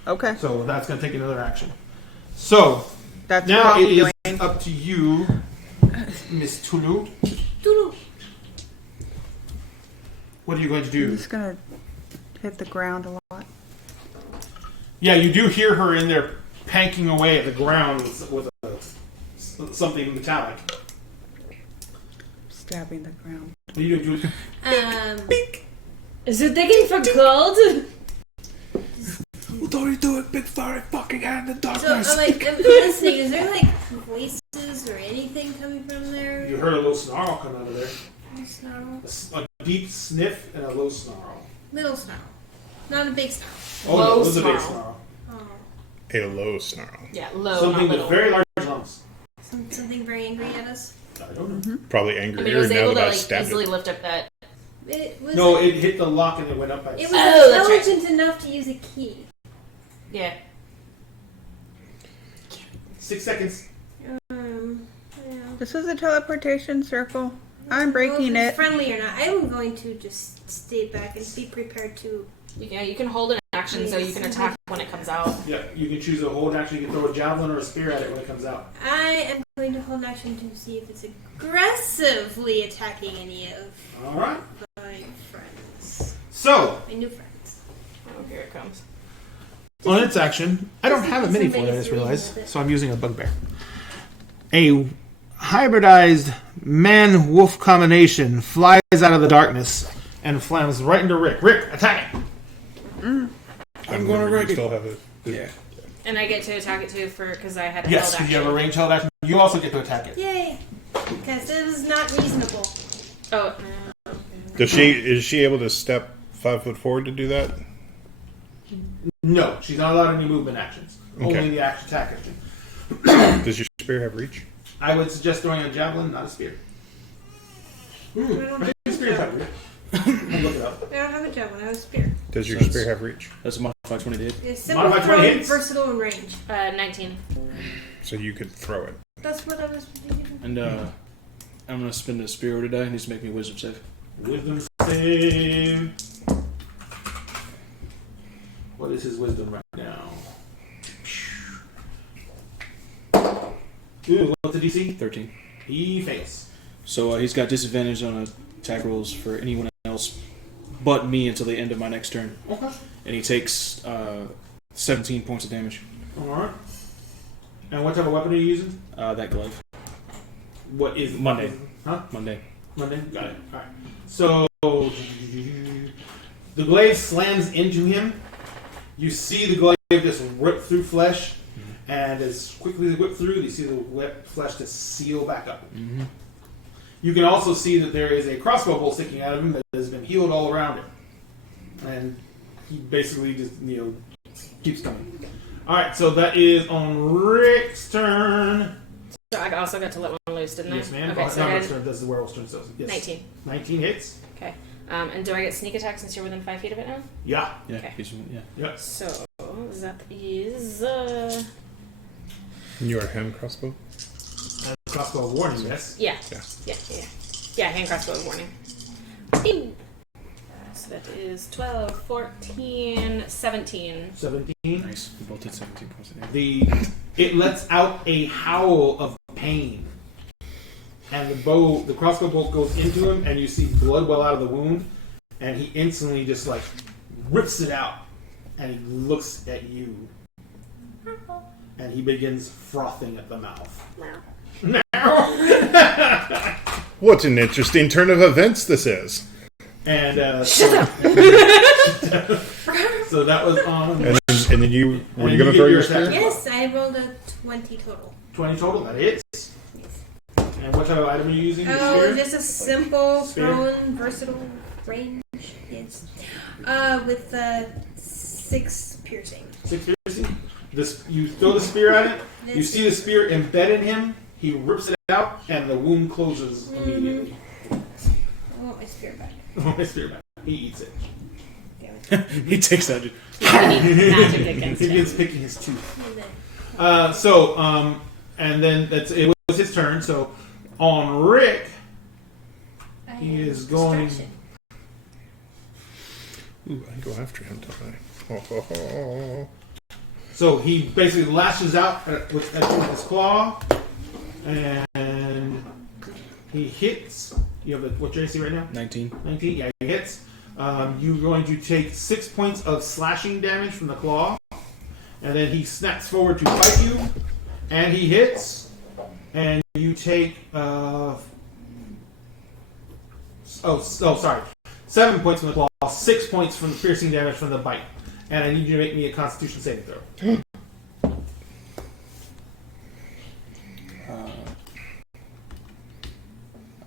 Okay. So that's going to take another action. So That's now what I'll it be is doing. up to you, Miss Tulu. Doodle. What are you going to I'm do? just gonna hit the ground a lot. Yeah, you do hear her in there panking away at the ground with something metallic. Stabbing the ground. What are you doing? Is it digging for gold? What are you doing, big furry fucking hand in So darkness? I'm listening. Is there like voices or anything coming from there? You heard a little snarl come out of there. Snarl. A deep sniff and a low snarl. Little snarl. Not a big snarl. Oh, Low no, it was a big snarl. snarl. Oh. A low snarl. Yeah, low, Something not with little. very large lungs. Something very angry at us. I don't know. Probably I mean, it angrier was now able that to I like stabbed easily it. lift up that. It was. No, it hit the lock and it went up by It was Oh, that's right. intelligent enough to use a key. Yeah. 6 seconds. Yeah. This is a teleportation circle. I'm breaking Well, if it. it's friendly or not. I'm going to just stay back and be prepared to. Yeah, you can hold an action so you can attack when it comes out. Yeah, you can choose a hold action. You can throw a javelin or a spear at it when it comes out. I am going to hold action to see if it's aggressively attacking any of All right. my friends. So, My new friends. Oh, here it comes. on its action, I don't have a mini for it, I just realized, so I'm using a bugbear. A hybridized man-wolf combination flies out of the darkness and flams right into Rick. Rick, attack it! I'm gonna wreck it. Still have it. Yeah. And I get to attack it too because I had a Yes, held action. you have a range held action. You also get to attack it. Yay! Because it was not reasonable. Oh, Is she able to step 5 foot forward to do that? No, she's not allowed any movement actions. Okay. Only the attack action. Does your spear have reach? I would suggest throwing a javelin, not a spear. I don't I think have spears have reach. I'll look it up. I don't have a javelin. I have a spear. Does your So spear have reach? That's a modified 20 to hit. It's simple, Modified 20 thrown, hits. versatile, and range. 19. So you could throw it. That's what I was thinking. And I'm going to spend a spear to die. He needs to make me a wisdom save. Wisdom save. What is his wisdom right now? Ooh, what's the DC? 13. He fails. So he's got disadvantage on attack rolls for anyone else but me until the end of my next turn. Okay. And he takes 17 points of damage. Alright. And what type of weapon are you using? That glaive. What is Monday. Huh? Monday. Monday? Got it. Alright. So, the glaive slams into him. You see the glaive just rip through flesh, and as quickly as it whip through, you see the flesh just seal back up. Mm-hmm. You can also see that there is a crossbow bolt sticking out of him that has been healed all around it. And he basically just, keeps coming. Alright, so that is on Rick's turn. So I also got to let one loose, didn't I? Yes, ma'am. Okay, so Not I Rick's had turn, that's the werewolf's turn. So, yes. 19. 19 hits. Okay. And do I get sneak attack since you're within 5 feet of it now? Yeah. Yeah. Okay. Yeah. Yep. So that is And your hand crossbow? And crossbow warning, yes. yeah. Yeah. Yeah, hand crossbow warning. Bing. So that is 12, 14, 17. 17. Nice. We both did 17 points of damage. It lets out a howl of pain. And the crossbow bolt goes into him, and you see blood well out of the wound, and he instantly just rips it out, and he looks at you, and he begins frothing at the mouth. What an interesting turn of events this is. And so that was on And then you were you And going to you throw get your your spear? attack. Yes, I rolled a 20 total. 20 total. That hits. And what type of item are you using? Your Oh, spear? just a simple, Spear? thrown, versatile range. Yes. With 6 piercing. 6 piercing. You throw the spear at it. You see the spear embed in him. He rips it out, and the wound closes immediately. I want my spear back. My spear back. He eats it. Damn it. He takes that. Magic against He him. begins picking his tooth. And then- And then it was his turn. So on Rick, I He have is going- distraction. Ooh, I go after him, don't I? Ho, ho, ho. so he basically lashes out with his claw, and he hits. You have what's your AC right now? 19. 19. Yeah, he hits. You're going to take 6 points of slashing damage from the claw, and then he snaps forward to fight you, and he hits, and you take. Sorry. 7 points from the claw, 6 points from the piercing damage from the bite, and I need you to make me a Constitution saving throw.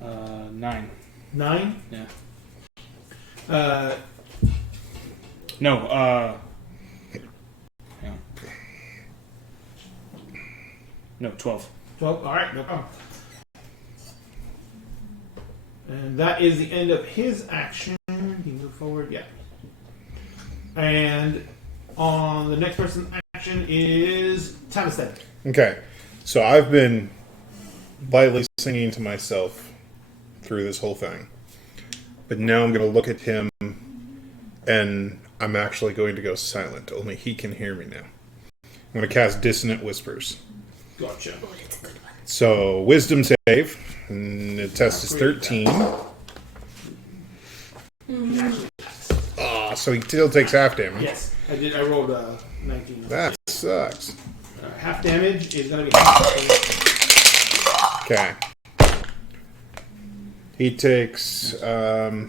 9. 9? Yeah. No, hang on. No, 12. 12. All right, no problem. And that is the end of his action. He moved forward, yeah. And on the next person's action is Tamisted. Okay, so I've been lightly singing to myself through this whole thing. But now I'm going to look at him, and I'm actually going to go silent. Only he can hear me now. I'm going to cast Dissonant Whispers. Gotcha. Oh, that's a good one. So, Wisdom save. And the test is 13. So he still takes half damage. Yes, I did. I rolled 19. That sucks. Half damage is going to be half. Okay. He takes, so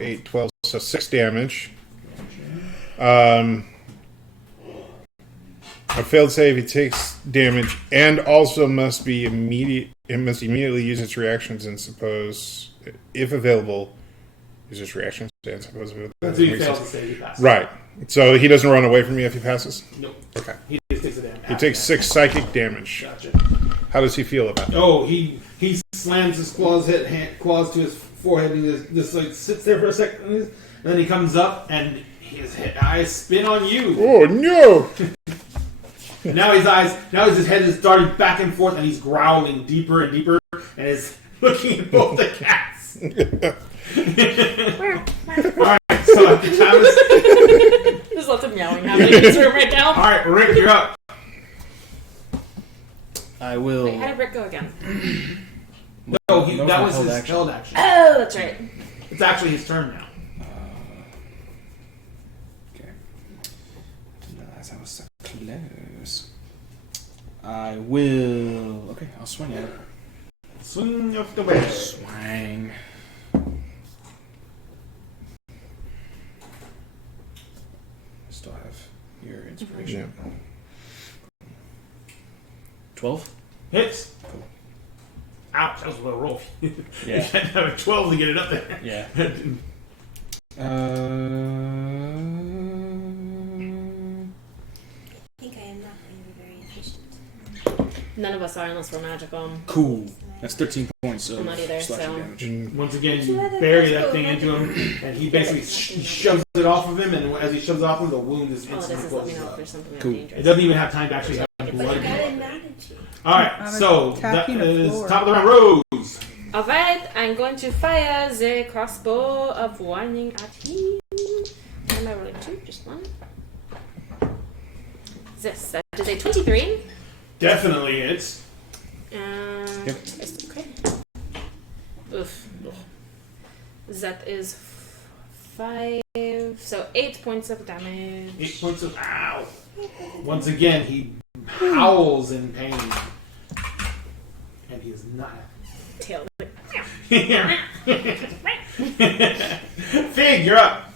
8, 12, so 6 damage. A failed save, he takes damage, and also must be immediate. It must immediately use its reactions and suppose, if available, use its reactions and suppose. Until you fail to save, you pass. Right. So he doesn't run away from me if he passes? Nope. Okay. He just takes a damage. He takes 6 psychic damage. Gotcha. How does he feel about that? Oh, he slams his claws to his forehead and just like sits there for a second, and then he comes up and his eyes spin on you. Oh no! Now his head is darting back and forth, and he's growling deeper and deeper, and is looking at both the cats. All right, so after Thomas, There's lots of meowing happening in this room right now. all right, Rick, you're up. I will. Wait, how did Rick go again? No, that was held his action. held action. Oh, that's right. It's actually his turn now. Okay. Didn't realize I was so close. I will. Okay, I'll swing at it. Swing up the way. Swing. Still have your inspiration. Yeah. 12? Hits. Cool. Ouch, that was a low roll. Yeah. You had to have a 12 to get it up there. Yeah. I think I am not going to be very efficient. None of us are unless we're magical. Cool. That's 13 points of I'm not either, slashing so- damage. Once again, you bury that thing into him, and he basically shoves it off of him, and as he shoves it off him, the wound is All it instantly is let me closes know if up. there's something Cool. dangerous. It doesn't even have time to actually have It's blood. I got advantage. Alright, I'm so that attacking the is floor. top of the round. Rose! Alright, I'm going to fire the crossbow of warning at him. Am I rolling 2? Just 1. This, that is a 23. Definitely it's. Yep. It's okay. Oof. That is 5. So 8 points of damage. 8 points of ow. Once again, he howls in pain. And he is not Tail. happy. Fig, you're up.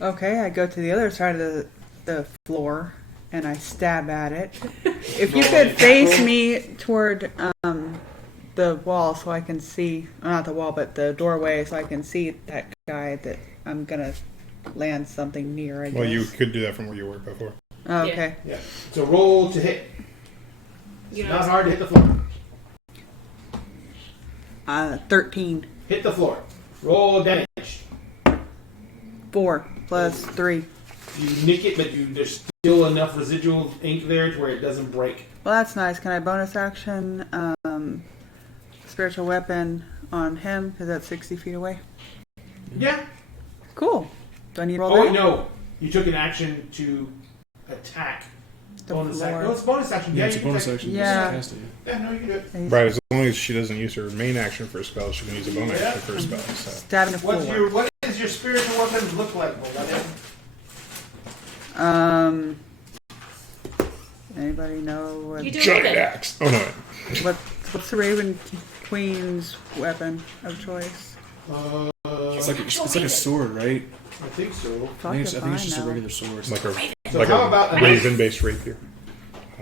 Okay, I go to the other side of the floor and I stab at it. If you could face me toward the wall so I can see, not the wall, but the doorway so I can see that guy that I'm gonna land something near, I guess. Well, you could do that from where you were before. Oh, okay. Yeah. So roll to hit. You It's know, not hard to hit the floor. 13. Hit the floor. Roll damage. 4 plus 3. You nick it, but there's still enough residual ink there to where it doesn't break. Well, that's nice. Can I bonus action spiritual weapon on him? Because that's 60 feet away. Yeah. Cool. Do I need to roll Oh, wait, that? no. You took an action to attack. The Bonus action. floor. No, it's bonus action. Yeah, Yeah, it's a you can bonus take- action. Yeah. Just cast it. Yeah, no, you can do it. Right, as long as she doesn't use her main action for a spell, she can use a bonus action for a spell. So. Stabbing the floor. What does your spiritual weapons look like, beloved? Anybody know what, you do Giant okay. axe. Oh no. what's the Raven Queen's weapon of choice? It's like a sword, right? I think so. Fuck I think it's if just a know. regular sword. Like a So how about a raven-based rapier.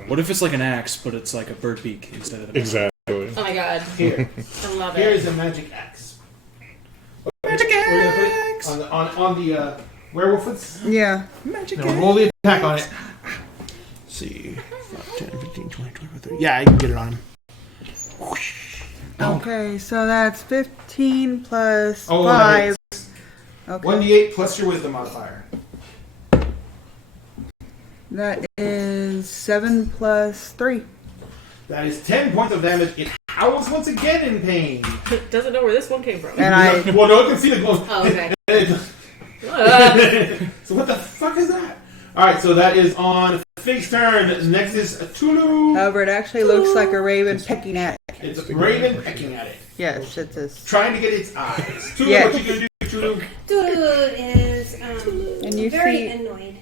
What if it's like an axe, but it's like a bird beak instead of the Exactly. Oh my god. Here. I love Here it. is a magic axe. Magic axe! On the werewolf hoods. Yeah. Now roll the attack on it. Let's see. 5, 10, 15, 20, 25, 30. Yeah, you can get it on him. Okay, so that's 15 plus Oh, 5. Okay. 1d8 plus your wisdom modifier. That is 7 plus 3. That is 10 points of damage. It howls once again in pain. Doesn't know where this one came from. And I Well, no, it can see the glow. Oh, okay. So what the fuck is that? Alright, so that is on Fig's turn. Next is Tulu. however, it actually looks like a raven pecking at it. It's a raven pecking at it. Yes, it's a. Trying to get its eyes. Tulu, Yeah. what you gonna do, Tulu? Dude is And you very see annoyed.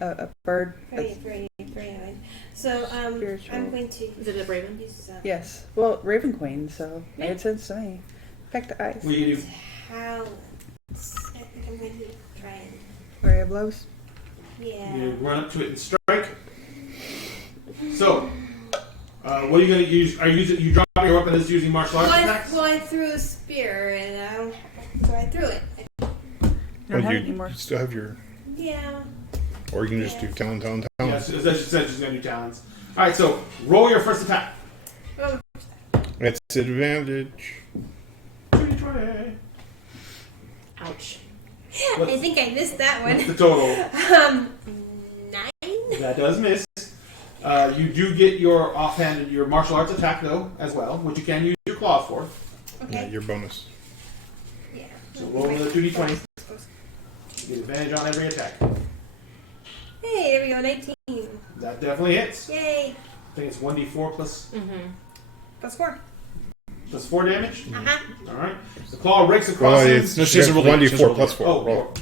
a bird. Very annoyed. So Spiritual. I'm going to Is it a raven? use Yes. Well, Raven Queen, so made sense to me. Peck the eyes. What do you do? talents. I think I'm going to try and Area blows. You run up to it and strike. So, what are you going to use? Are you dropping your weapon as using martial arts attacks? Well, I threw a spear and so I threw it. You don't have it you anymore. still have your, Yeah. or you can just do talent. Yes, as she said, she's going to do talents. All right, so roll your first attack. Oh, It's advantage. 20. Ouch. I think I missed that What's one. the total? 9. That does miss. You do get your offhanded, your martial arts attack though, as well, which you can use your claws for. Yeah, Okay. your bonus. Yeah. So roll the 2d20. You get advantage on every attack. Hey, there we go. 19. That definitely hits. Yay. I think it's 1d4 plus Plus 4. 4 damage. Uh-huh. All right. The claw rakes across Well, him. it's No, she has a roll. 1d4 plus 4. Oh, Roll.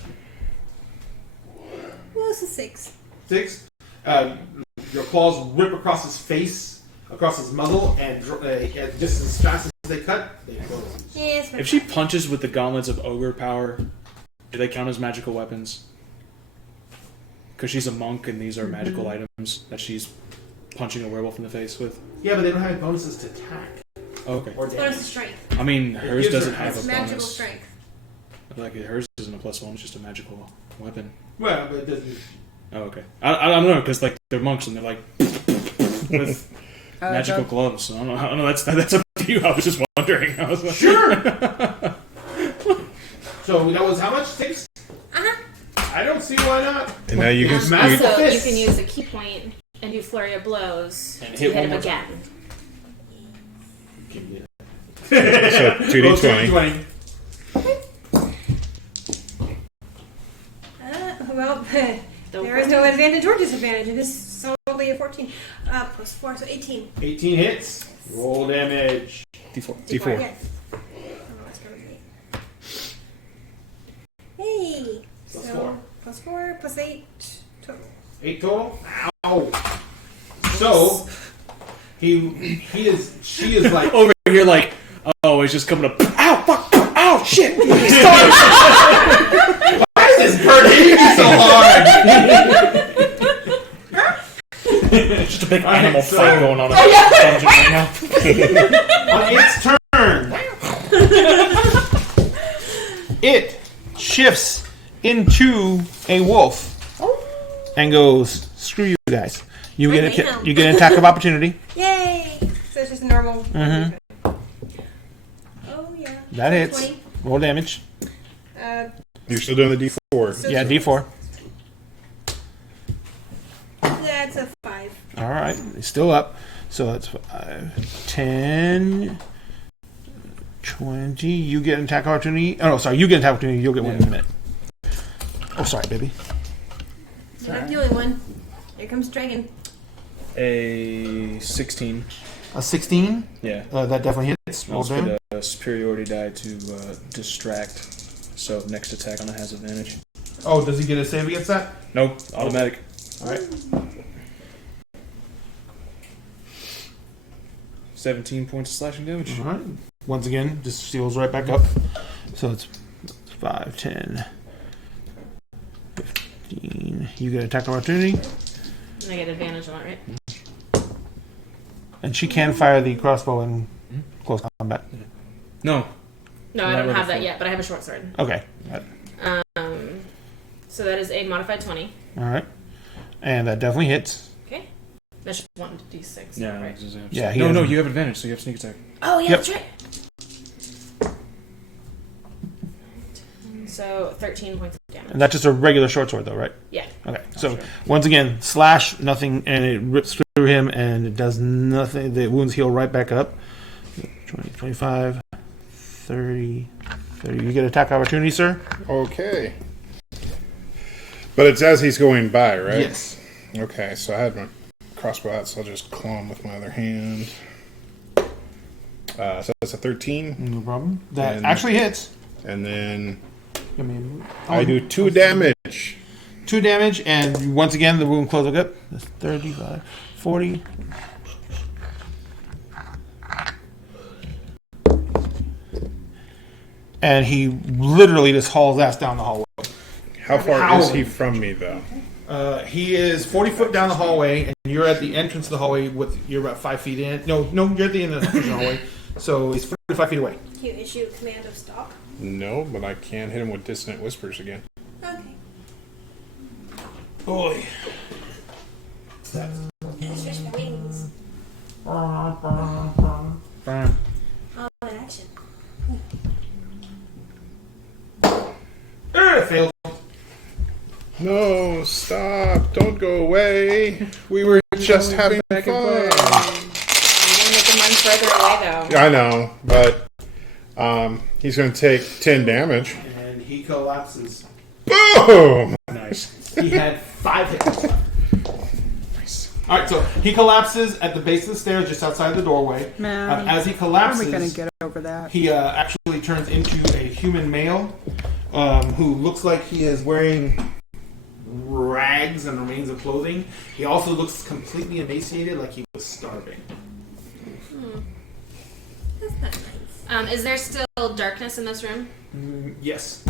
Well, this is 6. 6. Your claws rip across his face, across his muzzle, and just as fast as they cut, they close. Yes. If she punches with the gauntlets of ogre power, do they count as magical weapons? Because she's a monk and these are magical items that she's punching a werewolf in the face with. Yeah, but they don't have bonuses to attack Oh, okay. or It's bonus damage. strength. I mean, hers gives her- doesn't have It's a magical bonus. strength. I feel like hers isn't a +1; it's just a magical weapon. Well, but it doesn't. Oh, okay. I don't know because like they're monks and they're like with magical gloves. I don't know. That's up to you. I was just wondering. I was like, Sure. So that was how much? 6? Uh-huh. I don't see why not. And now you can Massive Also, you fists. can use a key point and do flurry of blows And to hit hit one him more again. so 2d20. Well, there is no advantage or disadvantage, and this is only a 14. Plus 4, so 18. 18 hits. Roll damage. D4. D4. Yes. Oh, that's gonna be- Hey! Plus so, 4. Plus 4, plus 8 total. 8 total. Ow. So she is like. Over here, like, oh, it's just coming up. Ow! Fuck! Ow! Shit! Why is this bird hitting me so hard? Just a big All right, animal so- fight going on in the dungeon right now. On its turn, it shifts into a wolf and goes, "Screw you guys! You get an attack of opportunity." Yay! So it's just a normal. Mhm. Oh, yeah. That hits. 20. Roll damage. You're still doing the d4. Yeah, D4. That's a 5. All right, it's still up. So that's 5, 10, 20. You get an attack opportunity. Oh, no, sorry. You get an attack opportunity. You'll get one in a minute. Oh, sorry, baby. You're not the only one. Here comes Dragon. A 16. A 16. Yeah. That definitely hits. Roll I'll spend damage. a superiority die to distract. So next attack on it has advantage. Oh, does he get a save against that? Nope, automatic. All right. 17 points of slashing damage. All right. Once again, just steals right back up. So it's 5, 10, 15. You get an attack of opportunity. And I get advantage on it, right? And she can fire the crossbow and close combat? No, No. I Not don't with have a that full- yet, but I have a short sword. Okay. So that is a modified 20. All right. And that definitely hits. Okay. That's just 1d6. Yeah. Right. Yeah, he No, doesn't- you have advantage, so you have sneak attack. Oh, yeah, Yep. that's right. So 13 points of damage. And that's just a regular short sword, though, right? Yeah. Okay. So once again, slash, nothing, and it rips through him, and it does nothing. The wounds heal right back up. 20, 25, 30, 30. You get attack opportunity, sir? Okay. But it's as he's going by, right? Yes. Okay, so I had my crossbow out, so I'll just claw him with my other hand. So that's a 13. No problem. That And- actually hits. And then I mean, I do 2 damage. 2 damage, and once again, the wound closes up. That's 35, 40. And he literally just hauls ass down the hallway. How far Howling. is he from me, though? He is 40 foot down the hallway, and you're at the entrance of the hallway. You're about 5 feet in. No, you're at the end of the hallway. So he's 45 feet away. Can you issue a command of stop? No, but I can hit him with dissonant whispers again. Okay. Boy. Stretch my wings. Bam. Oh, in action. Failed. No, stop. Don't go away. We were just having fun. You're going to make him run further away, though. I know, but he's going to take 10 damage. And he collapses. Boom! Nice. He had 5 hits. Nice. All right, so he collapses at the base of the stairs, just outside the doorway. Man, As he how are collapses, we gonna get over that? he actually turns into a human male who looks like he is wearing rags and remains of clothing. He also looks completely emaciated, like he was starving. That's not nice. Is there still darkness in this room? Yes.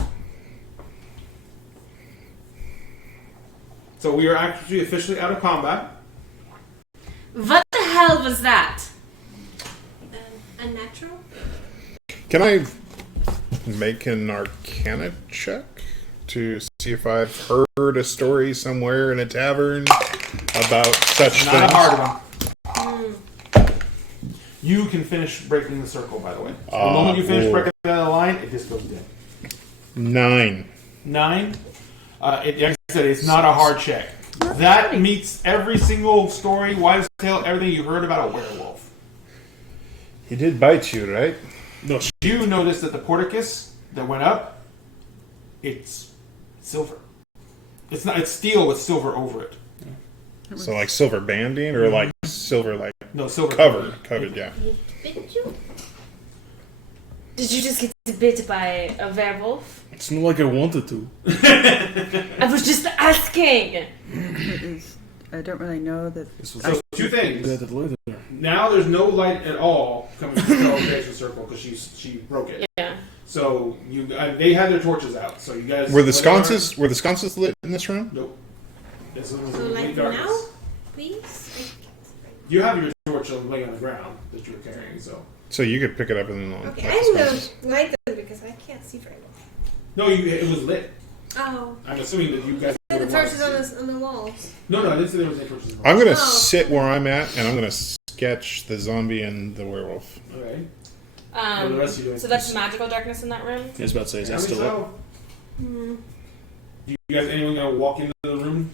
So we are actually officially out of combat. What the hell was that? Unnatural? Can I make an Arcana check to see if I've heard a story somewhere in a tavern about such Not a things? hard one. You can finish breaking the circle, by the way. So the moment you finish cool. breaking the line, it just goes dead. 9. 9. Like I said, it's not a hard check. That meets every single story, wives' tale, everything you heard about a werewolf. He did bite you, right? No, you notice that the porticus that went up, it's silver. It's not. It's steel with silver over it. So like silver banding or like silver like No, silver covered, yeah. Bit you? Did you just get bit by a werewolf? It's not like I wanted to. I was just asking. It is, I don't really know that. This was So 2 things. better later. Now there's no light at all coming from the Tal'Dorei circle because she broke it. Yeah. So they had their torches out. So you guys Were the sconces lit in this room? Nope. This one was So, like, complete darkness. now? Please? You have your torch laying on the ground that you're carrying. So You could pick it up and then Okay, I'm going to light them because I can't see very well. no, it was lit. Oh. I'm assuming that you guys. The were torches wanting to see. on the walls. No, I didn't say there was any torches. I'm gonna Oh. sit where I'm at and I'm gonna sketch the zombie and the werewolf. Okay. What are the rest of you doing? So that's magical darkness in that room? I was about to say, is that Apparently still up? so. Do you guys anyone gonna walk into the room?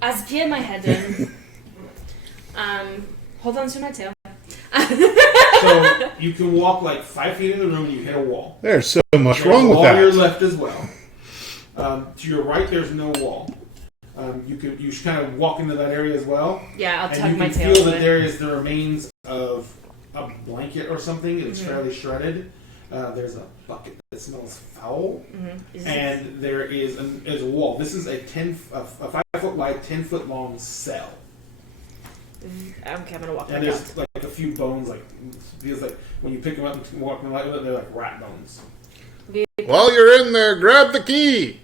I peer my head in. Hold on to my tail. So you can walk like 5 feet in the room and you hit a wall. There's so much There's wrong a with wall to your that. left as well. To your right, there's no wall. You should kind of walk into that area as well. Yeah, I'll And tug you my can tail feel in that it. there is the remains of a blanket or something. It's fairly shredded. There's a bucket that smells foul, and there's a wall. This is a 5-foot wide, 10-foot long cell. Okay, I'm gonna walk And back up. there's like a few bones, like feels like when you pick them up and walk in the light with it, they're like rat bones. While you're in there, grab the key.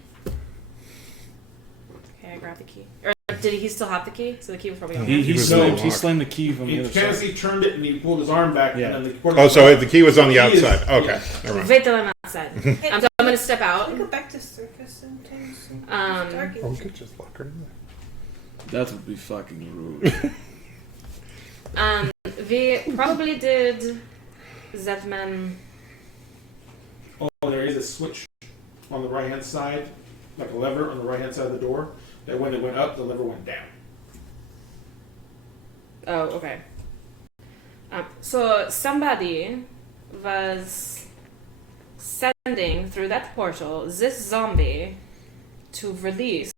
Okay, I grab the key. Or the But did he still have the key? So the key was probably on He, him. he, was slammed, unlocked. he slammed the key from the He other kind of side. he turned it and he pulled his arm back. Yeah. And then Oh, so the key was on the He is- outside. Okay, yes. never mind. Wait till I'm outside. So I'm going to step out. We go back to circus sometimes. Um, Oh, we could just lock her in there. That would be fucking rude. We probably did that man. Oh, there is a switch on the right hand side, like a lever on the right hand side of the door. That when it went up, the lever went down. Oh, okay. So somebody was sending through that portal this zombie to release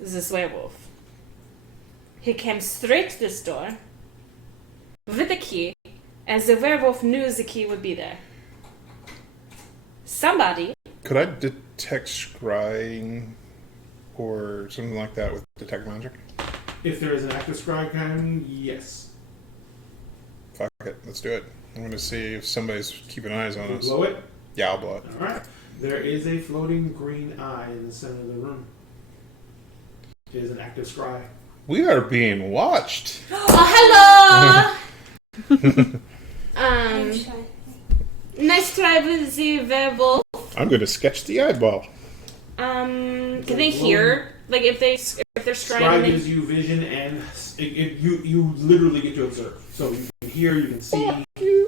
this werewolf. He came straight to this door with the key, and the werewolf knew the key would be there. Somebody. Could I detect scrying or something like that with detect magic? If there is an active scribe cannon, yes. Fuck it, let's do it. I'm going to see if somebody's keeping eyes on You us. blow it. Yeah, I'll blow it. All right. There is a floating green eye in the center of the room. It is an active scribe. We are being watched. Oh, hello! I'm shy. Nice try with the werewolf. I'm going to sketch the eyeball. Can they hear? Like if they're Scribe scrying, gives you vision and you literally get to observe. So you can hear, you can see.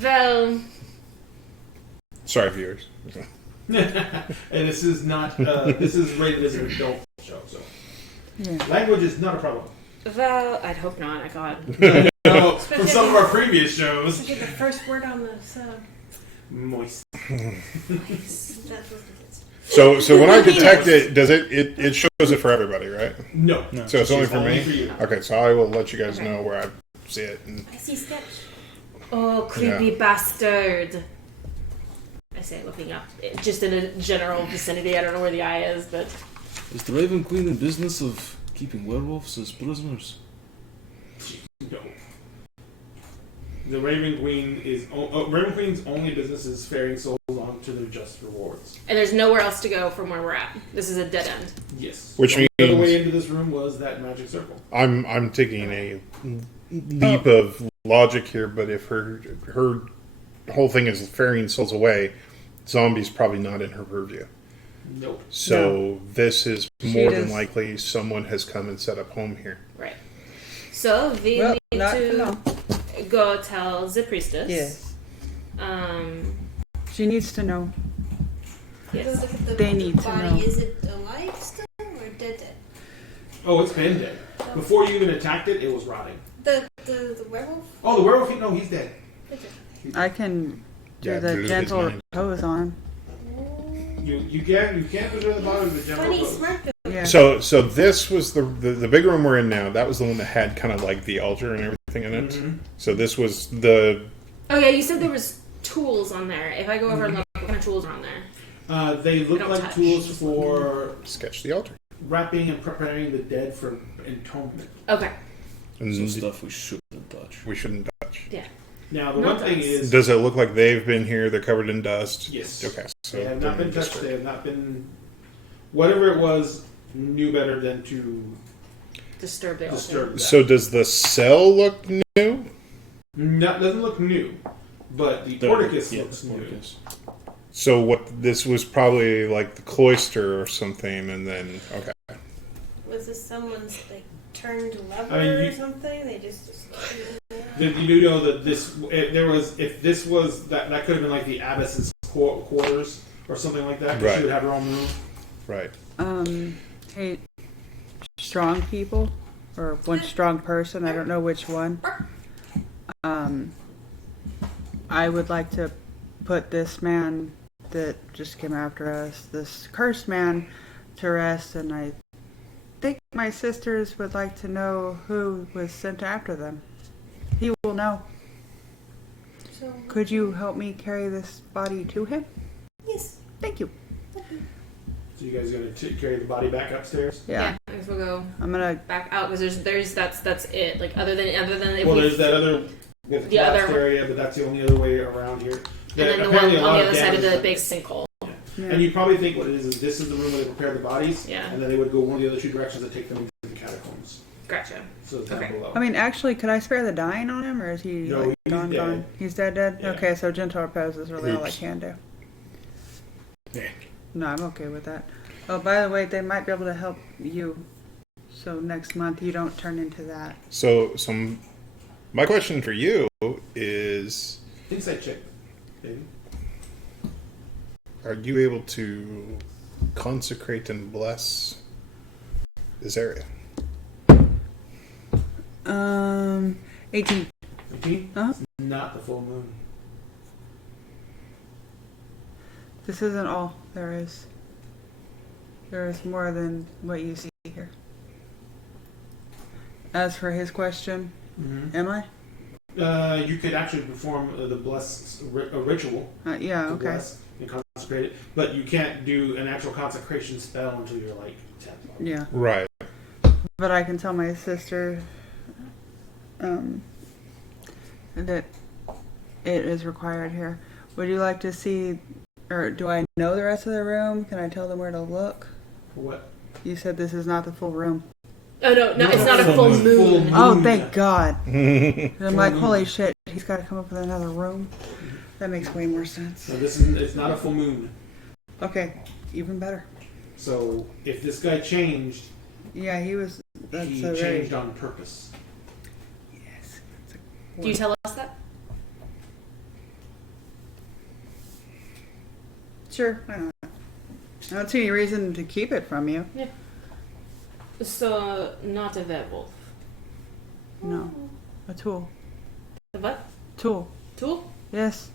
well, Sorry, viewers. And this is not. This is rated as an adult show, so Yeah. language is not a problem. I'd hope not. I God. No, from some of our previous shows. To get the first word on the sub. Moist. That's what it is. So when I detect it, does it shows it for everybody, right? No. So it's only It's for only me? for you. Okay, so I will let you guys know where I see it. And I see sketch. Oh, creepy bastard! I say, looking up, just in a general vicinity. I don't know where the eye is, but Is the Raven Queen in business of keeping werewolves as prisoners? No. The Raven Queen is Raven Queen's only business is ferrying souls on to their just rewards. and there's nowhere else to go from where we're at. This is a dead end. Yes. Which the only means- way into this room was that magic circle. I'm taking a leap of logic here, but if her whole thing is ferrying souls away, zombies probably not in her purview. Nope. So this is more than does- likely someone has come and set up home here. Right. So we Well, need not to no. go tell the priestess. Yes. Um. She needs to know. Yes. Look at the They need to body. know. Is it alive still or dead? Oh, it's been dead. Before you even attacked it, it was rotting. The werewolf? Oh, the werewolf? No, he's dead. I can do Yeah, the Drew is gentle mine. repose on him. You can't put it at the bottom of the general Funny clothes. smart girl. Yeah. So this was the big room we're in now. That was the one that had kind of like the altar and everything in it. Mhm. So this was the Oh yeah, you said there was tools on there. If I go over and look, what kind of tools are on there? They look don't like touch. tools for sketch the altar. wrapping and preparing the dead for entombment. Okay. And Some stuff we shouldn't touch. we shouldn't touch. Yeah. Now, the Not one thing us. is, Does it look like they've been here? They're covered in dust. yes, Okay. So they have not they're been touched. disturbed. They have not been. Whatever it was, knew better than to Disturb the altar. disturb that. So does the cell look new? Doesn't look new, but the porticus looks new. porticus. So what? This was probably like the cloister or something, and then okay. Was this someone's like turned lever I mean, or you- something? They just. You do know that if this was that could have been like the abbess's quarters or something like that. 'Cause Right. She would have her own room. Right. Hey, strong people, or one strong person, I don't know which one. I would like to put this man that just came after us, this cursed man, to rest, and I think my sisters would like to know who was sent after them. He will know. So, Could you help me carry this body to him? yes. Thank you. So you guys gonna carry the body back upstairs? Yeah, I guess we'll go I'm gonna. back out because there's that's it. Like other than if Well, we, there's that other The collapsed other- area, but that's the only other way around here. and then the one Apparently a on lot the other side of damage the big sinkhole. And you probably think what it is this is the room where they prepare the bodies, Yeah. and then they would go one of the other two directions that take them into the catacombs. Gotcha. So it's down Okay. below. I mean, actually, could I spare the dying on him, or is he No, like, he's gone? dead. Gone. He's dead. Yeah. Okay, so gentle repose is really all I Oops. can do. Yeah. No, I'm okay with that. Oh, by the way, they might be able to help you. So next month you don't turn into that. So my question for you is, Inside check, baby. are you able to consecrate and bless this area? 18. 18? Uh-huh. It's not the full moon. This isn't all there is. There is more than what you see here. As for his question, am I? You could actually perform the bless a ritual Yeah, to okay. bless and consecrate it, but you can't do an actual consecration spell until you're like 10. Yeah. Right. But I can tell my sister that it is required here. Would you like to see, or do I know the rest of the room? Can I tell them where to look? For what? You said this is not the full room. Oh no, it's not a full full moon. moon. Full moon. Oh, thank God. Right. I'm like, holy shit, he's got to come up with another room. That makes way more sense. So it's not a full moon. Okay, even better. So if this guy changed, Yeah, he was. That's he a very. changed on purpose. Yes. Do you tell us that? Sure, why not? I don't see any reason to keep it from you. So not a werewolf. No, a tool. What? Tool. Tool? Yes.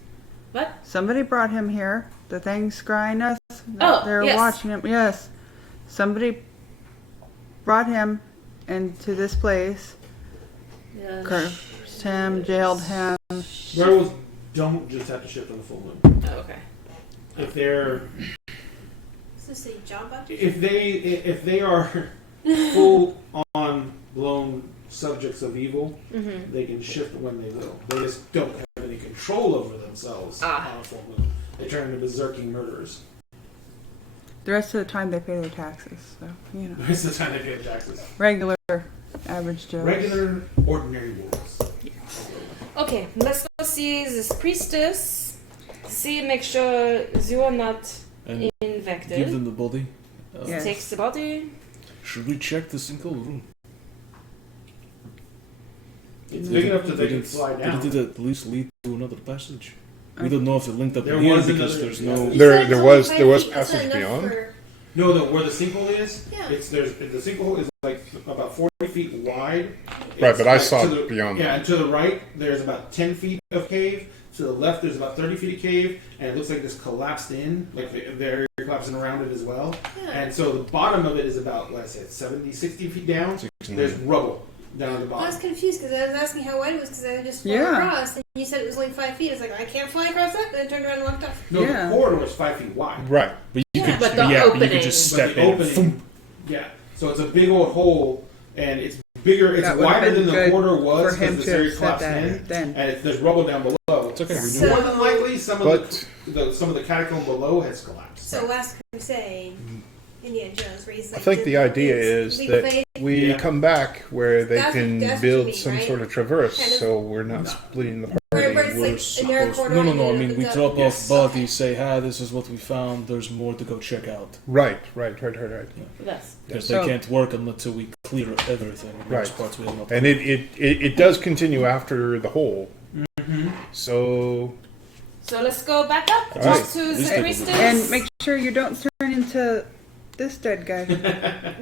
What? Somebody brought him here. The thing scrying us. Oh, They're yes. watching him. Yes. Somebody brought him into this place, Yeah. cursed him, jailed him. Werewolves don't just have to shift on the full moon. Oh, okay. If they're Is this a job option? if they are full on blown subjects of evil, Mm-hmm. they can shift when they will. They just don't have any control over themselves on a full moon. They turn into berserking murderers. The rest of the time they pay their taxes. So, you know. The rest of the time they pay the taxes. Regular, average Joe. Regular, ordinary wolves. Okay, let's go see this priestess. Make sure you are not And infected. give them the body. Yes. Takes the body. Should we check the single room? It's big enough that they can fly down. Did it at least lead to another passage? We don't know if it linked up There in here was because another- there's no. yeah. There was passage beyond. No, where the sinkhole is, Yeah. the sinkhole is like about 40 feet wide. Right, It's but I like saw to the- beyond Yeah, and to the right, there's about 10 feet of cave. To the left, there's about 30 feet of cave, and it looks like this collapsed in, like the area collapsing around it as well. Yeah. And so the bottom of it is about, like I said, 70, 60 feet down. There's rubble down at the I was bottom. confused because I was asking how wide it was because I just flew Yeah. across, and you said it was only 5 feet. I was like, I can't fly across that. Then I turned around and walked off. No, Yeah. the corridor is 5 feet wide. Right. But you Yeah, could, but the but you opening. could just But step the in. opening, yeah. So it's a big old hole, and it's bigger. It's That would've wider been than the good corridor was for him because the to series have collapsed said in, that then. and there's rubble down below. It's okay. So- More than likely, some of But- some of the catacomb below has collapsed. So Last Crusade, Indiana Jones, where he's I like, think the idea is leap that faith. we Yeah. come back where they That's can what build mean, some right? sort of traverse, Kind of- so we're not splitting the Where party. it's like a narrow corridor. No, and then I it mean, we opens drop up. Yes. off bodies, say, "Hi, this is what we found. There's more to go check out." Right. Yes. Because So- they can't work until we clear everything. And Right. those parts we have not. And it does continue after the hole. Mm-hmm. So So let's go back up, All talk right. to At least the they will priestess, do And make sure you don't turn into this dead guy.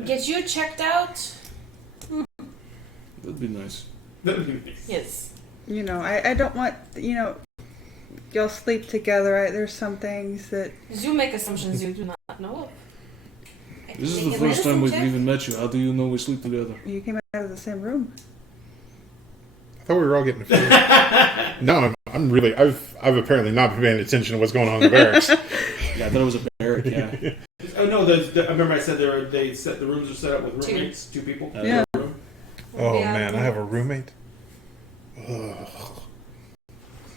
get you checked out. That'd be nice. Yes. You know, I don't want, you know, y'all sleep together. There's some things that, You make assumptions you do not know of. I can This is make the a first time medicine we've check. even met you. How do you know we sleep together? you came out of the same room. I thought we were all getting food. No, I'm really. I've apparently not been paying attention to what's going on in the barracks. Yeah, I thought it was a barrack. Yeah. Oh no! I remember I said the rooms are set up with roommates, two people. Yeah. per room. Oh Yeah. man, I have a roommate. Ugh.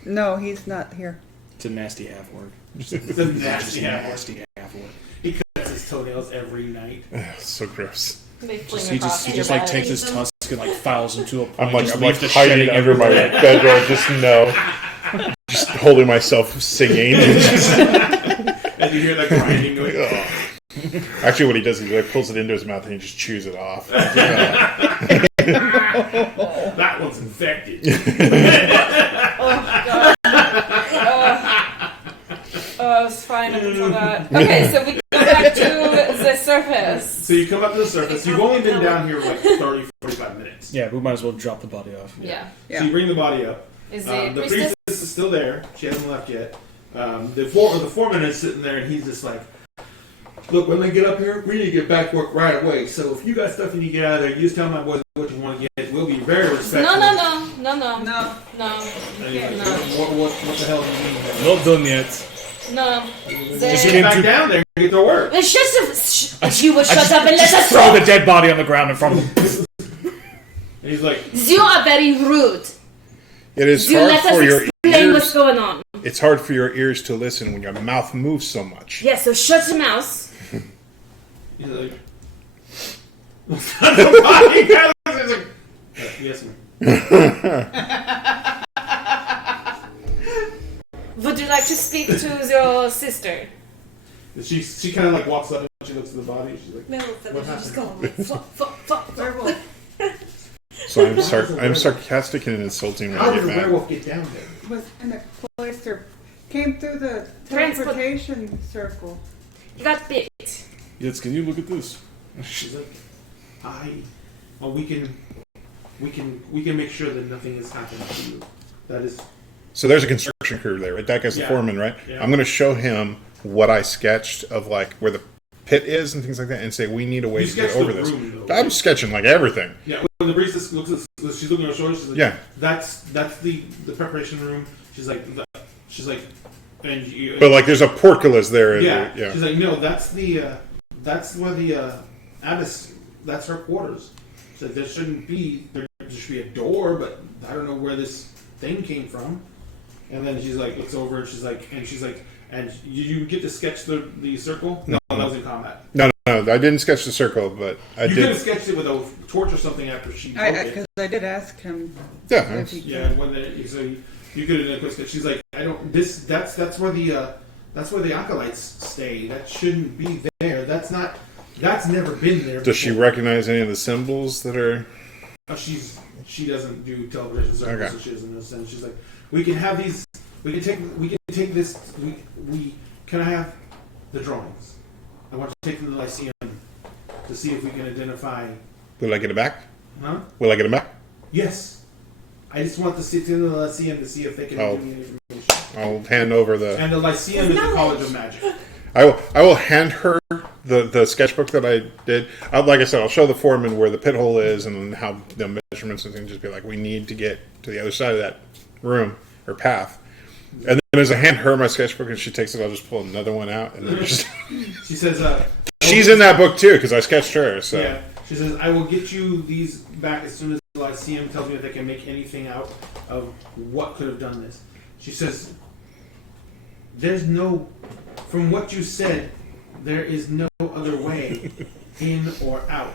No, he's not here. It's a nasty half word. It's a nasty half. Nasty half before. He cuts his toenails every night. So gross. They fling He across just your like bed. takes his tusk and like files into a point. I'm like just hiding leaves the shedding under my everywhere. bedroll, just just holding myself singing. And you hear that grinding going, Ugh. Actually, what he does is he like pulls it into his mouth and he just chews it off. that one's infected. Oh, it's fine up until that. Okay, so we go back to the surface. So you come up to the surface. You've only been down here like 30, 45 minutes. Yeah, we might as well drop the body off. Yeah. So you bring the body up. Is the The priestess? priestess is still there. She hasn't left yet. The foreman is sitting there, and he's just like, "Look, when they get up here, we need to get back to work right away. So if you got stuff you need to get out of there, you just tell my boys what you want to get. We'll be very respectful." No. And he's like, what the hell do you mean? Not done yet. No. Just get back down there and get to work. It's just if you would shut up and let us Throw talk. the dead body on the ground in front of him. And he's like, You are very rude. It is You hard let for us your explain what's ears. going on. It's hard for your ears to listen when your mouth moves so much. Yeah, so shut your mouth. he's like, what's on the body? He's like, yes, ma'am. Would you like to speak to your sister? She kind of like walks up and she looks at the body. She's like, No, What just happened? going fuck, werewolf. So I'm sarcastic and insulting when how I did get the mad. werewolf get down there? Was in a cloister. Came through the Transport- teleportation circle. You got bit. Yes, can you look at this? She's like, well, we can make sure that nothing has happened to you. That is, So there's a construction crew there, right? That guy's the Yeah. foreman, right? Yeah. I'm going to show him what I sketched of like where the pit is and things like that, and say we need a way you to get sketched over the this. room, though. I'm sketching like everything. Yeah, when the priestess looks at, she's looking at her shoulders. She's like, Yeah. that's the preparation room. She's like, and you, But like, there's a portcullis there. yeah. Yeah. She's like, no, that's where the abbess. That's her quarters. So there should be a door, but I don't know where this thing came from. And then she's like, looks over, and she's like, and you get to sketch the circle? No, that was in combat. No, I didn't sketch the circle, but I You could have did. sketched it with a torch or something after she broke it. Because I did ask him Yeah. if he Yeah, when so you could have sketched. She's like, I don't. That's where the acolytes stay. That shouldn't be there. That's never been there. Does she before. recognize any of the symbols that are? She doesn't do television circles, Okay. so she doesn't understand. She's like, we can have these. We can take this. Can I have the drawings? I want to take them to the Lyceum to see if we can identify. Will I get it back? Huh? Will I get it back? Yes. I just want to sit in the Lyceum to see if they can Oh. give me any information. I'll hand over the. And the Lyceum is the College of Magic. I will hand her the sketchbook that I did. Like I said, I'll show the foreman where the pit hole is and how the measurements and things. Just be like, we need to get to the other side of that room or path. And then as I hand her my sketchbook and she takes it, I'll just pull another one out and then just. She says, She's in that book too because I sketched her. So Yeah. She says, I will get you these back as soon as the Lyceum tells me if they can make anything out of what could have done this. She says, from what you said, there is no other way in or out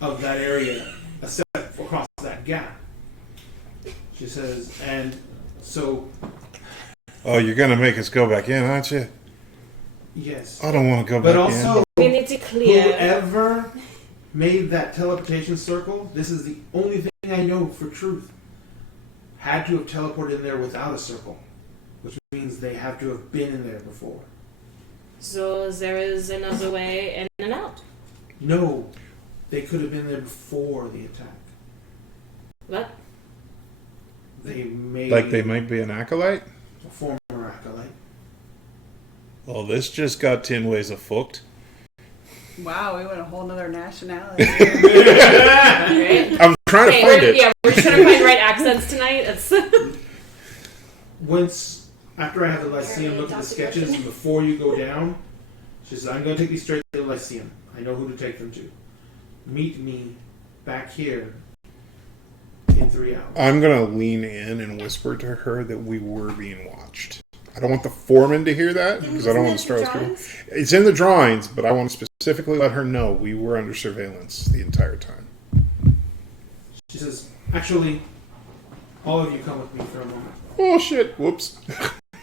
of that area except across that gap. She says, and so, oh, you're gonna make us go back in, aren't you? yes. I don't want to go But back also, We need to clear. whoever made that teleportation circle, this is the only thing I know for truth, had to have teleported in there without a circle, which means they have to have been in there before. So there is another way in and out. No, they could have been there before the attack. What? They may in. Like they might be an acolyte. a former acolyte. Well, this just got 10 ways of fucked. Wow, we went a whole nother nationality. Right? I'm trying to find it. Yeah, we're trying to find the right accents tonight. It's Once, after I have the Lyceum look at the sketches, and before you go down, she says, I'm going to take these straight to the Lyceum. I know who to take them to. Meet me back here in 3 hours. I'm gonna lean in and whisper to her that we were being watched. I don't want the foreman to hear that because I don't want to start with people. It's in the drawings, but I want to specifically let her know we were under surveillance the entire time. She says, actually, all of you come with me for a moment. Oh shit! Whoops.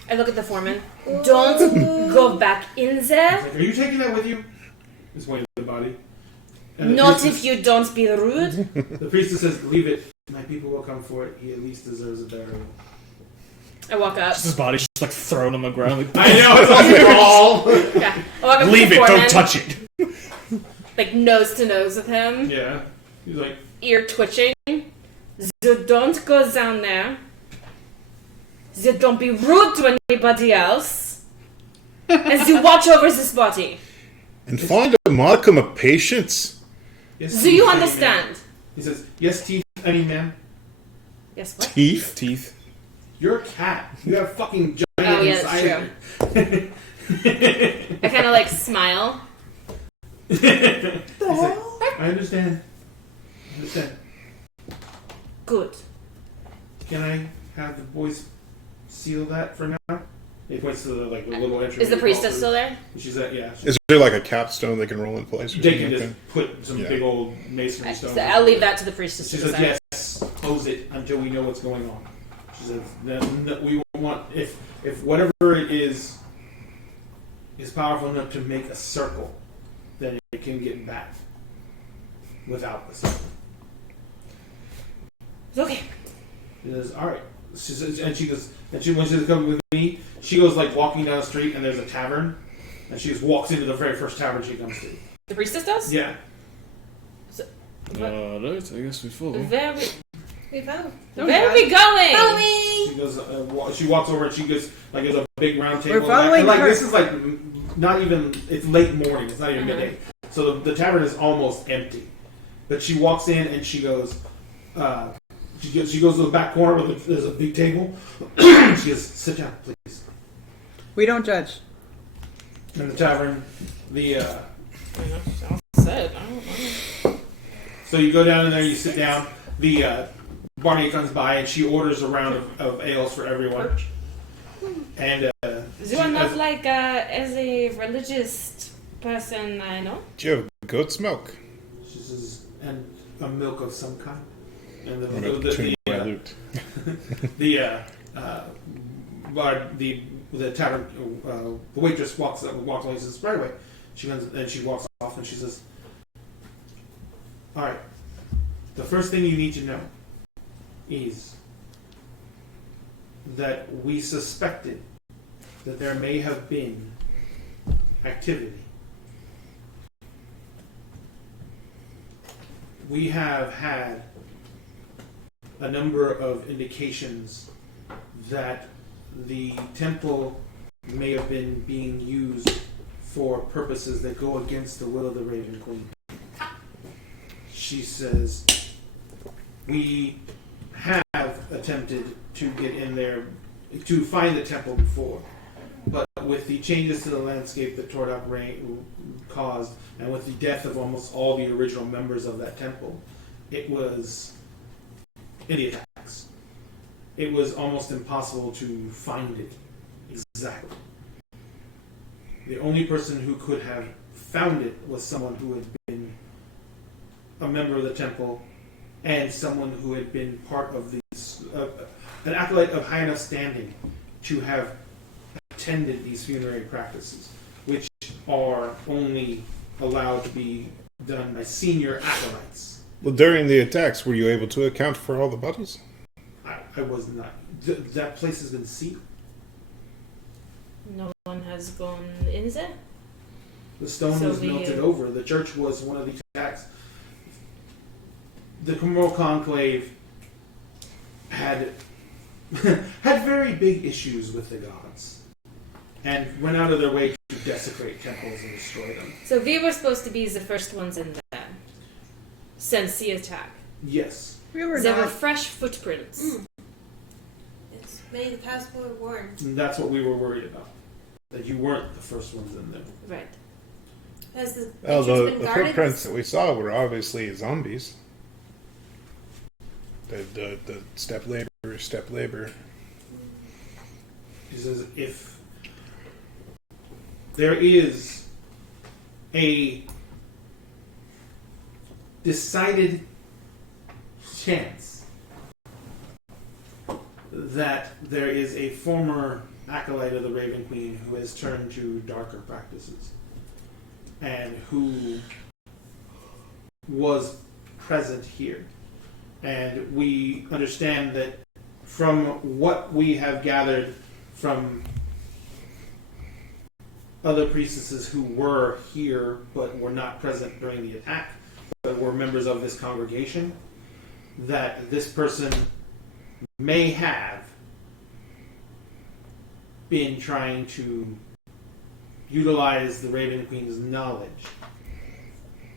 I look at the foreman. Don't go back in there. Like, are you taking that with you? He's pointing at the body. And the Not priestess- if you don't be rude. The priestess says, leave it. My people will come for it. He at least deserves a burial. I walk up. His body's just like thrown on the ground. Like, I know, it's all Yeah. I walk up leave to it, the foreman, don't touch it. like nose to nose with him, Yeah. He's like, ear twitching. So don't go down there. So don't be rude to anybody else. As you watch over this body. And find a modicum of patience. yes, Do you teeth, any understand? man. He says, yes, teeth, any man. Yes, what? Teeth. Teeth. You're a cat. You have fucking giant Oh, yeah, that's inside true. I kind of like smile. He's like, I understand. I understand. Good. Can I have the boys seal that for now? He points to the little entry. Is the priestess still there? She's at, yeah. Is there like a capstone they can roll in place? Or They something can like just that? put some Yeah. big old masonry So stones. I'll leave that to the priestess She to says, decide. yes, close it until we know what's going on. She says, we want, if whatever it is powerful enough to make a circle, then it can get back without the circle. Okay. She says, all right. She says, and she goes, and when she's coming with me, she goes like walking down the street and there's a tavern, and she just walks into the very first tavern she comes to. The priestess does? Yeah. Alright, I guess we follow. Where We found. are we going? Follow me! She goes. She walks over and she goes like there's a big round table. We're following and, like her. this is like not even. It's late morning. It's not even midday. So the tavern is almost empty. But she walks in and she goes. She goes to the back corner where there's a big table. She goes, sit down, please. We don't judge. In the tavern, Said, I don't know. so you go down in there, you sit down. The Barney comes by and she orders a round of ales for everyone. And You are not like, as a religious person, I know. Do you have goat's milk? she says, and a milk of some kind. And I'm gonna tune my lute. the tavern the waitress walks away and says, right away. She comes and she walks off and she says, all right, the first thing you need to know is that we suspected that there may have been activity. We have had a number of indications that the temple may have been being used for purposes that go against the will of the Raven Queen. She says, we have attempted to get in there to find the temple before, but with the changes to the landscape that Tordok caused, and with the death of almost all the original members of that temple, it was in the attacks. It was almost impossible to find it exactly. The only person who could have found it was someone who had been a member of the temple and someone who had been part of these, an acolyte of high enough standing to have attended these funerary practices, which are only allowed to be done by senior acolytes. Well, during the attacks, were you able to account for all the bodies? I was not. That place has been sealed. No one has gone in there? The stone So was melted over. The church was one of the attacks. The Comoral Conclave had had very big issues with the gods, and went out of their way to desecrate temples and destroy them. So we were supposed to be the first ones in there. Since the attack. Yes. We were There were not. fresh footprints. It's many the past were worn. And that's what we were worried about. That you weren't the first ones in there. Right. Has the Well, entrance the been guarded? footprints that we saw were obviously zombies. The step labor. She says, if there is a decided chance that there is a former acolyte of the Raven Queen who has turned to darker practices and who was present here. And we understand that from what we have gathered from other priestesses who were here but were not present during the attack, but were members of this congregation, that this person may have been trying to utilize the Raven Queen's knowledge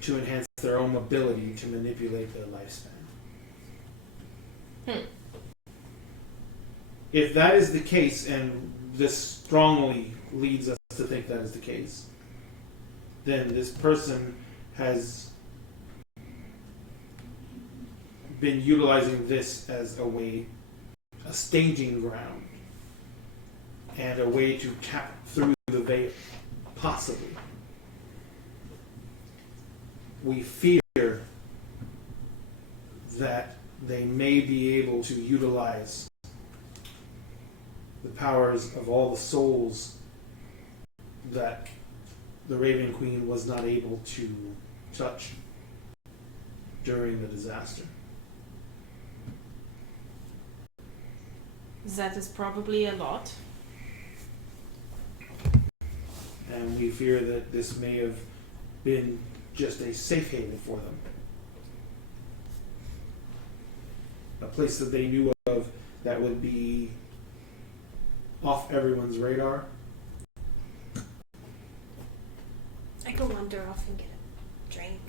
to enhance their own ability to manipulate their lifespan. If that is the case, and this strongly leads us to think that is the case, then this person has been utilizing this as a way, a staging ground, and a way to tap through the veil, possibly. We fear that they may be able to utilize the powers of all the souls that the Raven Queen was not able to touch during the disaster. That is probably a lot. And we fear that this may have been just a safe haven for them. A place that they knew of that would be off everyone's radar. I can wander off and get a drink.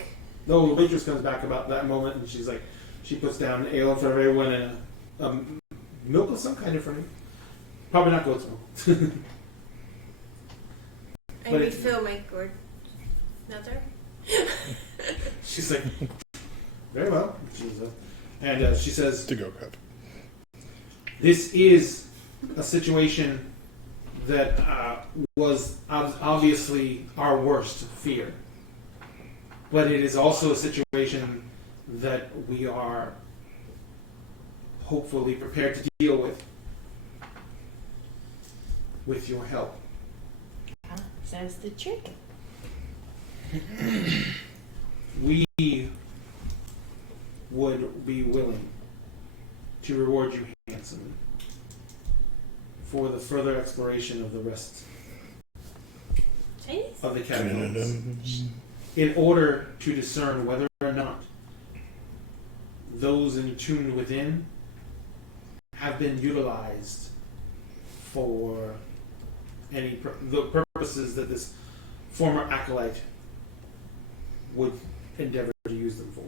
No, the waitress comes back about that moment, and she's like, she puts down ale in front of everyone and a milk of some kind in front of you. Probably not goat's milk. I But refill my gourd. Another? She's like, very well. And she says, To go cut. this is a situation that was obviously our worst fear. But it is also a situation that we are hopefully prepared to deal with your help. Says the chicken. We would be willing to reward you handsomely for the further exploration of the rest Chinese? of the catacombs, in order to discern whether or not those in tune within have been utilized for any the purposes that this former acolyte would endeavor to use them for,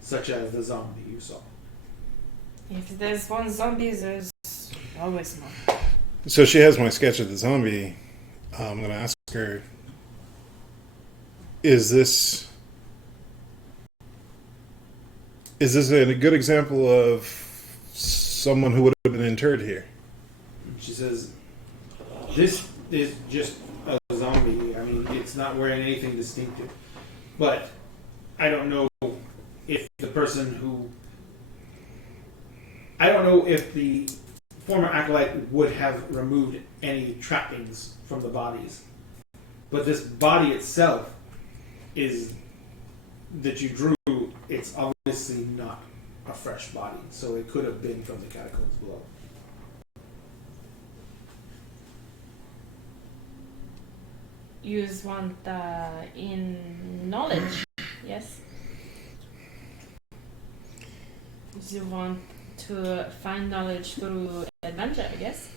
such as the zombie you saw. If there's one zombie, there's always more. So she has my sketch of the zombie. I'm going to ask her, is this a good example of someone who would have been interred here? She says, this is just a zombie. I mean, it's not wearing anything distinctive. But I don't know if the person who... I don't know if the former acolyte would have removed any trappings from the bodies. But this body itself is that you drew, it's obviously not a fresh body. So it could have been from the catacombs below. You want in knowledge, yes? You want to find knowledge through adventure, yes?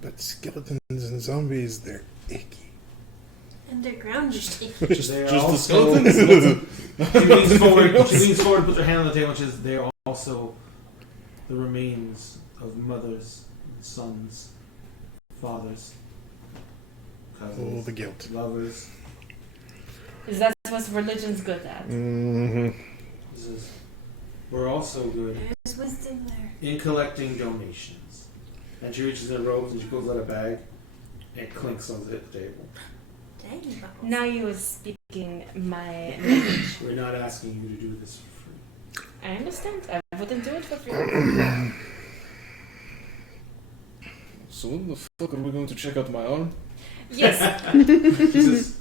But skeletons and zombies, they're icky. Underground is They are Just the also- skeletons? She leans forward. She leans forward, puts her hand on the table, and says, "They are also the remains of mothers, and sons, fathers, cousins, Oh, the guilt. lovers." Is that what religion's good at? Mm-hmm. She says, "We're also good There's wisdom there. in collecting donations. And she reaches in her robes and she pulls out a bag and clinks on the table. Dang, Buckles. Now you are speaking my language. We're not asking you to do this for free. I understand. I wouldn't do it for free. So when the fuck are we going to check out my arm? Yes. She says,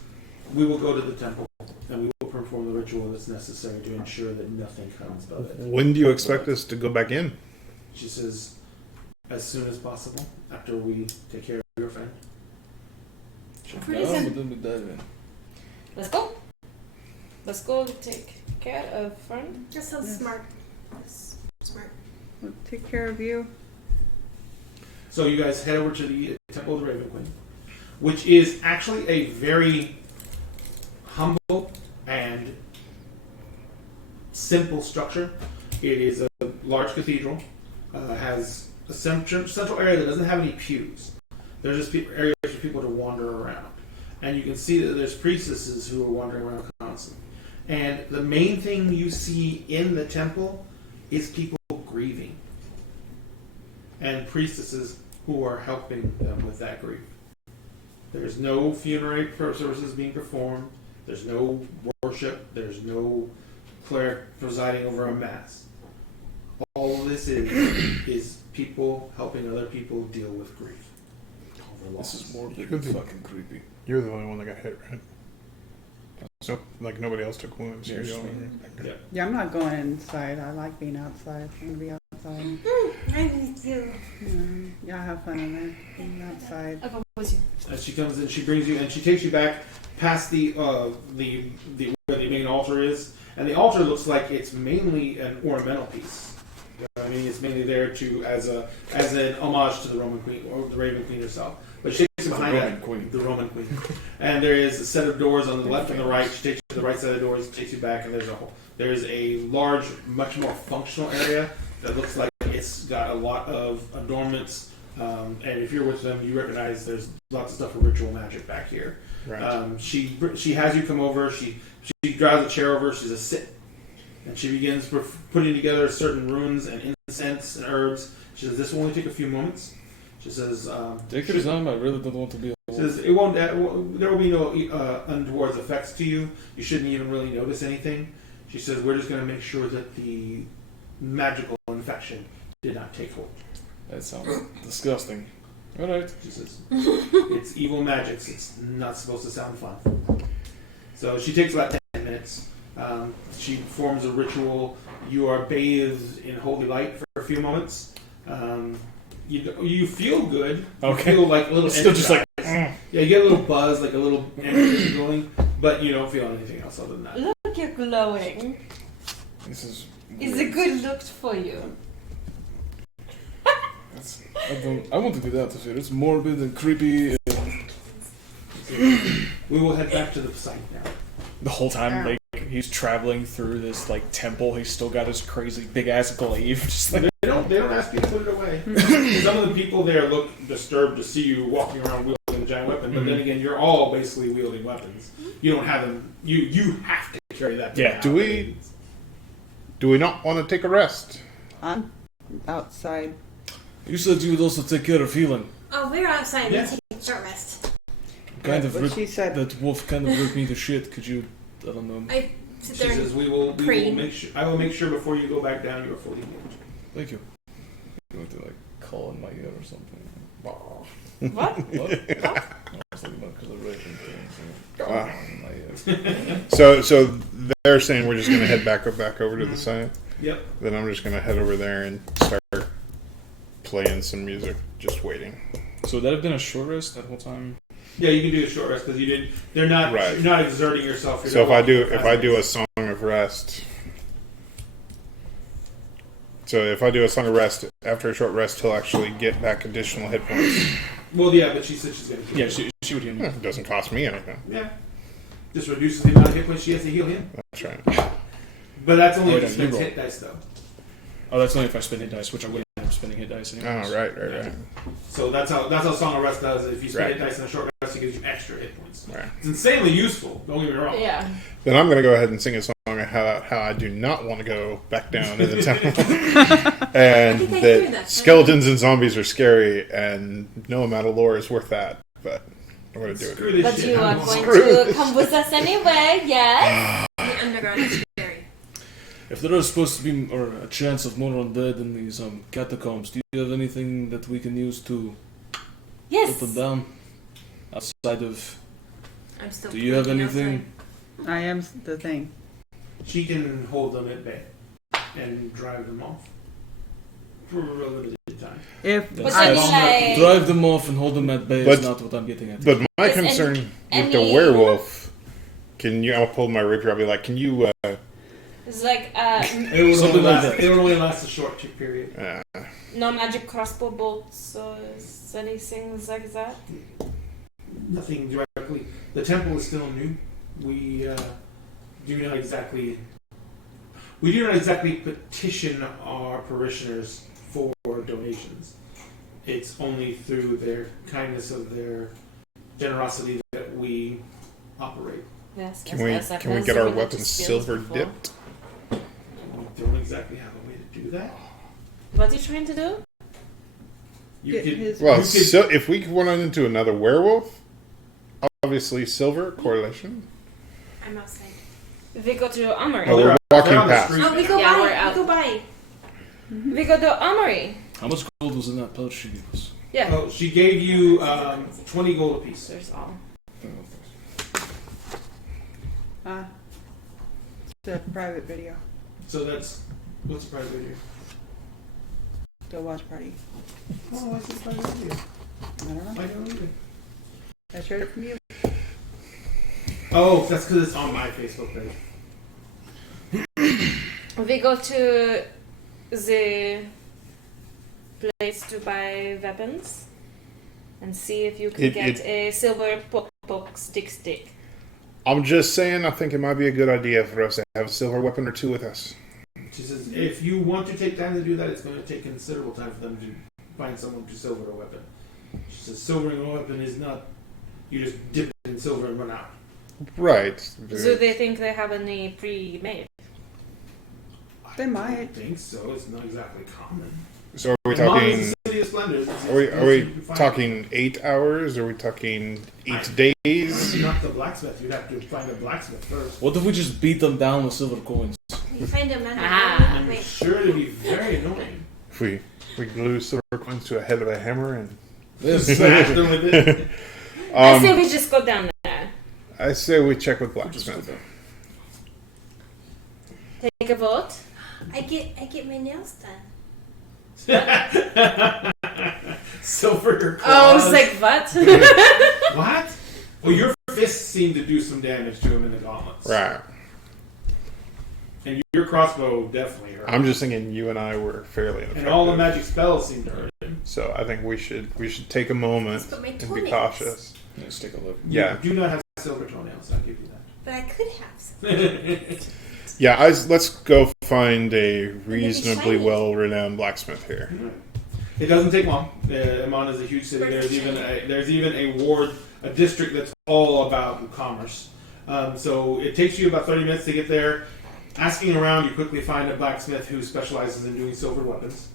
we will go to the temple and we will perform the ritual that's necessary to ensure that nothing comes of it. When do you expect us to go back in? She says, as soon as possible, after we take care of your friend. Check Pretty my arm, soon. and then we dive in. Let's go. Let's go take care of friend. That sounds Yes. smart. Yes. Smart. We'll take care of you. So you guys head over to the Temple of the Raven Queen, which is actually a very humble and simple structure. It is a large cathedral. Has a central area that doesn't have any pews. There's just areas for people to wander around. And you can see that there's priestesses who are wandering around constantly. And the main thing you see in the temple is people grieving. And priestesses who are helping them with that grief. There's no funerary services being performed. There's no worship. There's no cleric presiding over a mass. All this is people helping other people deal with grief. Over This loss. is morbid and fucking creepy. You're the only one that got hit, right? So, like, nobody else took wounds. Yeah, You're the just only me. one. Yeah. Yeah, I'm not going inside. I like being outside. I'm going to be outside. I need you. Yeah, have fun in there. Being outside. I'll go with you. As she comes in, she brings you, and she takes you back past the where the main altar is, and the altar looks like it's mainly an ornamental piece. You know what I mean, it's mainly there to as an homage to the Roman Queen or the Raven Queen herself. But she takes you behind Roman that, Queen. the Roman Queen, and there is a set of doors on the left and the right. She takes you to the right side of the doors, takes you back, and there's a large, much more functional area that looks like it's got a lot of adornments. And if you're with them, you recognize there's lots of stuff for ritual magic back here. Right. She has you come over. She drives a chair over. She's a sit, and she begins putting together certain runes and incense and herbs. She says this will only take a few moments. She says, Take your time, I really don't want to be she alone. says it won't. There will be no untoward effects to you. You shouldn't even really notice anything. She says we're just going to make sure that the magical infection did not take hold. That sounds disgusting. Alright. She says, it's evil magics. It's not supposed to sound fun. So she takes about 10 minutes. She performs a ritual. You are bathed in holy light for a few moments. You feel good. Okay. You feel like a little Still just like, energized. Yeah, you get a little buzz, like a little energy going, but you don't feel anything else other than that. Look, you're glowing. this is. Is weird. a good look for you. I want to get out of here. It's morbid and creepy. We will head back to the site now. The whole time, like, he's traveling through this, like, temple, he's still got his crazy big-ass glaive. Just like, They don't ask you to put it away. Some of the people there look disturbed to see you walking around wielding a giant weapon, but then again, you're all basically wielding weapons. You don't have them. You have to carry that. Yeah. Do we not want to take a rest? I'm outside. You said you would also take care of healing. Oh, we're outside. Yeah. Let's take a short rest. Kind of What ripped, she said. that wolf kind of ripped me to shit. Could you, I don't know. I sit She there says and we will preen. make sure. I will make sure before you go back down, you are fully healed. Thank you. You want to like call in my ear or something? What? What? I was thinking about because of Raven thing. Ah. In my ear. So they're saying we're just going to head back over to the side. Yep. Then I'm just going to head over there and start playing some music, just waiting. so would that have been a short rest that whole time? Yeah, you can do a short rest because you didn't. They're not. Right. You're not exerting yourself. You're So not if I do a fast. song of rest. So if I do a song of rest, after a short rest, he'll actually get back additional hit points. Well, yeah, but she said she's going to. Yeah, she would heal me. It doesn't cost me anything. Yeah. Just reduces the amount of hit points she has to heal him. That's right. But that's only if Wait, you no, you spend roll. hit dice, though. Oh, that's only if I spend hit dice, which I wouldn't end up spending hit dice Oh, anyway. right. So that's how Song of Rest does. If you spend Right. hit dice in a short rest, rest, it gives you extra hit points. Right. It's insanely useful. Don't get me wrong. Yeah. Then I'm going to go ahead and sing a song about how I do not want to go back down to the temple. And I think I hear that that. skeletons and zombies are scary, and no amount of lore is worth that. But I'm going to do Screw it. this But shit. you are I'm going screwed. to come with us anyway, yes? The underground is scary. If there is supposed to be or a chance of more undead in these catacombs, do you have anything that we can use to Yes. put them down? Outside of... I'm still. Do you have looking anything? I am the thing. She can hold them at bay and drive them off for a limited time. If But I, then like... Drive them off and hold them at bay But- is not what I'm getting at. But my Is concern any- with the any- werewolf, I'll pull my rapier, I'll be like, can you, It's like, It would, Something only like last, that. it would only last a short period. no magic crossbow bolts or anything like that? Nothing directly. The temple is still new. We do not exactly petition our parishioners for donations. It's only through their kindness of their generosity that we operate. Yes. can we get our weapons silver dipped? We don't exactly have a way to do that. What are you trying to do? You Get could, his- Well, you could- so if we run into another werewolf, obviously silver correlation. I'm outside. We go to Armory. Oh, we're they're walking on the past. street Oh, we now. go Yeah, by. we're out. We go by. We go to Armory. How much gold was in that pouch she gave us? Yeah. Oh, she gave you 20 gold apiece. There's all. it's a private video. So that's what's the price video? The watch party. Oh, what's the price video? I don't know. I don't either. I shared it from you. Oh, that's because it's on my Facebook page. We go to the place to buy weapons and see if you can It- get a silver poke stick. I'm just saying, I think it might be a good idea for us to have a silver weapon or two with us. She says, if you want to take time to do that, it's going to take considerable time for them to find someone to silver a weapon. She says, silvering a weapon is not, you just dip it in silver and run out. Right. Do they think they have any pre-made? They I might. don't think so. It's not exactly common. So are we As long as talking? it's the City of Splendors, it's Are we the most you can find. talking 8 hours? Are we talking 8 It's days? not the blacksmith. You'd have to find a blacksmith first. What if we just beat them down with silver coins? You find a man. Ah. I'm Wait. sure it'd be very annoying. If we glue silver coins to a head of a hammer and Smash them with it. I say we just go down there. I say we check with Just go blacksmith. there. Take a vote. I get my nails done. Silver claws. Oh, I was like, what? What? Well, your fists seem to do some damage to him in the gauntlets. Right. And your crossbow definitely hurt. I'm just thinking you and I were fairly And all the ineffective. magic spells seem to hurt him. So I think we should take a moment Let's put my and be toenails. cautious. Let's take a look. Yeah. You do not have silver toenails, I'll give you But I could have some. Yeah, let's go find a reasonably shiny. well-renowned blacksmith here. that. It doesn't take long. Amman is a huge city. Perfect. There's even a ward, a district that's all about commerce. So it takes you about 30 minutes to get there. Asking around, you quickly find a blacksmith who specializes in doing silver weapons.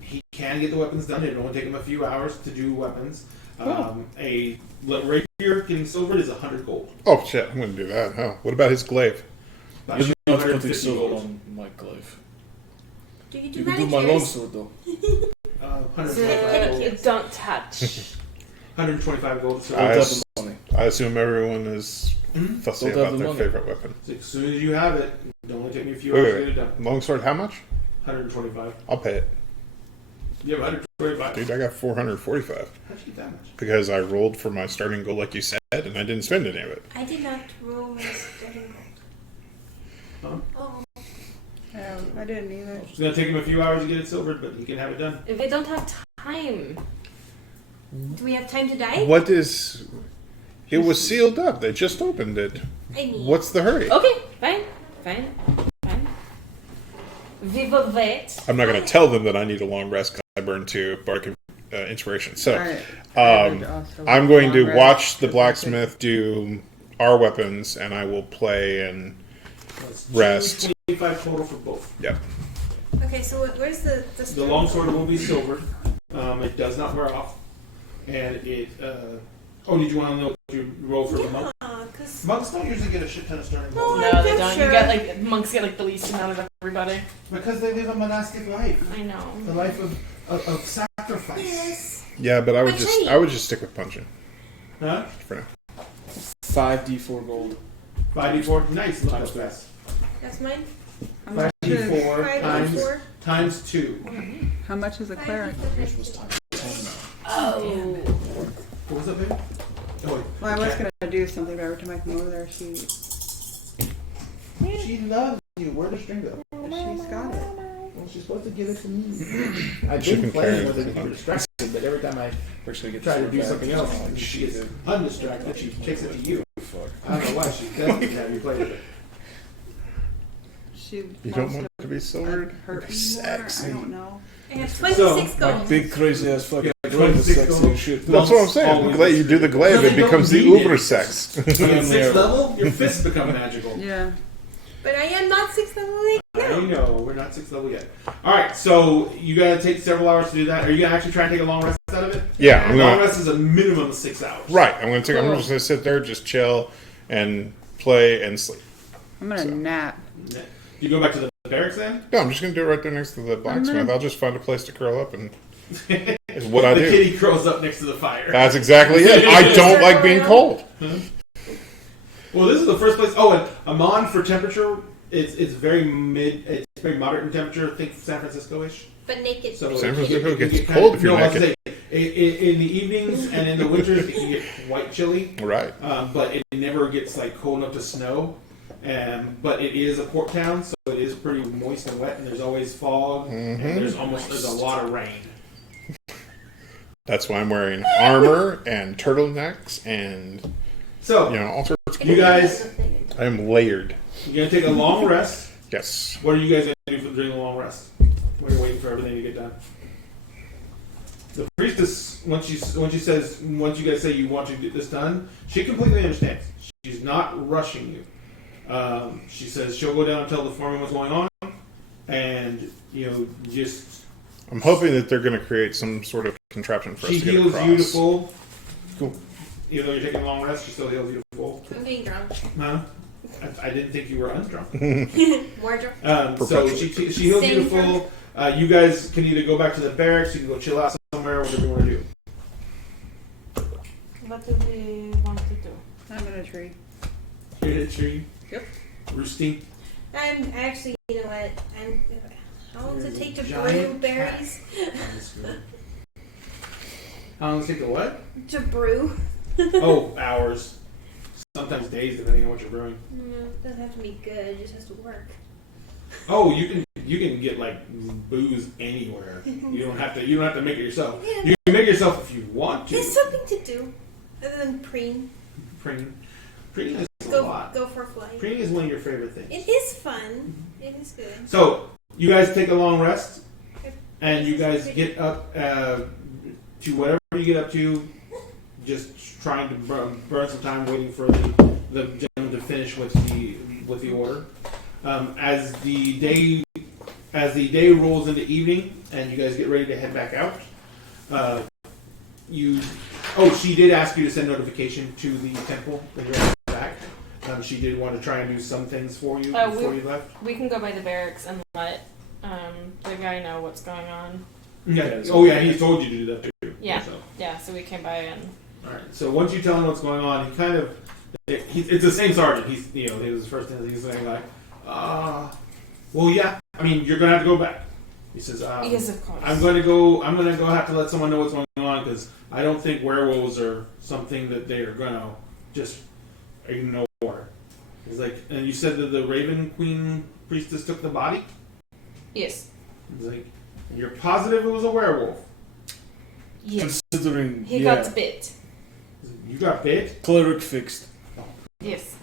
He can get the weapons done. It'll only take him a few hours to do weapons. A rapier getting silvered is 100 gold. Oh shit, I'm gonna do that. Huh? What about his glaive? About You don't have to put 250 the silver gold. on my glaive. Do you do You can do my manicures? longsword though. 125 gold. You don't touch. 125 gold. So I Don't have s- the money. I assume everyone is fussy Don't have about the their money. favorite weapon. as soon as you have it, it'll only take me a few Wait, hours to wait, get it done. Longsword, how much? 125. I'll pay it. You have 125. Dude, I got 445 How'd you get that much? because I rolled for my starting goal like you said, and I didn't spend any of it. I did not roll my starting gold. Huh? Oh, I didn't either. It's gonna take him a few hours to get it silvered, but he can have it done. We don't have time. do we have time to die? What is? It was sealed up. They just opened it. I mean, What's the hurry? Okay, fine. We will wait. I'm not going to tell them that I need a long rest because I burned 2, but I can inspiration. So I would also I'm going to long rest watch the for blacksmith do our weapons, and I will play and That's rest. 25 total for both. Yep. Okay, so where's the The longsword will be silvered. It does not wear off, and it. Oh, did you want to know what you roll for the monk? because Monks don't usually get a shit ton of sterling No, gold No, they I'm don't. sure. You get like monks get like the least amount of everybody. because they live a monastic life, I know. the life of sacrifice. yes. Yeah, but I would Okay. I would just stick with punching Huh? for now. 5d4 gold. 5d4. Nice. Look Times up fast. That's mine. How much is, 5d4 Five and four. times 2. how much is a cleric? Yours was times 10. Oh. What was that, baby? Oh, wait. Well, I was going to do something, but every time I come over there, She loves you. Where does string go? she's got it. Well, she's supposed to give it to me. I've She been can playing carry with it. it for distraction, but every time I We're just gonna get try to the do sword something back. else, and she gets undistracted, she takes it to you. Fuck. I don't know why she doesn't have you play with it. She You don't want it to be silvered? hurt It'd be me more. I sexy. don't know. I have 26 My gold. big crazy ass fucking Yeah, glaive is 26 sexy gold. as shit. That's what I'm saying. Always Glaive, you do the glaive, No, it they don't becomes the need uber it. sex. At Yeah. 6th level, your fists become magical. Yeah. But I am not 6th level right I now. know, we're not 6th level yet. Alright, so you gotta take several hours to do that. Are you gonna actually try and take a long rest out of it? Yeah, I'm Long gonna. rest is a minimum of 6 hours. Right, I'm just Cool. gonna sit there, just chill, and play and sleep. I'm going to So. nap. You go back to the barracks then? No, I'm just gonna do it right there next to the blacksmith. gonna- I'll just find a place to curl up, and it's what I The do. kitty curls up next to the fire. That's exactly it. I don't like being cold. Well, this is the first place. Oh, and Amman for temperature, it's very very moderate in temperature. Think San Francisco-ish. But naked. So San it- Francisco it- gets it cold kind if you're no, I was naked. saying, in the evenings and in the winters, it can get quite chilly. Right. But it never gets like cold enough to snow. But it is a port town, so it is pretty moist and wet, and there's always fog, and there's a lot of rain. That's why I'm wearing armor and turtlenecks and So all sorts of you guys, I am layered. you're gonna take a long rest. Yes. What are you guys gonna do during the long rest? When you're waiting for everything to get done. The priestess, once you guys say you want to get this done, she completely understands. She's not rushing you. She says she'll go down and tell the foreman what's going on, and just I'm hoping that they're going to create some sort of contraption for us she to get heals across. you to full. Cool. Even though you're taking a long rest, she still heals you to full. I'm getting drunk. Huh? I didn't think you were undrunk. More drunk. So she heals you to Same full. You guys can either go back to the barracks, you can go chill out somewhere, whatever you want to do. What do we want to do? I'm in a tree. You're in a tree. Yep. Roosting. I'm actually, you know what? How long does it take to brew Giant berries? How long does it take to what? To brew? Oh, hours. Sometimes days, depending on what you're brewing. It doesn't have to be good. It just has to work. Oh, you can get like booze anywhere. You don't have to make it yourself. Yeah. You can make it yourself if you want to. There's something to do other than preen. Preening is a Go lot. go for a flight. Preening is one of your favorite things. It is fun. It is good. So you guys take a long rest, and you guys get up to whatever you get up to. Just trying to burn some time waiting for the gentleman to finish with the order. As the day rolls into evening, and you guys get ready to head back out. She did ask you to send notification to the temple when you're back. She did want to try and do some things for you before you left. We can go by the barracks and let the guy know what's going on. Yeah. Oh yeah, he told you to do that too. Yeah. So. Yeah, so we came by and All right. So once you tell him what's going on, he kind of it's the same sergeant. He was his first thing. He's saying like, well, yeah. I mean, you're gonna have to go back. He says, yes, of course. I'm gonna go have to let someone know what's going on because I don't think werewolves are something that they are gonna just ignore. He's like, and you said that the Raven Queen priestess took the body. Yes. He's like, and you're positive it was a werewolf. Yes. Considering He got bit. He's like, you got bit. cleric fixed. Yes.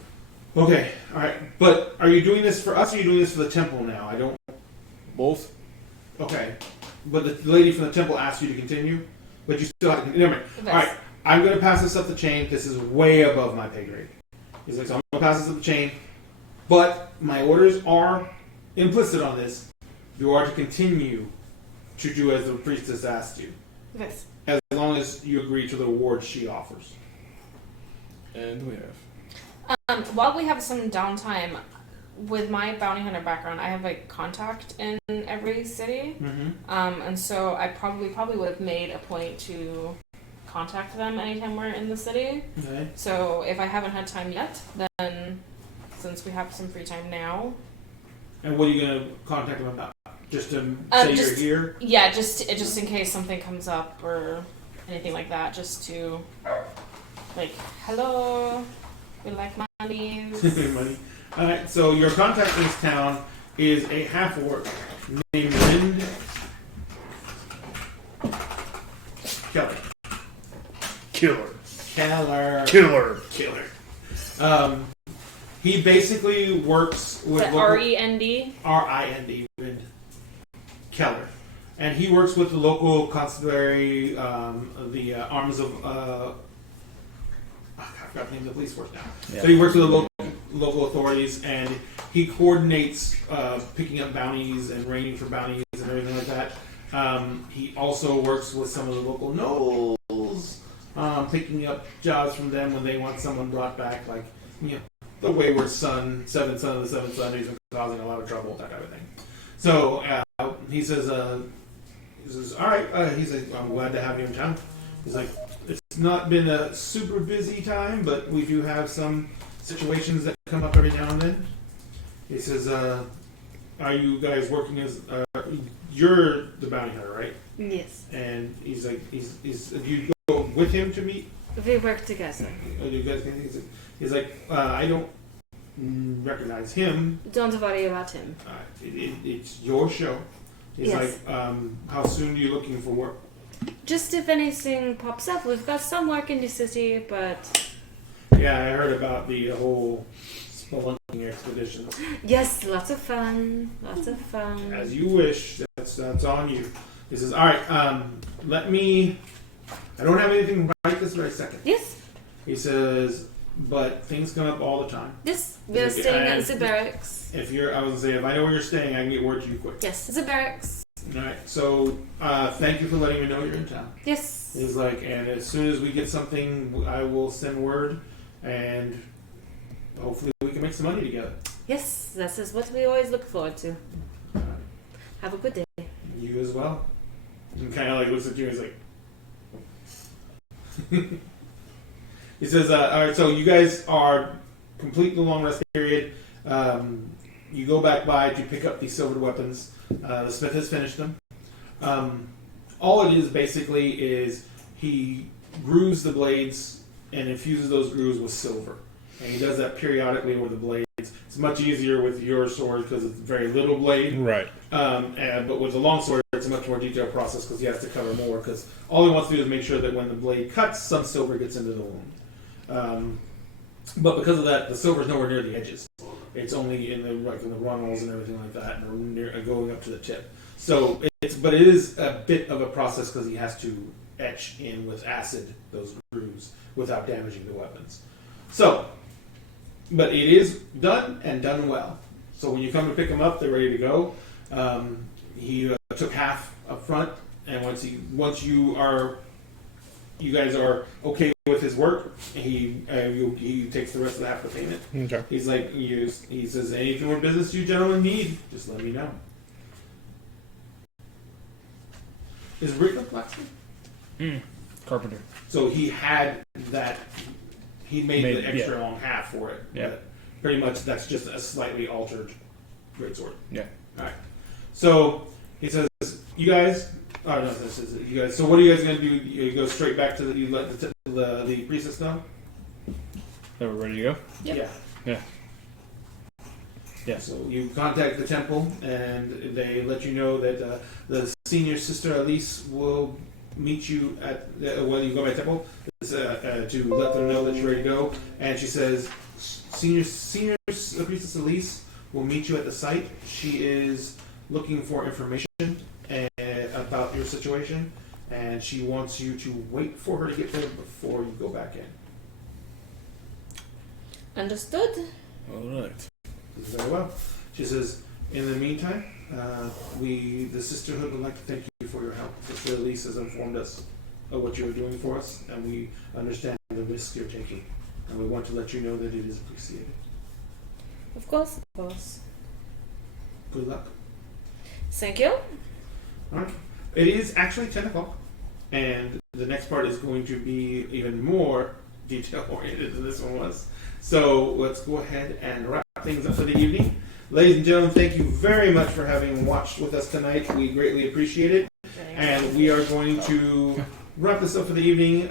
Okay, all right. But are you doing this for us or are you doing this for the temple now? I don't. Both. Okay. But the lady from the temple asked you to continue? But you still have to. Never mind. All right, I'm going to pass this up the chain. This is way above my pay grade. He's like, so I'm going to pass this up the chain. But my orders are implicit on this. You are to continue to do as the priestess asked you. Yes. As long as you agree to the rewards she offers. And we have. While we have some downtime, with my bounty hunter background, I have a contact in every city, and so I probably would have made a point to contact them anytime we're in the city. Okay. So if I haven't had time yet, then since we have some free time now, And what are you going to contact them about? Just to say just- you're here? yeah, just in case something comes up or anything like that, just to like, hello, we like monies. Money. Alright, so your contact in this town is a half-orc named Lind Keller. Killer. He basically works with But R-E-N-D. R-I-N-D, Lind Keller. And he works with the local constabulary, the arms of I forgot the name of the police force now. Yeah. So he works with the local authorities, and he coordinates picking up bounties and raiding for bounties and everything like that. He also works with some of the local nobles, picking up jobs from them when they want someone brought back, like the wayward son, seventh son of the seventh son who's been causing a lot of trouble, that kind of thing. So he says, all right. He's like, I'm glad to have you in town. He's like, it's not been a super busy time, but we do have some situations that come up every now and then. He says, are you guys working as, you're the bounty hunter, right? Yes. And he's like, do you go with him to meet? We work together. You guys can, he's like, I don't recognize him. Don't worry about him. It's your show. He's Yes. like, how soon are you looking for work? Just if anything pops up, we've got some work in the city, but Yeah, I heard about the whole spelunking expedition. yes, lots of fun. As you wish. That's on you. He says, all right, let me. I don't have anything right this very second. Yes, He says, but things come up all the time. yes, we're staying at the barracks. I was gonna say, if I know where you're staying, I can get word to you quick. Yes, the barracks. All right. So, thank you for letting me know you're in town. Yes. He's like, and as soon as we get something, I will send word, and hopefully we can make some money together. Yes, that is what we always look forward to. All right. Have a good day. You as well. And kind of like looks at you and he's like, he says, all right, so you guys are complete the long rest period. You go back by to pick up these silvered weapons. The smith has finished them. All it is basically is he grooves the blades and infuses those grooves with silver. And he does that periodically with the blades. It's much easier with your sword because it's very little blade. Right. But with the long sword, it's a much more detailed process because he has to cover more. Because all he wants to do is make sure that when the blade cuts, some silver gets into the wound. But because of that, the silver is nowhere near the edges. It's only in the runnels and everything like that, and going up to the tip. So it is a bit of a process because he has to etch in with acid those grooves without damaging the weapons. So, but it is done and done well. So when you come to pick them up, they're ready to go. He took half up front, and once you guys are okay with his work, he takes the rest of the half of the payment. Okay. He's like, he says, any more business you gentlemen need, just let me know. Is Rick a blacksmith? Carpenter. So he had that. He made the extra yeah. long half for it. Yeah. But pretty much that's just a slightly altered greatsword. Yeah. All right. So he says, you guys. Oh no, this is you guys. So what are you guys gonna do? You go straight back to you let the priestess know. Are we ready to go? Yep. Yeah. Yeah. Yeah. So you contact the temple, and they let you know that the senior sister Elise will meet you at when you go by the temple to let them know that you're ready to go. And she says, senior priestess Elise will meet you at the site. She is looking for information about your situation, and she wants you to wait for her to get there before you go back in. Understood. All right. Very well. She says, in the meantime, the Sisterhood would like to thank you for your help. Sister Elise has informed us of what you are doing for us, and we understand the risk you're taking. And we want to let you know that it is appreciated. Of course, of course. Good luck. Thank you. All right. It is actually 10 o'clock, and the next part is going to be even more detail-oriented than this one was. So let's go ahead and wrap things up for the evening. Ladies and gentlemen, thank you very much for having watched with us tonight. We greatly appreciate it. And we are going to wrap this up for the evening.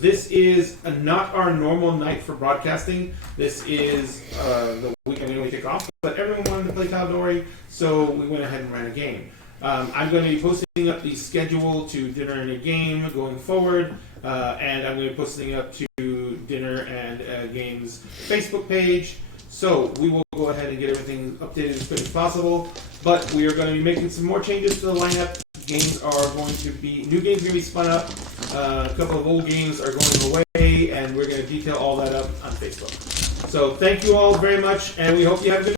This is not our normal night for broadcasting. This is the weekend we only take off. But everyone wanted to play Tal'Dorei, so we went ahead and ran a game. I'm going to be posting up the schedule to dinner and a game going forward. And I'm going to be posting up to dinner and games Facebook page. So we will go ahead and get everything updated as quick as possible. But we are going to be making some more changes to the lineup. New games are going to be spun up. A couple of old games are going away, and we're going to detail all that up on Facebook. So thank you all very much, and we hope you have a good